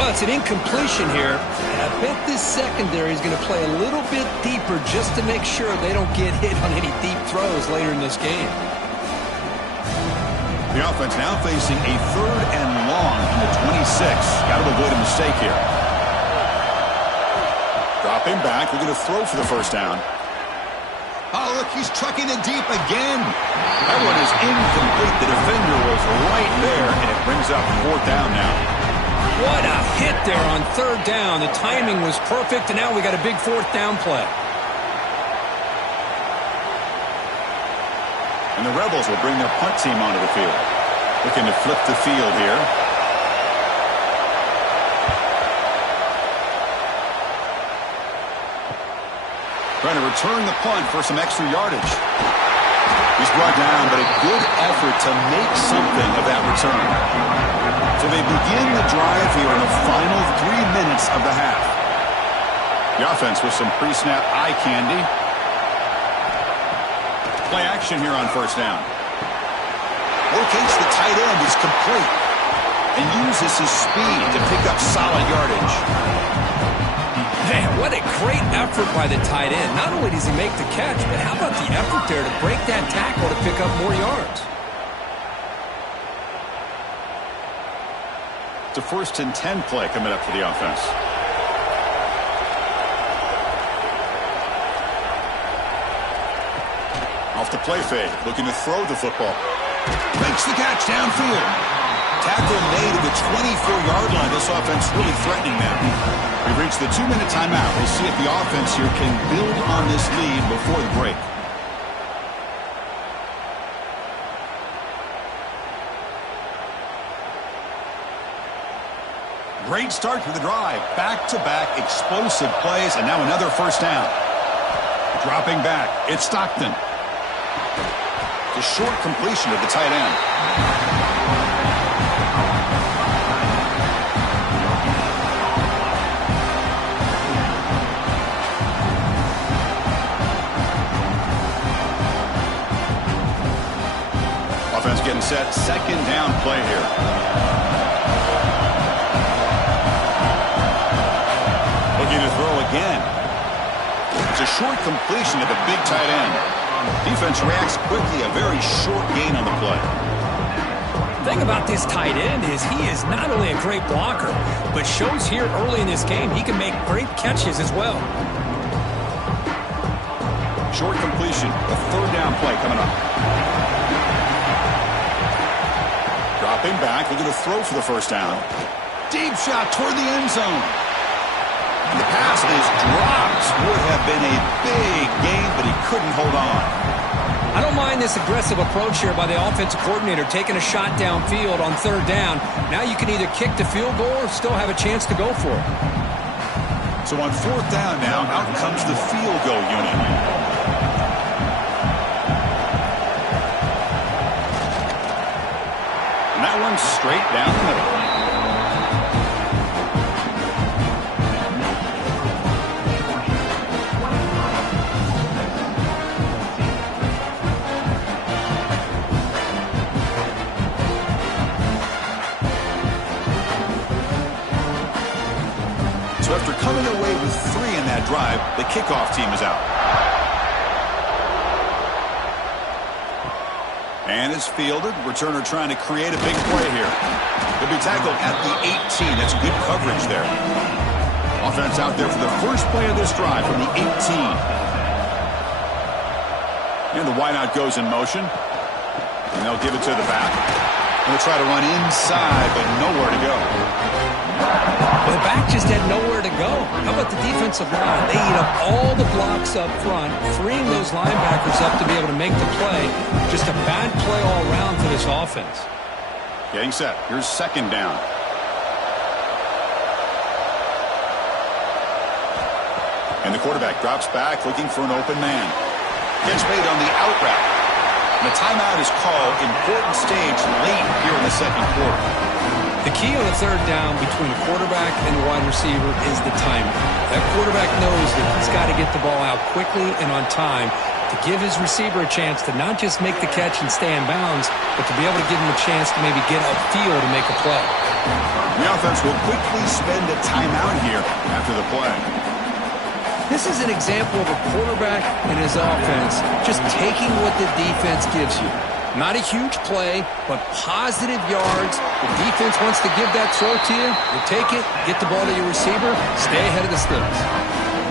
Well, it's an incompletion here. And I bet this secondary is going to play a little bit deeper just to make sure they don't get hit on any deep throws later in this game. The offense now facing a 3rd and long from the 26. Got to avoid a mistake here. Dropping back. We're going to throw for the 1st down. Oh, look, he's trucking it deep again. That one is incomplete. The defender was right there, and it brings up 4th down now. What a hit there on 3rd down. The timing was perfect, and now we got a big 4th down play. And the Rebels will bring their punt team onto the field. Looking to flip the field here. Trying to return the punt for some extra yardage. He's brought down, but a good effort to make something of that return. So they begin the drive here in the final 3 minutes of the half. The offense with some pre-snap eye candy. Play action here on first down. Locates the tight end is complete and uses his speed to pick up solid yardage. Man, what a great effort by the tight end. Not only does he make the catch, but how about the effort there to break that tackle to pick up more yards? It's a 1st and 10 play coming up for the offense. Off the play fake, looking to throw the football. Makes the catch downfield. Tackle made at the 24-yard line. This offense really threatening them. We've reached the 2-minute timeout. We'll see if the offense here can build on this lead before the break. Great start to the drive. Back-to-back explosive plays, and now another first down. Dropping back, it's Stockton. The short completion of the tight end. Offense getting set. 2nd down play here. Looking to throw again. It's a short completion of the big tight end. Defense reacts quickly. A very short gain on the play. The thing about this tight end is he is not only a great blocker, but shows here early in this game he can make great catches as well. Short completion. A 3rd down play coming up. Dropping back, looking to throw for the first down. Deep shot toward the end zone. And the pass is dropped. Would have been a big gain, but he couldn't hold on. I don't mind this aggressive approach here by the offensive coordinator, taking a shot downfield on 3rd down. Now you can either kick the field goal or still have a chance to go for it. So on 4th down now, out comes the field goal unit. And that one's straight down the middle. So after coming away with 3 in that drive, the kickoff team is out. And is fielded. Returner trying to create a big play here. He'll be tackled at the 18. That's good coverage there. Offense out there for the first play of this drive from the 18. And the wideout goes in motion. And they'll give it to the back. They'll try to run inside, but nowhere to go. The back just had nowhere to go. How about the defensive line? They eat up all the blocks up front, freeing those linebackers up to be able to make the play. Just a bad play all around for this offense. Getting set. Here's 2nd down. And the quarterback drops back, looking for an open man. Gets made on the out route. And the timeout is called. Important stage late here in the 2nd quarter. The key on the 3rd down between the quarterback and the wide receiver is the timing. That quarterback knows that he's got to get the ball out quickly and on time to give his receiver a chance to not just make the catch and stay in bounds, but to be able to give him a chance to maybe get upfield to make a play. The offense will quickly spend a timeout here after the play. This is an example of a quarterback and his offense just taking what the defense gives you. Not a huge play, but positive yards. The defense wants to give that throw to you. You take it, get the ball to your receiver, stay ahead of the sticks.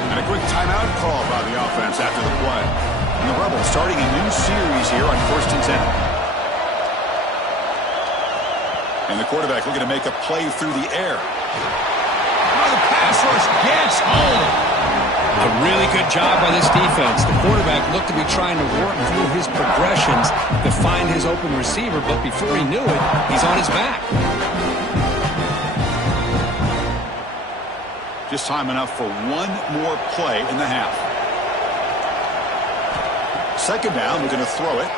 And a quick timeout call by the offense after the play. And the Rebels starting a new series here on 1st and 10. And the quarterback looking to make a play through the air. Oh, the pass rush gets home. A really good job by this defense. The quarterback looked to be trying to work through his progressions to find his open receiver, but before he knew it, he's on his back. Just time enough for one more play in the half. Second down, we're going to throw it.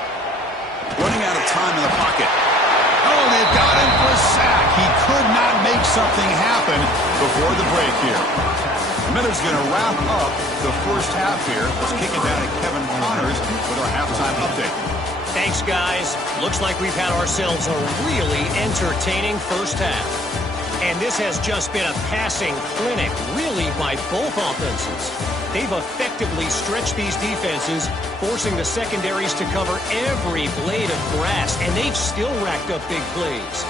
Running out of time in the pocket. Oh, they've got him for a sack. He could not make something happen before the break here. Miller's going to wrap up the first half here. Let's kick it down to Kevin Connors with our halftime update. Thanks, guys. Looks like we've had ourselves a really entertaining first half. And this has just been a passing clinic, really, by both offenses. They've effectively stretched these defenses, forcing the secondaries to cover every blade of grass, and they've still racked up big plays.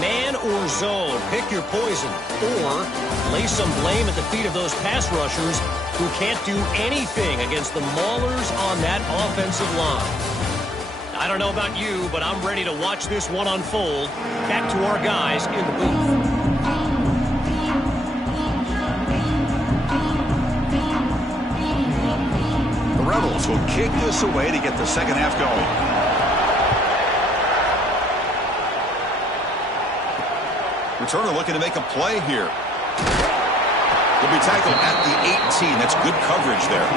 Man or zone, pick your poison, or lay some blame at the feet of those pass rushers who can't do anything against the maulers on that offensive line. I don't know about you, but I'm ready to watch this one unfold. Back to our guys in the booth. The Rebels will kick this away to get the second half going. Returner looking to make a play here. He'll be tackled at the 18. That's good coverage there.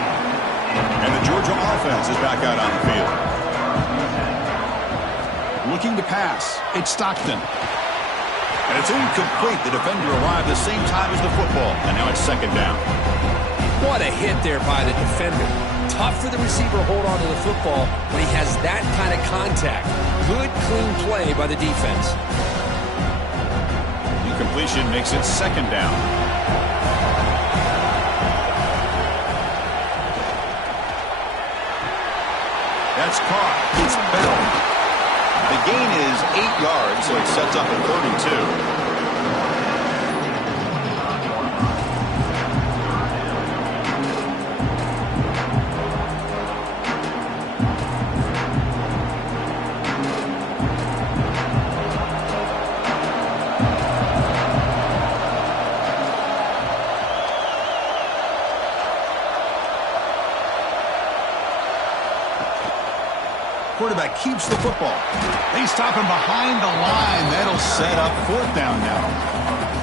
And the Georgia offense is back out on the field. Looking to pass. It's Stockton. And it's incomplete. The defender arrived the same time as the football. And now it's second down. What a hit there by the defender. Tough for the receiver to hold on to the football when he has that kind of contact. Good, clean play by the defense. Completion makes it second down. That's caught. It's Bell. The gain is 8 yards, so it sets up a 32. Quarterback keeps the football. They stop him behind the line. That'll set up fourth down now.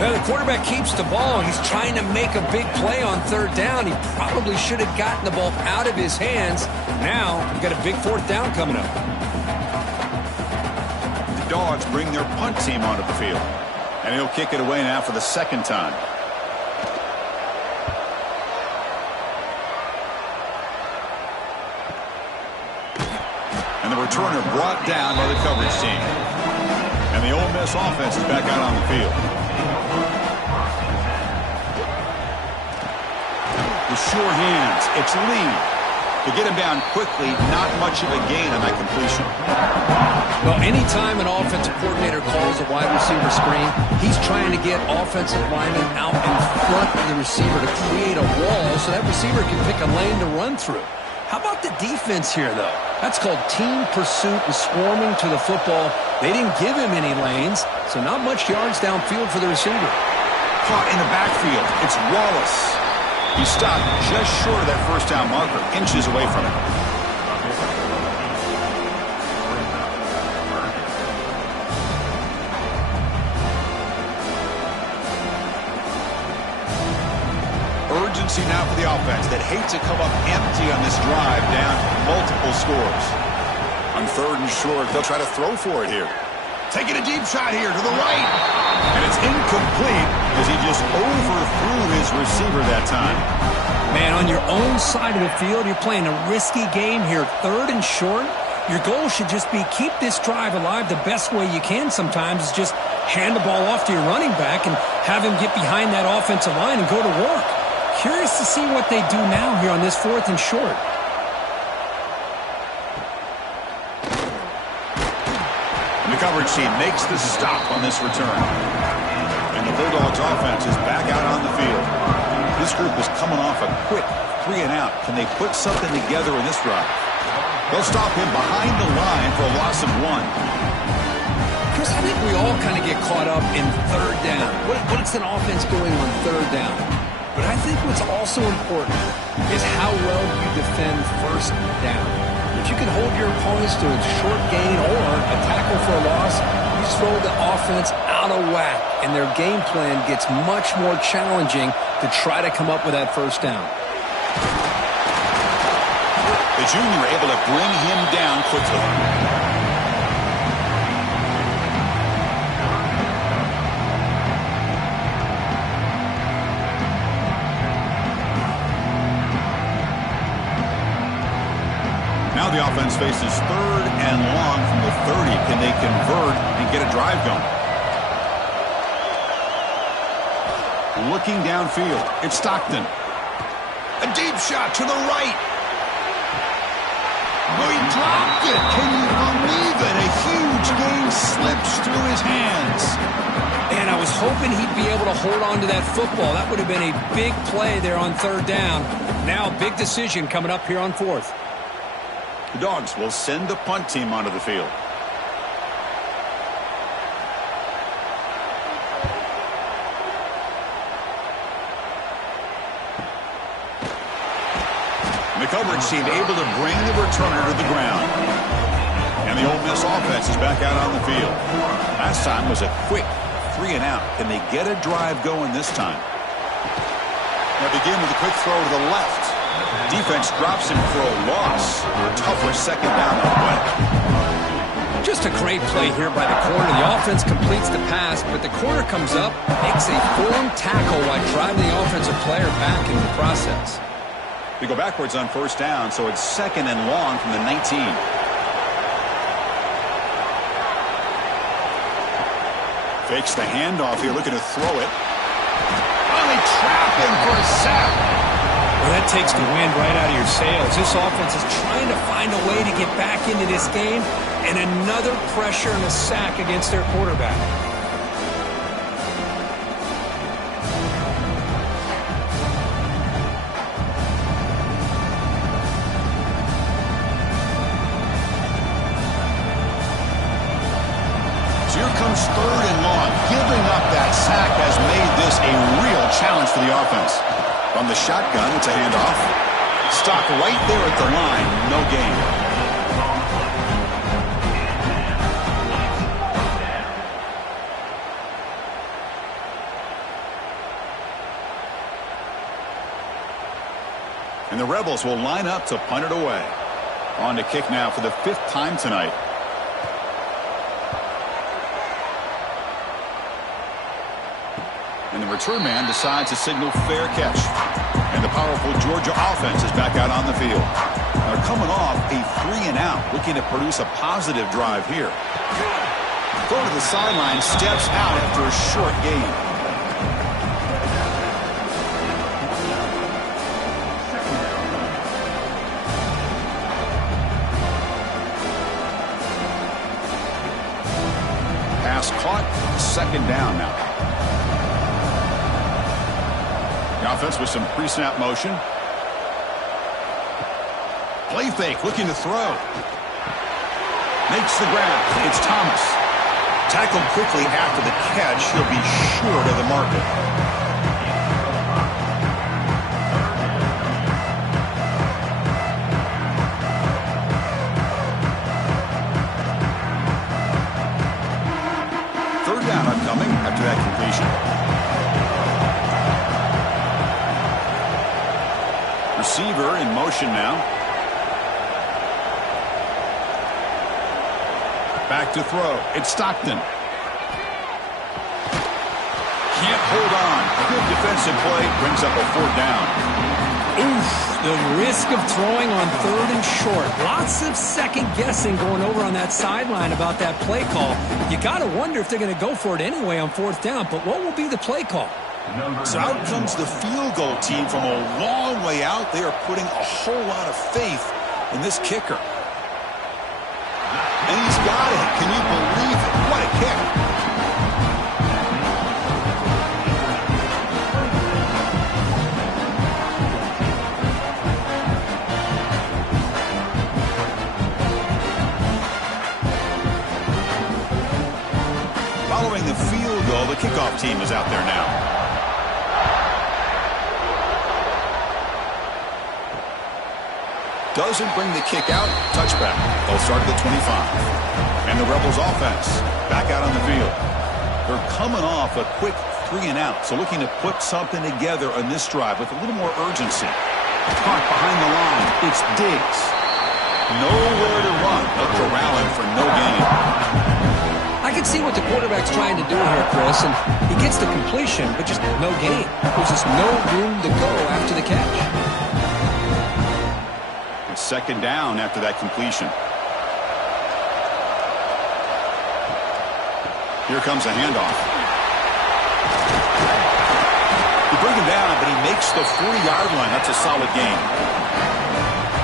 Well, the quarterback keeps the ball. He's trying to make a big play on third down. He probably should have gotten the ball out of his hands. Now, we've got a big fourth down coming up. The Dogs bring their punt team onto the field. And he'll kick it away now for the second time. And the returner brought down by the coverage team. And the Ole Miss offense is back out on the field. With sure hands, it's Lee. To get him down quickly, not much of a gain on that completion. Well, anytime an offensive coordinator calls a wide receiver screen, he's trying to get offensive linemen out in front of the receiver to create a wall so that receiver can pick a lane to run through. How about the defense here, though? That's called team pursuit and swarming to the football. They didn't give him any lanes, so not much yards downfield for the receiver. Caught in the backfield. It's Wallace. He stopped just short of that first down marker, inches away from it. Urgency now for the offense that hates to come up empty on this drive down multiple scores. On third and short, they'll try to throw for it here. Taking a deep shot here to the right. And it's incomplete as he just overthrew his receiver that time. Man, on your own side of the field, you're playing a risky game here. Third and short, your goal should just be keep this drive alive the best way you can sometimes is just hand the ball off to your running back and have him get behind that offensive line and go to work. Curious to see what they do now here on this fourth and short. And the coverage team makes the stop on this return. And the Bulldogs offense is back out on the field. This group is coming off a quick 3 and out. Can they put something together in this drive? They'll stop him behind the line for a loss of 1. Chris, I think we all kind of get caught up in third down. What's an offense doing on third down? But I think what's also important is how well you defend first down. If you can hold your opponents to a short gain or a tackle for a loss, you throw the offense out of whack, and their game plan gets much more challenging to try to come up with that first down. The junior able to bring him down quickly. Now the offense faces 3rd and long from the 30. Can they convert and get a drive going? Looking downfield, it's Stockton. A deep shot to the right. Oh, he dropped it. Can you believe it? A huge gain slips through his hands. And I was hoping he'd be able to hold on to that football. That would have been a big play there on 3rd down. Now a big decision coming up here on 4th. The Dogs will send the punt team onto the field. The coverage team able to bring the returner to the ground. And the Ole Miss offense is back out on the field. Last time was a quick 3 and out. Can they get a drive going this time? They begin with a quick throw to the left. Defense drops him for a loss. Tougher 2nd down on the way. Just a great play here by the corner. The offense completes the pass, but the corner comes up, makes a form tackle while driving the offensive player back in the process. We go backwards on 1st down, so it's 2nd and long from the 19. Fakes the handoff here, looking to throw it. Finally trap him for a sack. Well, that takes the wind right out of your sails. This offense is trying to find a way to get back into this game, and another pressure and a sack against their quarterback. So here comes 3rd and long. Giving up that sack has made this a real challenge for the offense. From the shotgun, it's a handoff. Stock right there at the line. No gain. And the Rebels will line up to punt it away. On to kick now for the 5th time tonight. And the return man decides to signal fair catch. And the powerful Georgia offense is back out on the field. They're coming off a 3 and out, looking to produce a positive drive here. Throw to the sideline, steps out after a short gain. Pass caught, 2nd down now. The offense with some pre-snap motion. Play fake, looking to throw. Makes the grab. It's Thomas. Tackled quickly after the catch. He'll be short of the marker. Third down upcoming after that completion. Receiver in motion now. Back to throw. It's Stockton. Can't hold on. A good defensive play brings up a 4th down. Oof, the risk of throwing on 3rd and short. Lots of second guessing going over on that sideline about that play call. You got to wonder if they're going to go for it anyway on 4th down, but what will be the play call? So out comes the field goal team from a long way out. They are putting a whole lot of faith in this kicker. And he's got it. Can you believe it? What a kick. Following the field goal, the kickoff team is out there now. Doesn't bring the kick out. Touchback. They'll start at the 25. And the Rebels offense back out on the field. They're coming off a quick 3-and-out, so looking to put something together on this drive with a little more urgency. Caught behind the line. It's Diggs. Nowhere to run. They'll corral him for no gain. I can see what the quarterback's trying to do here, Chris, and he gets the completion, but just no gain. There's just no room to go after the catch. It's second down after that completion. Here comes a handoff. You bring him down, but he makes the 40-yard line. That's a solid gain.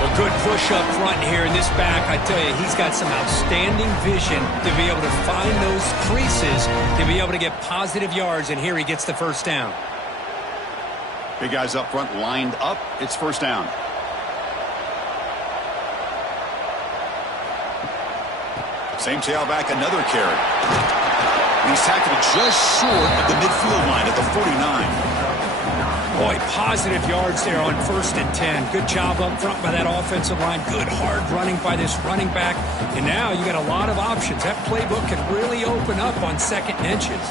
Well, good push up front here in this back. I tell you, he's got some outstanding vision to be able to find those creases, to be able to get positive yards, and here he gets the first down. Big guys up front lined up. It's first down. Same tailback, another carry. He's tackled just short of the midfield line at the 49. Boy, positive yards there on 1st and 10. Good job up front by that offensive line. Good hard running by this running back. And now you got a lot of options. That playbook can really open up on 2nd and inches.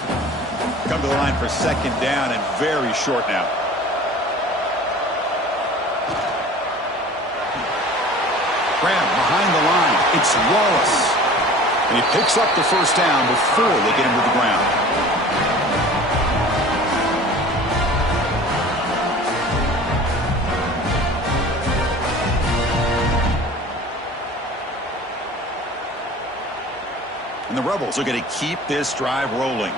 Come to the line for second down and very short now. Graham behind the line. It's Wallace. And he picks up the first down before they get him to the ground. And the Rebels are going to keep this drive rolling.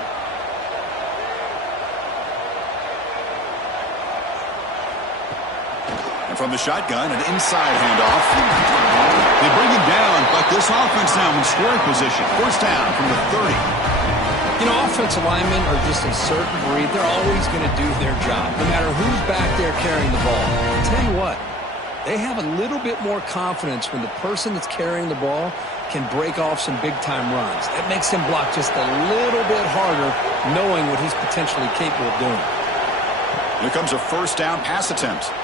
And from the shotgun, an inside handoff. They bring him down, but this offense now in scoring position. First down from the 30. You know, offensive linemen are just a certain breed. They're always going to do their job, no matter who's back there carrying the ball. I'll tell you what, they have a little bit more confidence when the person that's carrying the ball can break off some big-time runs. That makes him block just a little bit harder, knowing what he's potentially capable of doing. Here comes a first down pass attempt.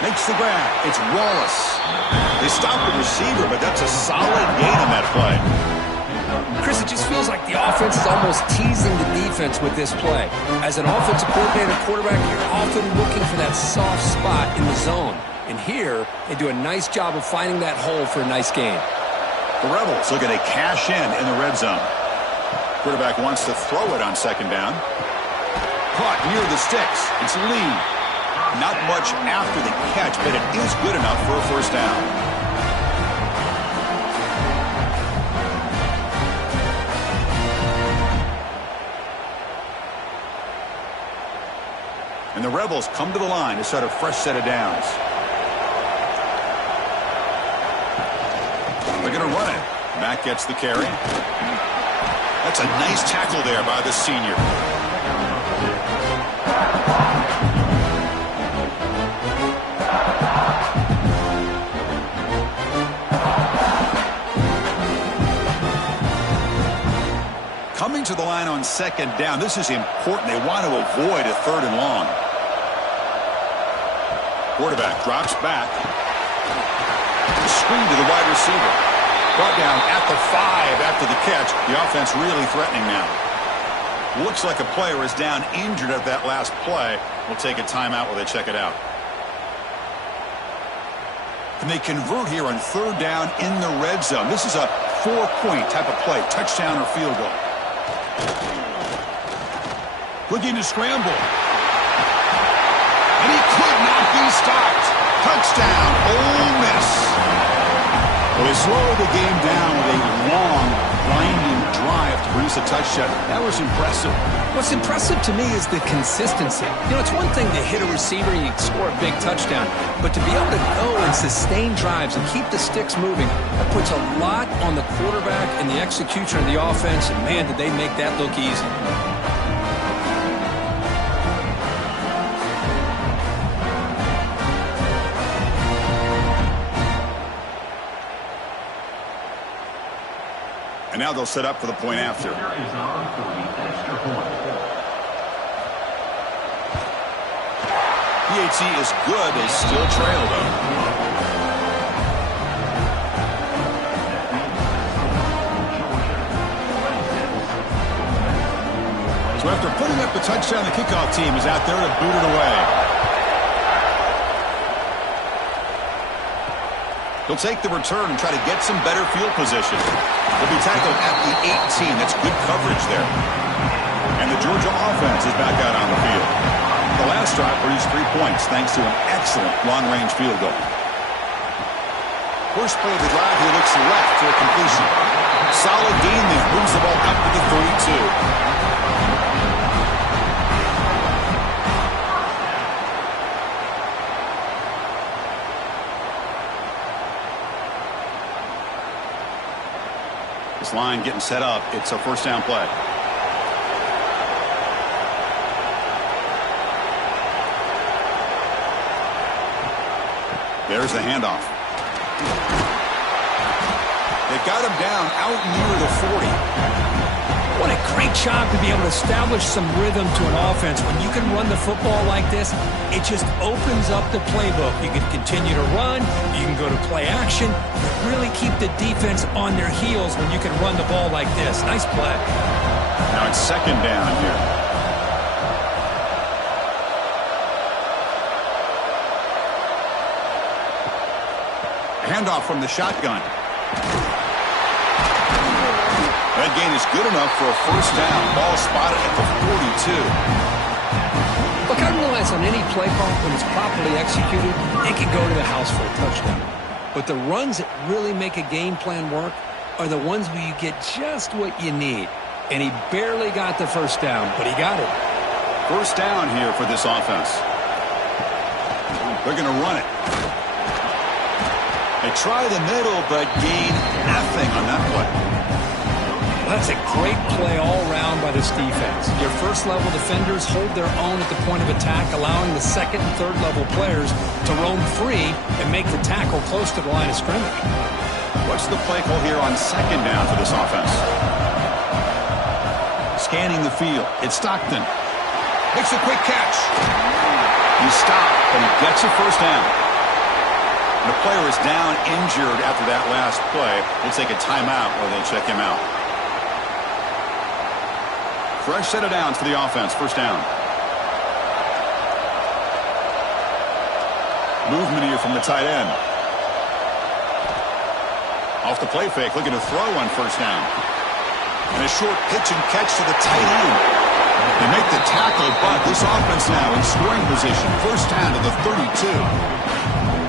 Makes the grab. It's Wallace. They stop the receiver, but that's a solid gain on that play. Chris, it just feels like the offense is almost teasing the defense with this play. As an offensive coordinator, quarterback, you're often looking for that soft spot in the zone. And here, they do a nice job of finding that hole for a nice gain. The Rebels looking to cash in the red zone. Quarterback wants to throw it on second down. Caught near the sticks. It's Lee. Not much after the catch, but it is good enough for a first down. And the Rebels come to the line to set a fresh set of downs. They're going to run it. Matt gets the carry. That's a nice tackle there by the senior. Coming to the line on second down. This is important. They want to avoid a 3rd and long. Quarterback drops back. Screen to the wide receiver. Brought down at the 5 after the catch. The offense really threatening now. Looks like a player is down injured at that last play. We'll take a timeout while they check it out. Can they convert here on 3rd down in the red zone? This is a 4-point type of play. Touchdown or field goal. Looking to scramble. And he could not be stopped. Touchdown, Ole Miss. Well, they slowed the game down with a long, winding drive to produce a touchdown. That was impressive. What's impressive to me is the consistency. You know, it's one thing to hit a receiver and you score a big touchdown, but to be able to go and sustain drives and keep the sticks moving, that puts a lot on the quarterback and the execution of the offense, and man, did they make that look easy. And now they'll set up for the point after. PAT is good. They still trail, though. After putting up the touchdown, the kickoff team is out there to boot it away. He'll take the return and try to get some better field position. He'll be tackled at the 18. That's good coverage there. And the Georgia offense is back out on the field. The last drive produced 3 points thanks to an excellent long-range field goal. First play of the drive, he looks left for a completion. Solid gain there. Moves the ball up to the 32. This line getting set up. It's a first down play. There's the handoff. They got him down out near the 40. What a great job to be able to establish some rhythm to an offense. When you can run the football like this, it just opens up the playbook. You can continue to run. You can go to play action. Really keep the defense on their heels when you can run the ball like this. Nice play. Now it's second down here. Handoff from the shotgun. That gain is good enough for a first down. Ball spotted at the 42. Look, I realize on any play call, when it's properly executed, it can go to the house for a touchdown. But the runs that really make a game plan work are the ones where you get just what you need. And he barely got the first down, but he got it. First down here for this offense. They're going to run it. They try the middle, but gain nothing on that play. Well, that's a great play all around by this defense. Your first-level defenders hold their own at the point of attack, allowing the second and third-level players to roam free and make the tackle close to the line of scrimmage. What's the play call here on second down for this offense? Scanning the field. It's Stockton. Makes a quick catch. He stopped, but he gets a first down. The player is down injured after that last play. We'll take a timeout while they check him out. Fresh set of downs for the offense. First down. Movement here from the tight end. Off the play fake, looking to throw on first down. And a short pitch and catch to the tight end. They make the tackle, but this offense now in scoring position. First down to the 32.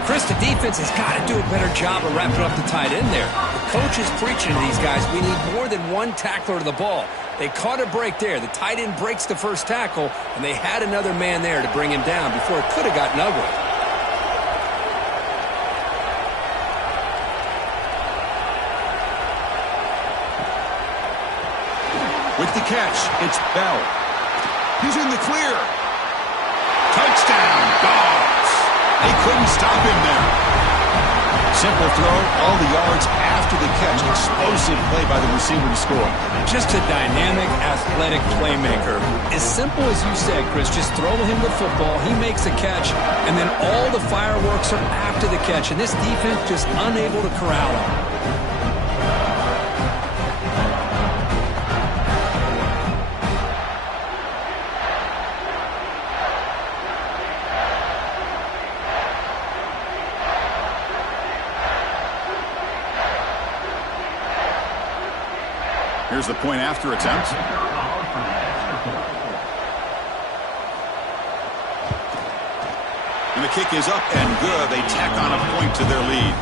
Chris, the defense has got to do a better job of wrapping up the tight end there. The coach is preaching to these guys, we need more than one tackler to the ball. They caught a break there. The tight end breaks the first tackle, and they had another man there to bring him down before it could have gotten ugly. With the catch, it's Bell. He's in the clear. Touchdown, Dogs. They couldn't stop him there. Simple throw, all the yards after the catch. Explosive play by the receiver to score. Just a dynamic, athletic playmaker. As simple as you said, Chris, just throw him the football, he makes a catch, and then all the fireworks are after the catch. And this defense just unable to corral him. Here's the point after attempt. And the kick is up and good. They tack on a point to their lead.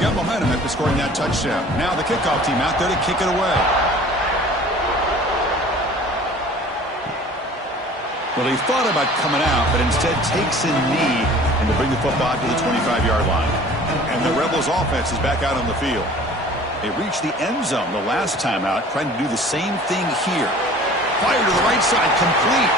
Got momentum after scoring that touchdown. Now the kickoff team out there to kick it away. Well, he thought about coming out, but instead takes a knee and to bring the football to the 25-yard line. And the Rebels offense is back out on the field. They reached the end zone the last time out, trying to do the same thing here. Fire to the right side, complete.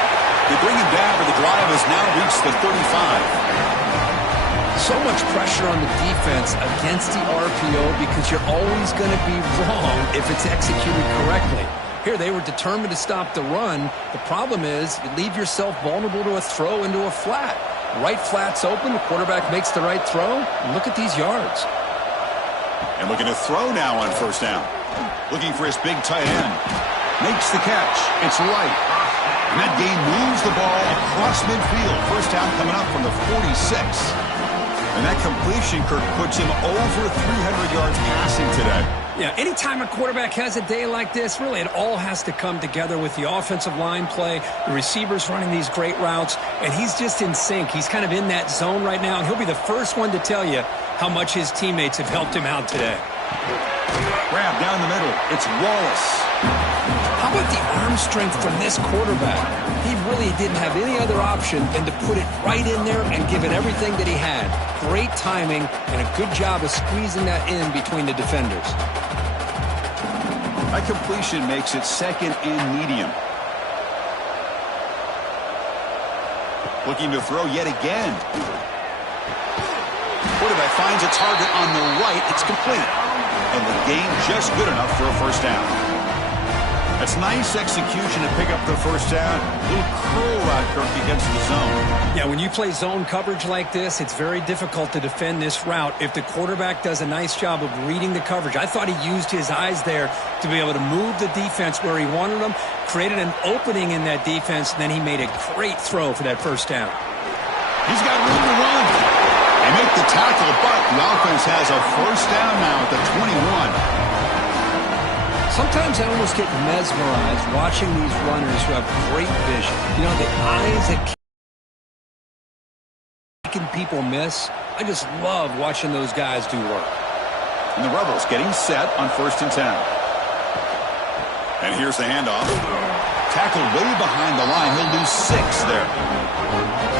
They bring him down, but the drive has now reached the 35. So much pressure on the defense against the RPO because you're always going to be wrong if it's executed correctly. Here, they were determined to stop the run. The problem is you leave yourself vulnerable to a throw into a flat. Right flat's open. The quarterback makes the right throw. And look at these yards. And looking to throw now on first down. Looking for his big tight end. Makes the catch. It's Wright. And that gain moves the ball across midfield. First down coming up from the 46. And that completion, Kirk, puts him over 300 yards passing today. Yeah, anytime a quarterback has a day like this, really it all has to come together with the offensive line play, the receivers running these great routes, and he's just in sync. He's kind of in that zone right now, and he'll be the first one to tell you how much his teammates have helped him out today. Grab down the middle. It's Wallace. How about the arm strength from this quarterback? He really didn't have any other option than to put it right in there and give it everything that he had. Great timing and a good job of squeezing that in between the defenders. That completion makes it second and medium. Looking to throw yet again. Quarterback finds a target on the right. It's complete. And the gain just good enough for a first down. That's nice execution to pick up the first down. A little curl route, Kirk, against the zone. Yeah, when you play zone coverage like this, it's very difficult to defend this route if the quarterback does a nice job of reading the coverage. I thought he used his eyes there to be able to move the defense where he wanted them, created an opening in that defense, and then he made a great throw for that first down. He's got room to run. They make the tackle, but the offense has a first down now at the 21. Sometimes I almost get mesmerized watching these runners who have great vision. You know, the eyes that can people miss. I just love watching those guys do work. And the Rebels getting set on 1st and 10. And here's the handoff. Tackled way behind the line. He'll lose 6 there.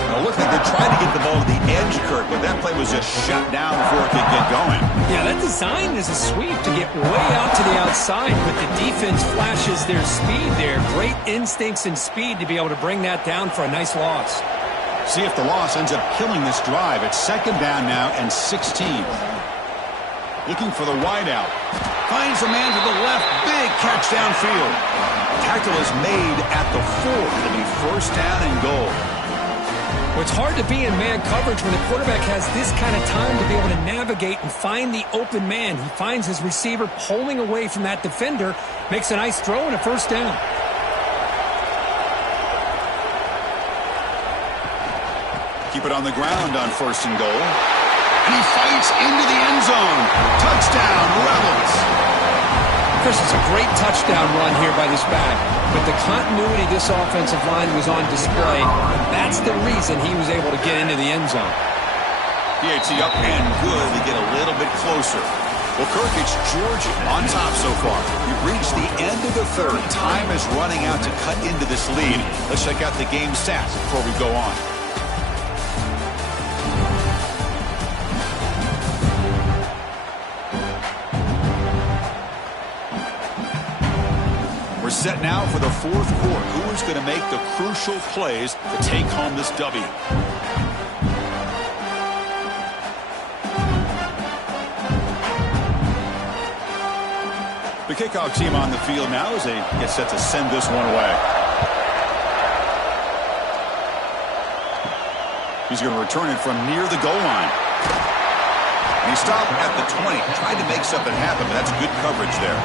Now, look like they're trying to get the ball to the edge, Kirk, but that play was just shut down before it could get going. Yeah, that design is a sweep to get way out to the outside, but the defense flashes their speed there. Great instincts and speed to be able to bring that down for a nice loss. See if the loss ends up killing this drive. It's second down now and 16. Looking for the wideout. Finds the man to the left. Big catch downfield. Tackle is made at the 4. It'll be first down and goal. Well, it's hard to be in man coverage when the quarterback has this kind of time to be able to navigate and find the open man. He finds his receiver pulling away from that defender, makes a nice throw and a first down. Keep it on the ground on 1st and goal. And he fights into the end zone. Touchdown, Rebels. Chris, it's a great touchdown run here by this back, but the continuity of this offensive line was on display. That's the reason he was able to get into the end zone. PAT up and good to get a little bit closer. Well, Kirk, it's Georgia on top so far. We've reached the end of the third. Time is running out to cut into this lead. Let's check out the game stats before we go on. We're set now for the 4th quarter. Who is going to make the crucial plays to take home this W? The kickoff team on the field now as they get set to send this one away. He's going to return it from near the goal line. And he stopped at the 20. Tried to make something happen, but that's good coverage there.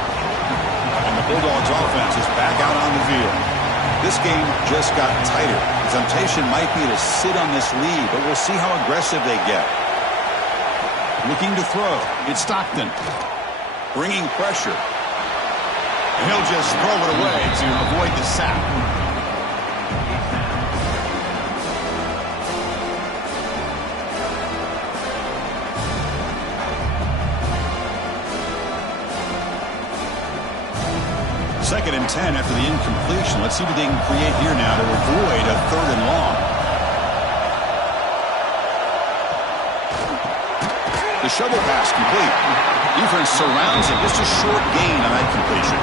And the Bulldogs offense is back out on the field. This game just got tighter. The temptation might be to sit on this lead, but we'll see how aggressive they get. Looking to throw. It's Stockton. Bringing pressure. And he'll just throw it away to avoid the sack. Second and 10 after the incompletion. Let's see what they can create here now to avoid a 3rd and long. The shovel pass complete. Defense surrounds him. Just a short gain on that completion.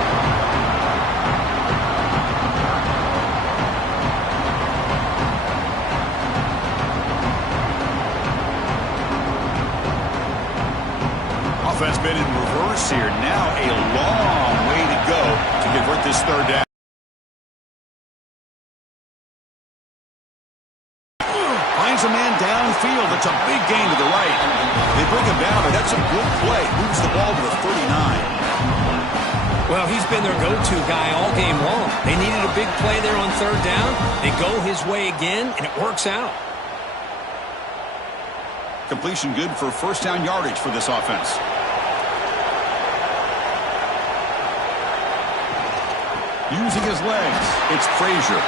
Offense been in reverse here. Now a long way to go to convert this 3rd down. Finds a man downfield. It's a big gain to the right. They bring him down, but that's a good play. Moves the ball to the 39. Well, he's been their go-to guy all game long. They needed a big play there on third down. They go his way again, and it works out. Completion good for first down yardage for this offense. Using his legs, it's Frazier.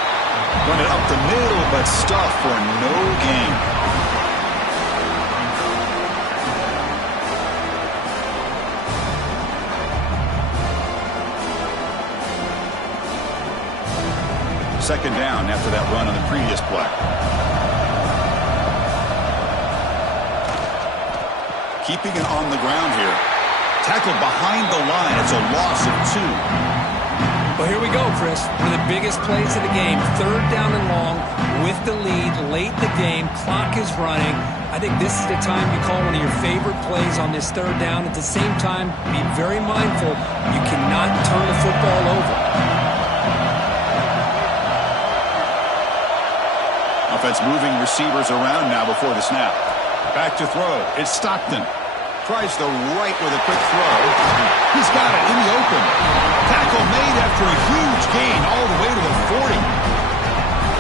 Running up the middle, but stuffed for no gain. Second down after that run on the previous play. Keeping it on the ground here. Tackled behind the line. It's a loss of 2. Well, here we go, Chris. One of the biggest plays of the game. Third down and long with the lead late in the game. Clock is running. I think this is the time you call one of your favorite plays on this third down. At the same time, be very mindful. You cannot turn the football over. Offense moving receivers around now before the snap. Back to throw. It's Stockton. Tries the right with a quick throw. He's got it in the open. Tackle made after a huge gain all the way to the 40.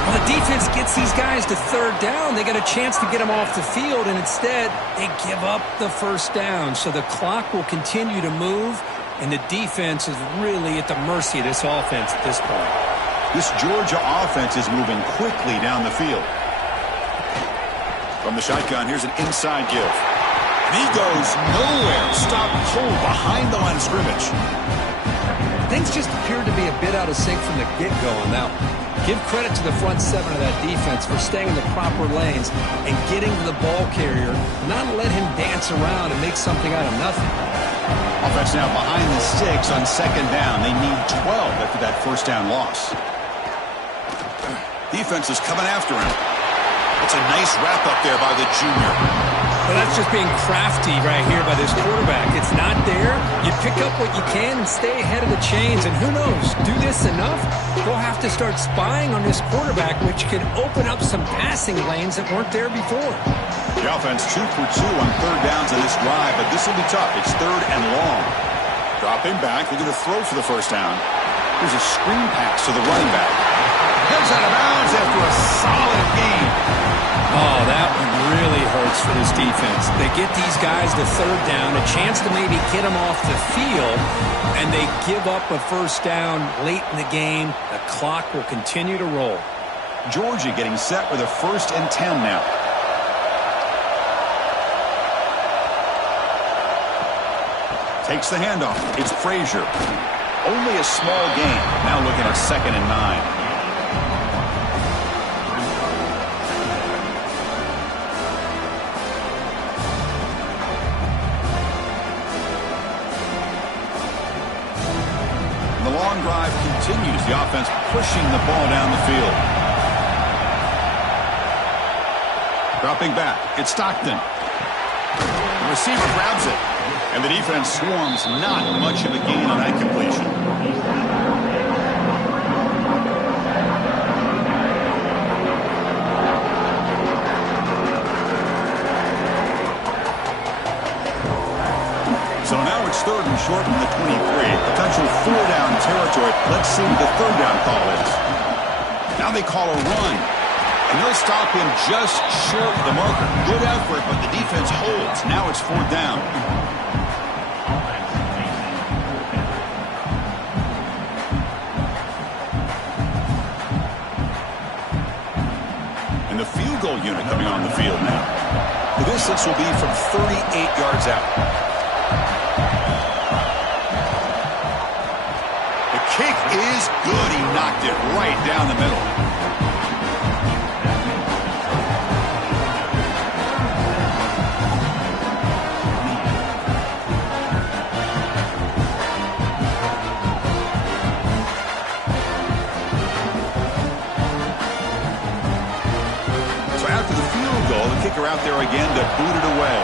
Well, the defense gets these guys to third down. They got a chance to get them off the field, and instead they give up the first down. So the clock will continue to move, and the defense is really at the mercy of this offense at this point. This Georgia offense is moving quickly down the field. From the shotgun, here's an inside give. And he goes nowhere. Stopped cold behind the line of scrimmage. Things just appeared to be a bit out of sync from the get-go on that one. Give credit to the front seven of that defense for staying in the proper lanes and getting to the ball carrier, not let him dance around and make something out of nothing. Offense now behind the sticks on second down. They need 12 after that first down loss. Defense is coming after him. That's a nice wrap-up there by the junior. Well, that's just being crafty right here by this quarterback. It's not there. You pick up what you can and stay ahead of the chains. And who knows, do this enough, they'll have to start spying on this quarterback, which could open up some passing lanes that weren't there before. The offense 2 for 2 on third downs in this drive, but this will be tough. It's third and long. Dropping back, they're going to throw for the first down. Here's a screen pass to the running back. Heads out of bounds after a solid gain. Oh, that one really hurts for this defense. They get these guys to third down, a chance to maybe get them off the field, and they give up a first down late in the game. The clock will continue to roll. Georgia getting set with a 1st and 10 now. Takes the handoff. It's Frazier. Only a small gain. Now looking at 2nd and 9. The long drive continues. The offense pushing the ball down the field. Dropping back. It's Stockton. The receiver grabs it. And the defense swarms. Not much of a gain on that completion. So now it's 3rd and short from the 23. Potential 4-down territory. Let's see what the 3rd down call is. Now they call a run. And they'll stop him just short of the marker. Good effort, but the defense holds. Now it's 4th down. And the field goal unit coming on the field now. The distance will be from 38 yards out. Kick is good. He knocked it right down the middle. So after the field goal, the kicker out there again to boot it away.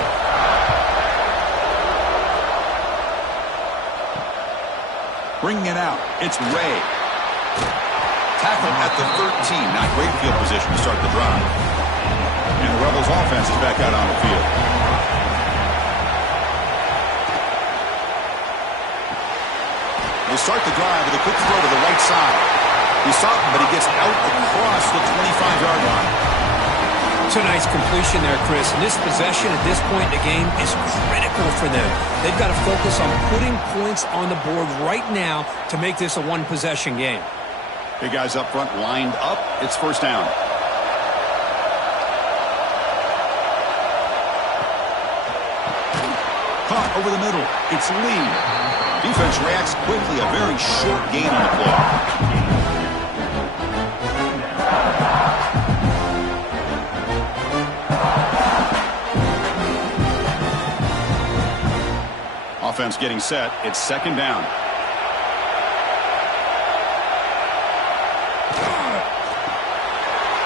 Bringing it out, it's Ray. Tackled at the 13. Not great field position to start the drive. And the Rebels offense is back out on the field. They start the drive with a quick throw to the right side. He's stopped, but he gets out across the 25-yard line. It's a nice completion there, Chris. And this possession at this point in the game is critical for them. They've got to focus on putting points on the board right now to make this a one-possession game. Big guys up front lined up. It's first down. Caught over the middle. It's Lee. Defense reacts quickly. A very short gain on the play. Offense getting set. It's second down.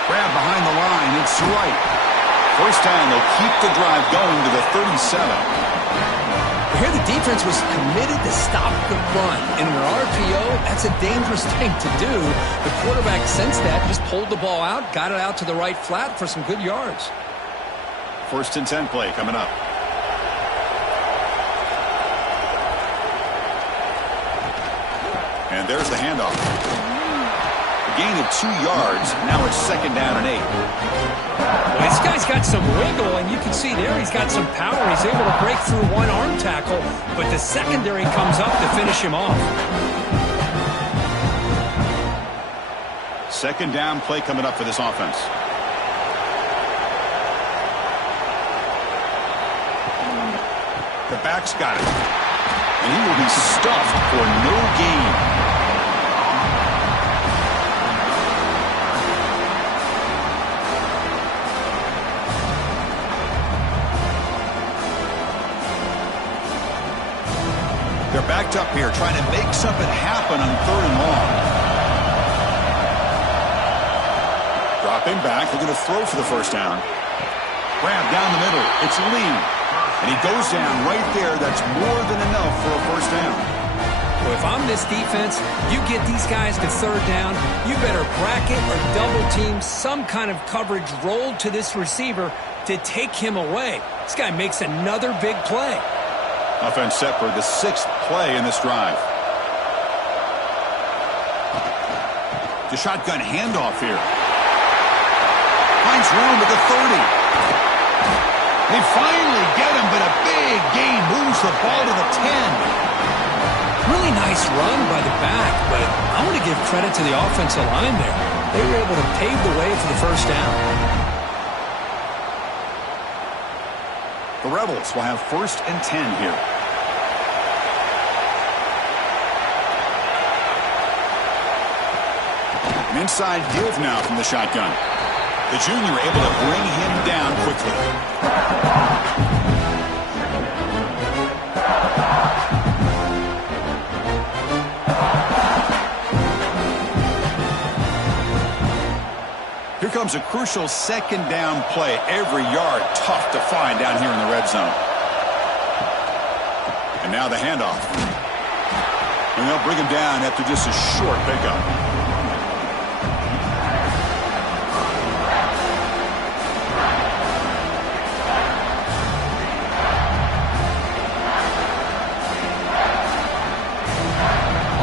Grab behind the line. It's right. First down. They'll keep the drive going to the 37. Here the defense was committed to stop the run. In an RPO, that's a dangerous thing to do. The quarterback sensed that, just pulled the ball out, got it out to the right flat for some good yards. First and 10 play coming up. And there's the handoff. A gain of 2 yards. Now it's second down and 8. Well, this guy's got some wiggle, and you can see there he's got some power. He's able to break through one arm tackle, but the secondary comes up to finish him off. Second down play coming up for this offense. The back's got it. And he will be stuffed for no gain. They're backed up here trying to make something happen on third and long. Dropping back. They're going to throw for the first down. Grab down the middle. It's Lee. And he goes down right there. That's more than enough for a first down. Well, if I'm this defense, you get these guys to third down, you better bracket or double team some kind of coverage rolled to this receiver to take him away. This guy makes another big play. Offense set for the 6th play in this drive. The shotgun handoff here. Finds room at the 30. They finally get him, but a big gain moves the ball to the 10. Really nice run by the back, but I want to give credit to the offensive line there. They were able to pave the way for the first down. The Rebels will have first and 10 here. An inside give now from the shotgun. The junior able to bring him down quickly. Here comes a crucial second down play. Every yard tough to find down here in the red zone. And now the handoff. And they'll bring him down after just a short pickup.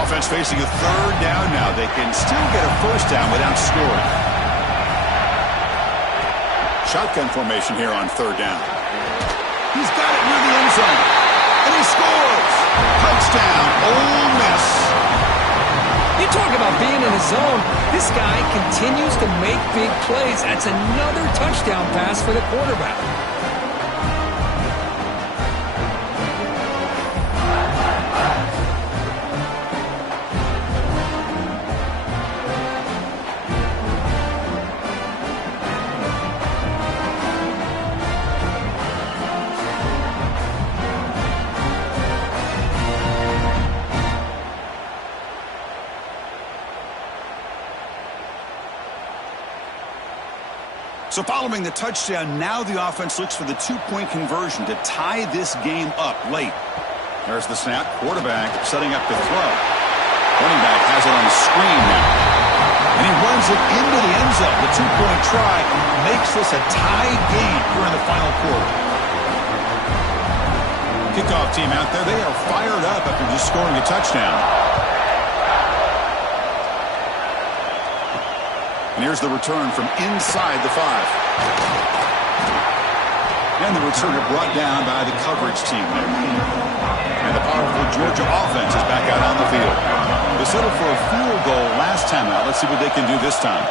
Offense facing a third down now. They can still get a first down without scoring. Shotgun formation here on third down. He's got it near the end zone. And he scores. Touchdown, Ole Miss. You talk about being in the zone. This guy continues to make big plays. That's another touchdown pass for the quarterback. So following the touchdown, now the offense looks for the two-point conversion to tie this game up late. There's the snap. Quarterback setting up the throw. Running back has it on the screen now. And he runs it into the end zone. The two-point try makes this a tie game here in the final quarter. Kickoff team out there, they are fired up after just scoring a touchdown. And here's the return from inside the 5. And the returner brought down by the coverage team there. And the powerful Georgia offense is back out on the field. They settled for a field goal last time out. Let's see what they can do this time.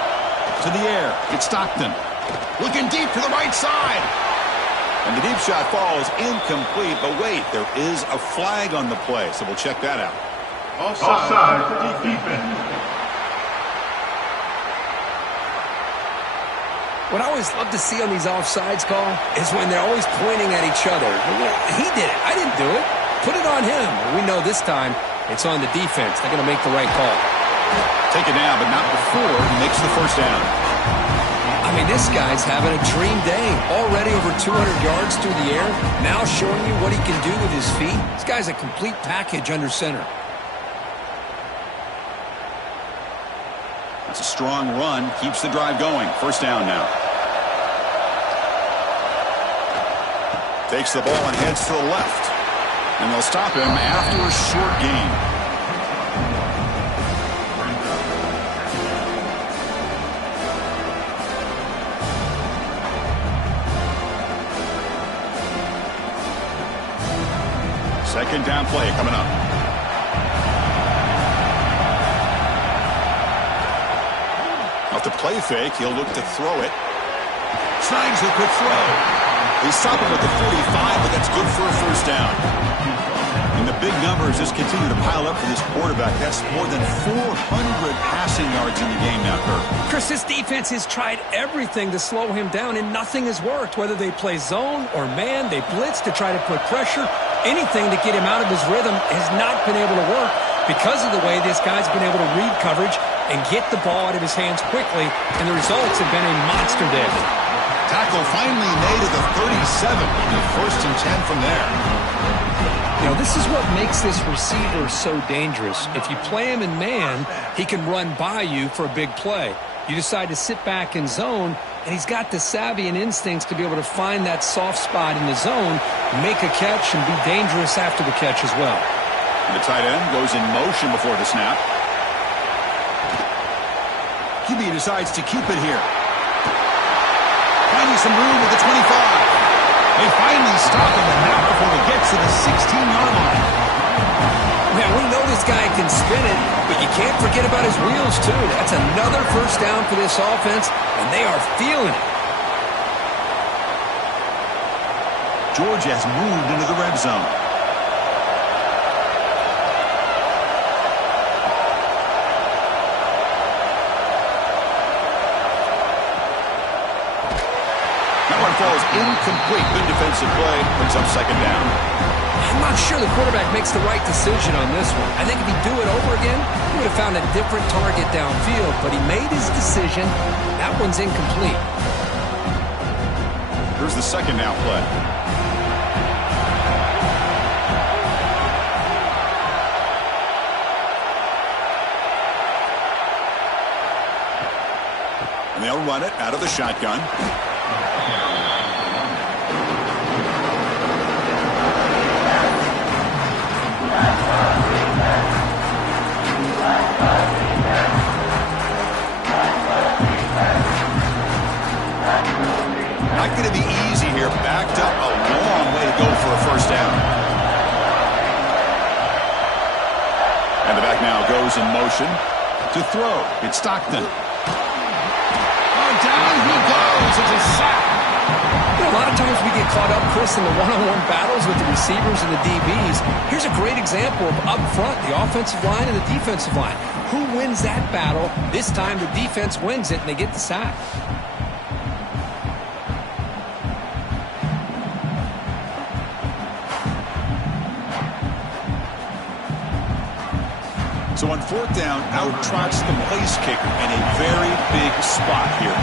To the air, it's Stockton. Looking deep to the right side. And the deep shot falls incomplete. But wait, there is a flag on the play, so we'll check that out. Offside, defense. What I always love to see on these offsides call is when they're always pointing at each other. He did it. I didn't do it. Put it on him. We know this time it's on the defense. They're going to make the right call. Take it down, but not before he makes the first down. I mean, this guy's having a dream day. Already over 200 yards through the air. Now showing you what he can do with his feet. This guy's a complete package under center. That's a strong run. Keeps the drive going. First down now. Takes the ball and heads to the left. And they'll stop him after a short gain. Second down play coming up. Off the play fake, he'll look to throw it. Snags the quick throw. They stop him with the 45, but that's good for a first down. And the big numbers just continue to pile up for this quarterback. That's more than 400 passing yards in the game now, Kirk. Chris, this defense has tried everything to slow him down, and nothing has worked. Whether they play zone or man, they blitz to try to put pressure. Anything to get him out of his rhythm has not been able to work because of the way this guy's been able to read coverage and get the ball out of his hands quickly, and the results have been a monster day. Tackle finally made at the 37. And first and 10 from there. You know, this is what makes this receiver so dangerous. If you play him in man, he can run by you for a big play. You decide to sit back in zone, and he's got the savvy and instincts to be able to find that soft spot in the zone, make a catch, and be dangerous after the catch as well. And the tight end goes in motion before the snap. QB decides to keep it here. Finding some room at the 25. They finally stop him, and not before he gets to the 16-yard line. Man, we know this guy can spin it, but you can't forget about his wheels, too. That's another first down for this offense, and they are feeling it. Georgia has moved into the red zone. Falls incomplete. Good defensive play. Brings up second down. I'm not sure the quarterback makes the right decision on this one. I think if he'd do it over again, he would have found a different target downfield, but he made his decision. That one's incomplete. Here's the second down play. And they'll run it out of the shotgun. Not going to be easy here. Backed up a long way to go for a first down. And the back now goes in motion to throw. It's Stockton. Oh, down he goes. It's a sack. You know, a lot of times we get caught up, Chris, in the one-on-one battles with the receivers and the DBs. Here's a great example of up front, the offensive line and the defensive line. Who wins that battle? This time the defense wins it, and they get the sack. So on fourth down, out trots the place kicker in a very big spot here.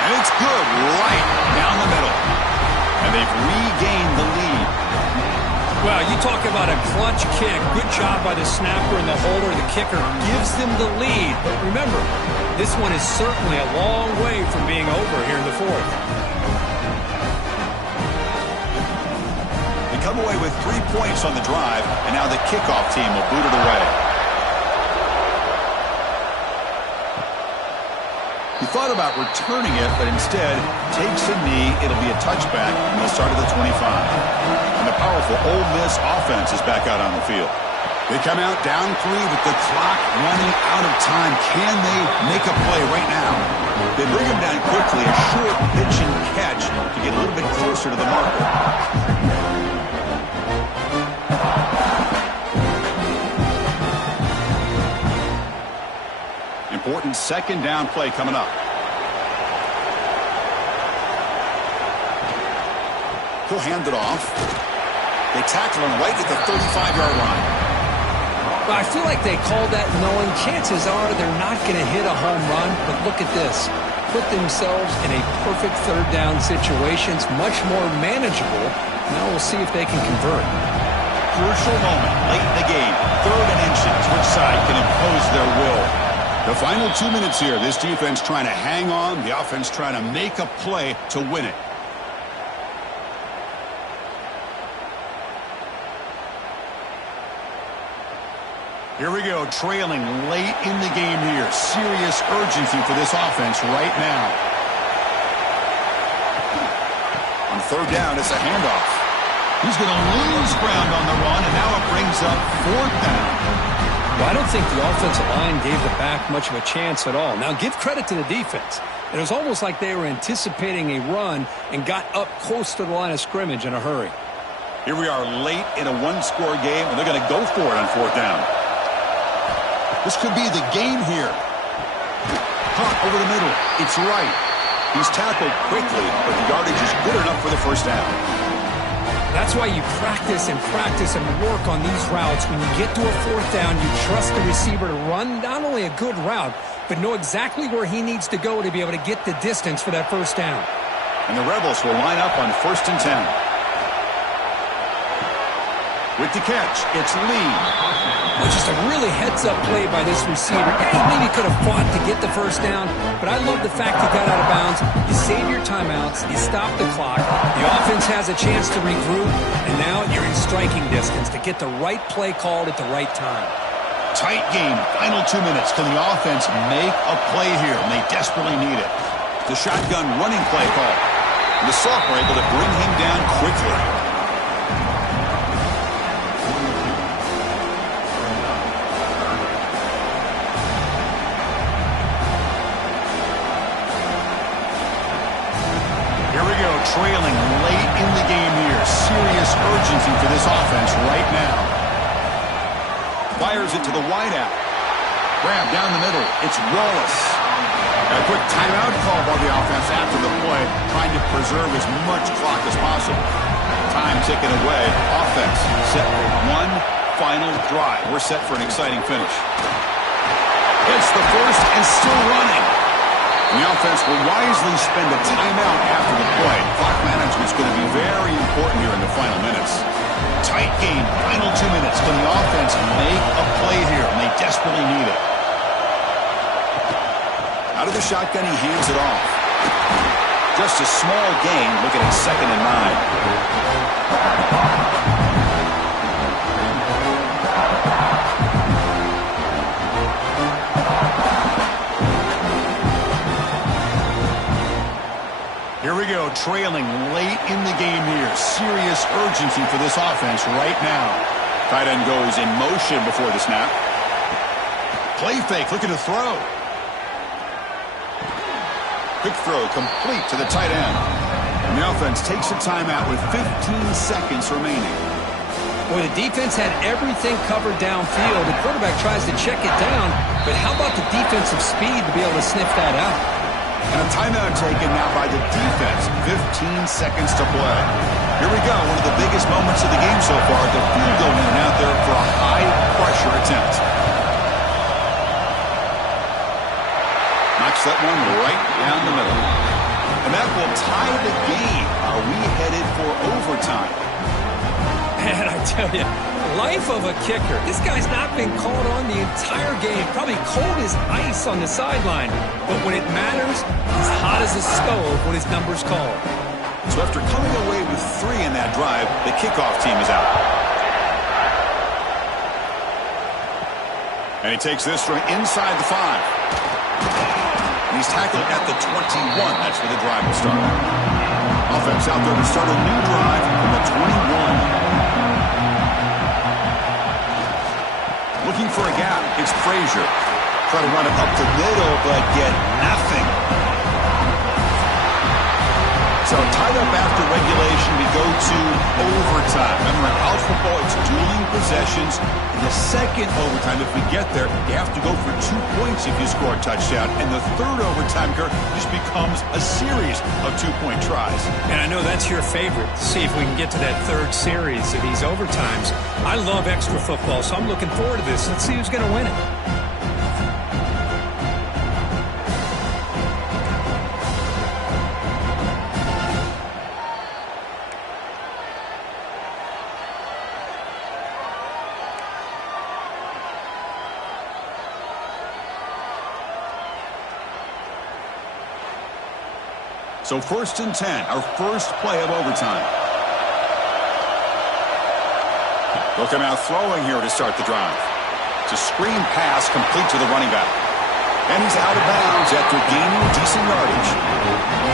And it's good right down the middle. And they've regained the lead. Well, you talk about a clutch kick. Good job by the snapper and the holder. The kicker gives them the lead. But remember, this one is certainly a long way from being over here in the fourth. They come away with 3 points on the drive, and now the kickoff team will boot it away. He thought about returning it, but instead takes a knee. It'll be a touchback, and they'll start at the 25. And the powerful Ole Miss offense is back out on the field. They come out down 3 with the clock running out of time. Can they make a play right now? They bring him down quickly, a short pitch and catch to get a little bit closer to the marker. Important second down play coming up. He'll hand it off. They tackle him right at the 35-yard line. Well, I feel like they called that knowing chances are they're not going to hit a home run. But look at this. Put themselves in a perfect third down situation. It's much more manageable. Now we'll see if they can convert. Crucial moment late in the game. 3rd and inches. Which side can impose their will? The final 2 minutes here. This defense trying to hang on. The offense trying to make a play to win it. Here we go, trailing late in the game here. Serious urgency for this offense right now. On 3rd down, it's a handoff. He's going to lose ground on the run, and now it brings up 4th down. Well, I don't think the offensive line gave the back much of a chance at all. Now, give credit to the defense. It was almost like they were anticipating a run and got up close to the line of scrimmage in a hurry. Here we are late in a one-score game, and they're going to go for it on 4th down. This could be the game here. Hot over the middle. It's right. He's tackled quickly, but the yardage is good enough for the first down. That's why you practice and work on these routes. When you get to a 4th down, you trust the receiver to run not only a good route, but know exactly where he needs to go to be able to get the distance for that first down. And the Rebels will line up on 1st and 10. With the catch, it's Lee. Well, just a really heads-up play by this receiver. Yeah, he maybe could have fought to get the first down, but I love the fact he got out of bounds. You save your timeouts. You stop the clock. The offense has a chance to regroup, and now you're in striking distance to get the right play called at the right time. Tight game. Final 2 minutes. Can the offense make a play here? And they desperately need it. The shotgun running play call. And the Soft were able to bring him down quickly. Trailing late in the game here. Serious urgency for this offense right now. Fires it to the wideout. Grab down the middle. It's Wallace. A quick timeout call by the offense after the play, trying to preserve as much clock as possible. Time ticking away. Offense set for one final drive. We're set for an exciting finish. It's the first and still running. The offense will wisely spend a timeout after the play. Clock management's going to be very important here in the final minutes. Tight game, final 2 minutes. Can the offense make a play here? And they desperately need it. Out of the shotgun, he hands it off. Just a small gain, looking at 2nd and 9. Here we go, trailing late in the game here. Serious urgency for this offense right now. Tight end goes in motion before the snap. Play fake, looking to throw. Quick throw, complete to the tight end. And the offense takes a timeout with 15 seconds remaining. Boy, the defense had everything covered downfield. The quarterback tries to check it down, but how about the defensive speed to be able to sniff that out? And a timeout taken now by the defense. 15 seconds to play. Here we go. One of the biggest moments of the game so far. The field goal in out there for a high-pressure attempt. Knocks that one right down the middle. And that will tie the game. Are we headed for overtime? Man, I tell you, life of a kicker. This guy's not been called on the entire game. Probably cold as ice on the sideline. But when it matters, he's hot as a stove when his number's called. So after coming away with 3 in that drive, the kickoff team is out. And he takes this from inside the 5. He's tackled at the 21. That's where the drive will start. Offense out there to start a new drive from the 21. Looking for a gap. It's Frazier. Try to run it up the middle, but get nothing. So tied up after regulation, we go to overtime. Remember, in college football, it's dueling possessions. In the second overtime, if we get there, you have to go for 2 points if you score a touchdown. And the third overtime, Kirk, just becomes a series of 2-point tries. And I know that's your favorite. See if we can get to that third series of these overtimes. I love extra football, so I'm looking forward to this. Let's see who's going to win it. So 1st and 10, our first play of overtime. They'll come out throwing here to start the drive. It's a screen pass complete to the running back. And he's out of bounds after gaining decent yardage.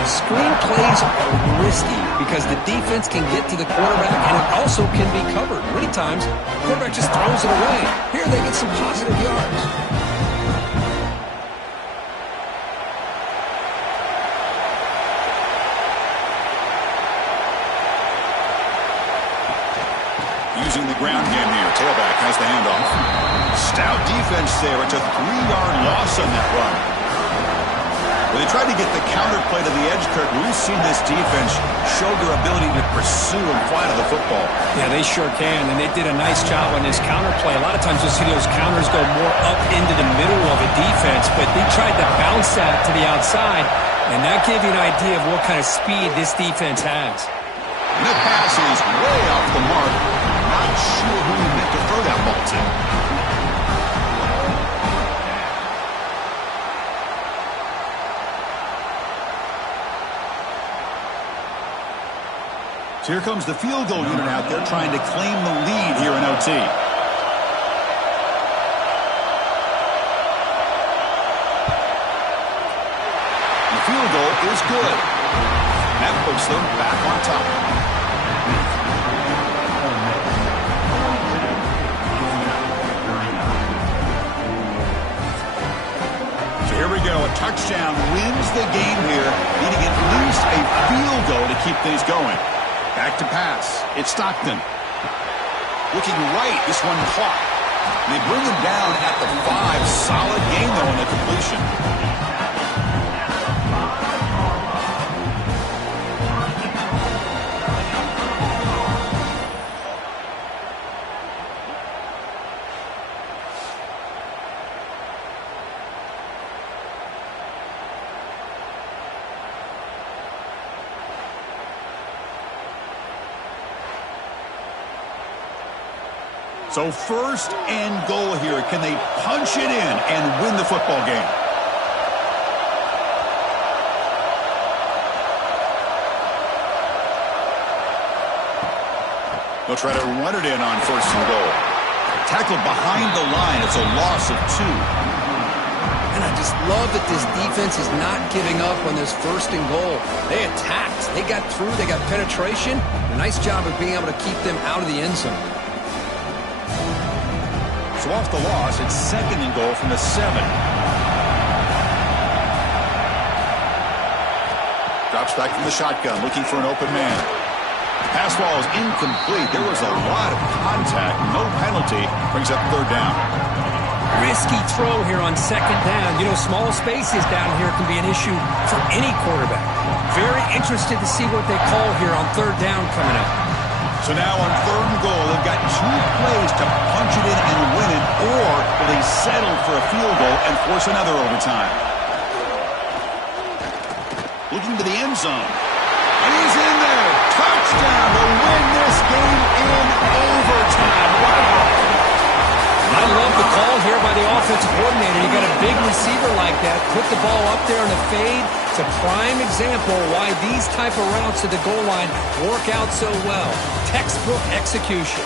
Screen plays are risky because the defense can get to the quarterback and it also can be covered. Many times, the quarterback just throws it away. Here they get some positive yards. Using the ground game here. Tailback has the handoff. Stout defense there. It's a 3-yard loss on that run. When they tried to get the counter play to the edge, Kirk, we've seen this defense show their ability to pursue and fly to the football. Yeah, they sure can, and they did a nice job on this counter play. A lot of times you'll see those counters go more up into the middle of a defense, but they tried to bounce that to the outside, and that gave you an idea of what kind of speed this defense has. And the pass is way off the mark. Not sure who he meant to throw that ball to. So here comes the field goal unit out there trying to claim the lead here in OT. The field goal is good. That puts them back on top. So here we go. A touchdown wins the game here, needing at least a field goal to keep things going. Back to pass. It's Stockton. Looking right. This one caught. And they bring him down at the 5. Solid game, though, on the completion. So 1st and goal here. Can they punch it in and win the football game? They'll try to run it in on 1st and goal. Tackled behind the line. It's a loss of 2. And I just love that this defense is not giving up on this 1st and goal. They attacked. They got through. They got penetration. A nice job of being able to keep them out of the end zone. So off the loss, it's 2nd and goal from the 7. Drops back from the shotgun, looking for an open man. Pass ball is incomplete. There was a lot of contact. No penalty. Brings up 3rd down. Risky throw here on 2nd down. You know, small spaces down here can be an issue for any quarterback. Very interested to see what they call here on 3rd down coming up. So now on 3rd and goal, they've got 2 plays to punch it in and win it, or will they settle for a field goal and force another overtime? Looking to the end zone. And he's in there. touchdown to win this game in overtime. Wow. I love the call here by the offensive coordinator. You got a big receiver like that, put the ball up there in a fade. It's a prime example why these type of routes to the goal line work out so well. Textbook execution.